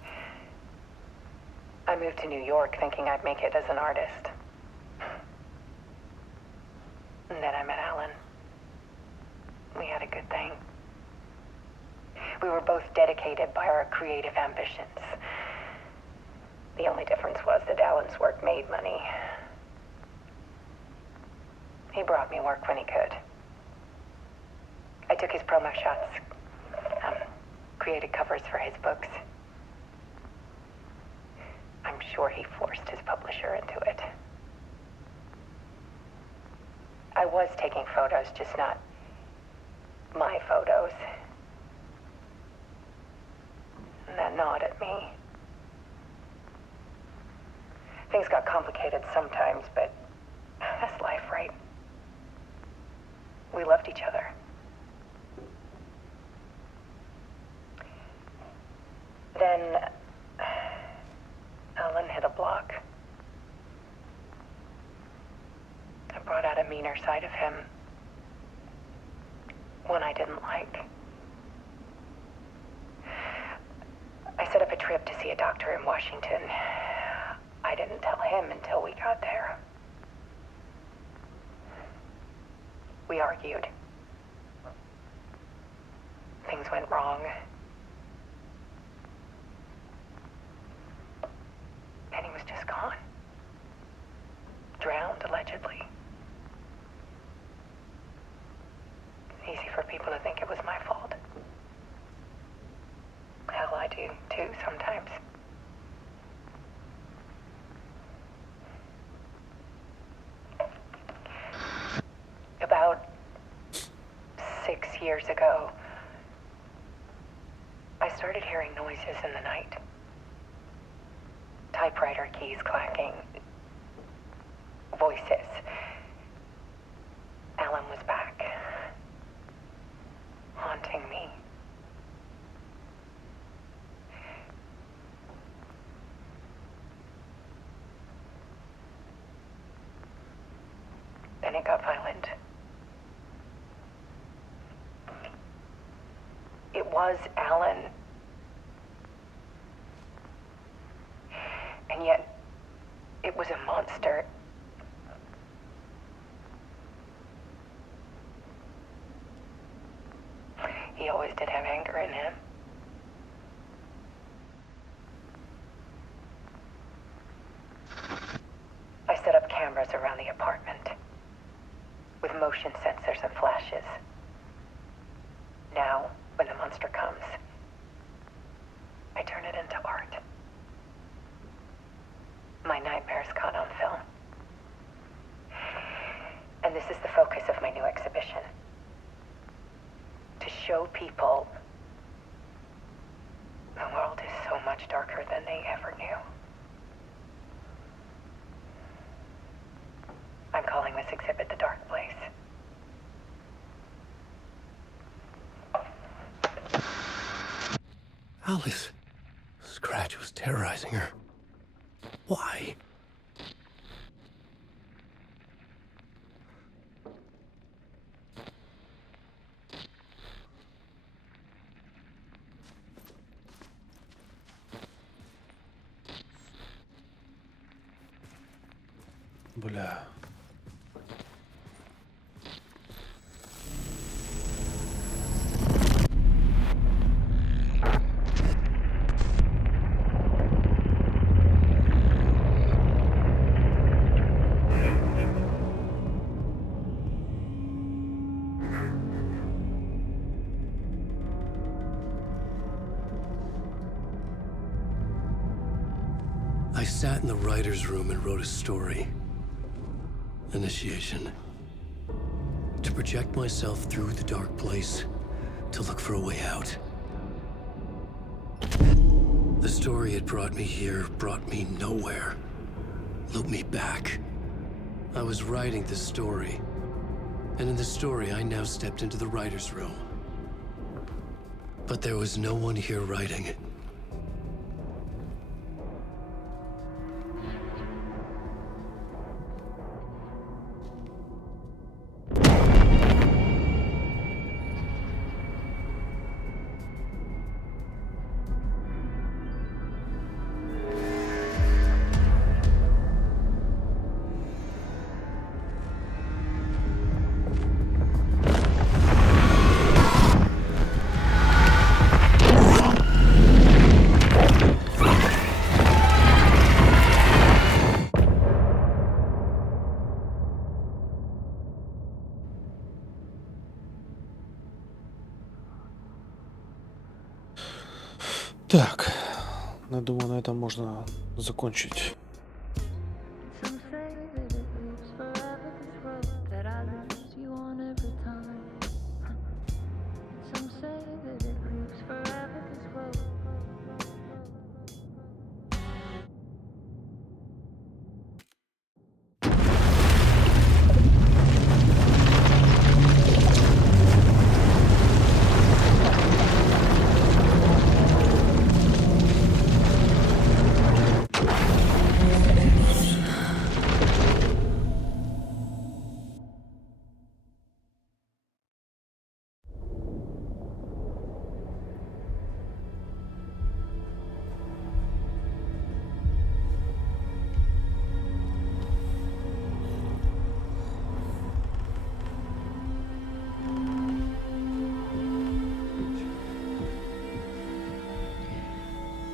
I moved to New York thinking I'd make it as an artist. And then I met Alan. We had a good thing. We were both dedicated by our creative ambitions. The only difference was that Alan's work made money. He brought me work when he could. I took his promo shots, created covers for his books. I'm sure he forced his publisher into it. I was taking photos, just not my photos. And that gnawed at me. Things got complicated sometimes, but that's life, right? We loved each other. Then Alan hit a block. I brought out a meaner side of him. One I didn't like. I set up a trip to see a doctor in Washington. I didn't tell him until we got there. We argued. Things went wrong. And he was just gone. Drowned, allegedly. Easy for people to think it was my fault. Hell, I do, too, sometimes. About 6 years ago, I started hearing noises in the night. Typewriter keys clacking. Voices. Alan was back. Haunting me. Then it got violent. It was Alan. And yet, it was a monster. He always did have anger in him. I set up cameras around the apartment with motion sensors and flashes. Now, when the monster comes, I turn it into art. My nightmares caught on film. And this is the focus of my new exhibition. To show people the world is so much darker than they ever knew. I'm calling this exhibit The Dark Place. Alice. Scratch was terrorizing her. Why? Бля. I sat in the writer's room and wrote a story. Initiation. To project myself through the dark place, to look for a way out. The story had brought me here, brought me nowhere. Looped me back. I was writing the story. And in the story, I now stepped into the writer's room. But there was no one here writing. Так, я думаю, на этом можно закончить. Some say that it lives forever, this road that I lose you on every time. Some say that it lives forever, this road.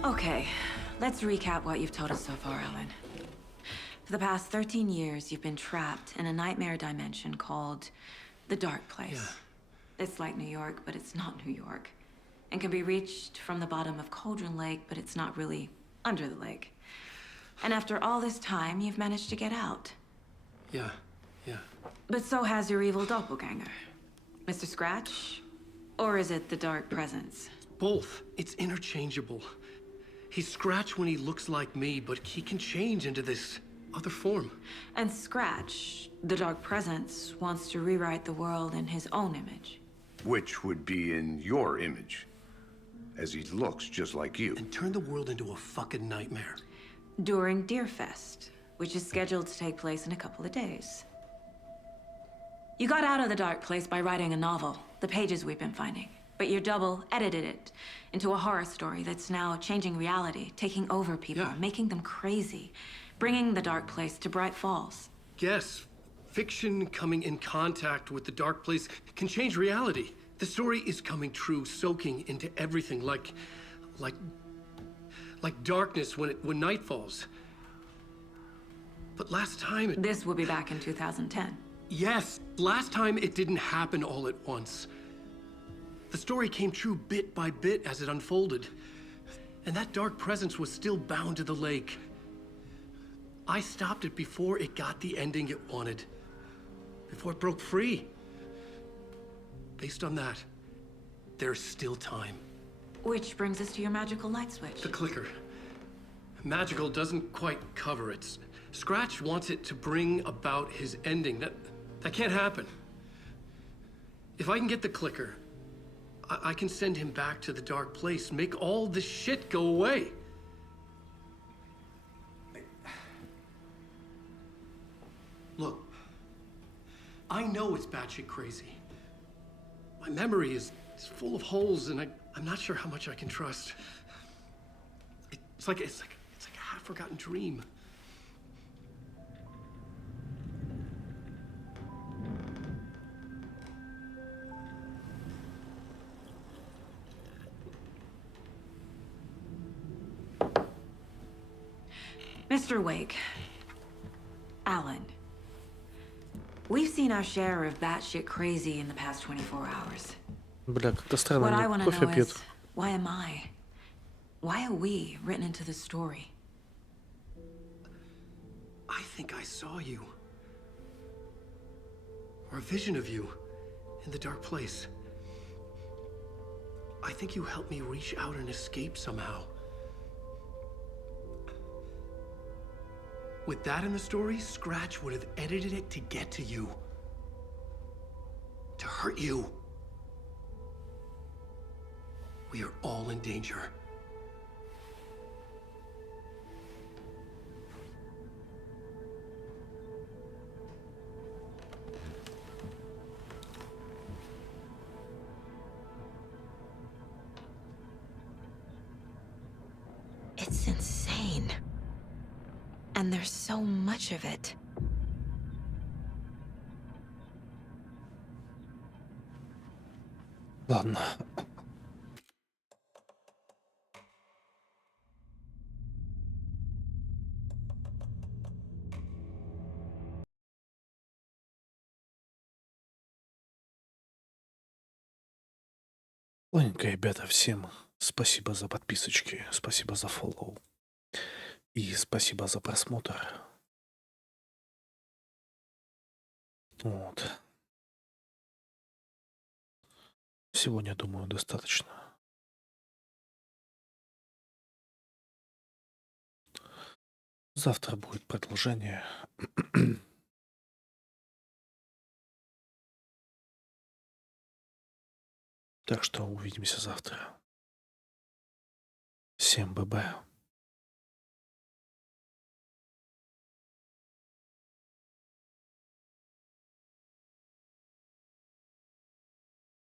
Okay, let's recap what you've told us so far, Alan. For the past 13 years, you've been trapped in a nightmare dimension called the Dark Place. Yeah. It's like New York, but it's not New York. And can be reached from the bottom of Cauldron Lake, but it's not really under the lake. And after all this time, you've managed to get out. Yeah. But so has your evil doppelganger. Mr. Scratch? Or is it the Dark Presence? Both. It's interchangeable. He's Scratch when he looks like me, but he can change into this other form. And Scratch, the Dark Presence, wants to rewrite the world in his own image. Which would be in your image, as he looks just like you. And turn the world into a fucking nightmare. During Deerfest, which is scheduled to take place in a couple of days. You got out of the Dark Place by writing a novel, the pages we've been finding. But your double edited it into a horror story that's now changing reality, taking over people, making them crazy, bringing the Dark Place to Bright Falls. Yes, fiction coming in contact with the Dark Place can change reality. The story is coming true, soaking into everything, like darkness when night falls. But last time This will be back in 2010. Yes, last time it didn't happen all at once. The story came true bit by bit as it unfolded. And that dark presence was still bound to the lake. I stopped it before it got the ending it wanted. Before it broke free. Based on that, there's still time. Which brings us to your magical light switch. The clicker. Magical doesn't quite cover it. Scratch wants it to bring about his ending. That can't happen. If I can get the clicker, I can send him back to the Dark Place, make all this shit go away. Look, I know it's batshit crazy. My memory is full of holes, and I'm not sure how much I can trust. It's like a half-forgotten dream. Mr. Wake, Alan, we've seen our share of batshit crazy in the past 24 hours. Бля, как-то странно, What I они want to кофе know пьют. is, why am I? Why are we written into the story? I think I saw you. Or a vision of you in the dark place. I think you helped me reach out and escape somehow. With that in the story, Scratch would have edited it to get to you. To hurt you. We are all in danger. It's insane. And there's so much of it. Ладно. Ладненько, ребята, всем спасибо за подписочки, спасибо за фоллоу и спасибо за просмотр. Вот. Сегодня, думаю, достаточно. Завтра будет продолжение. Так что увидимся завтра. Всем ББ.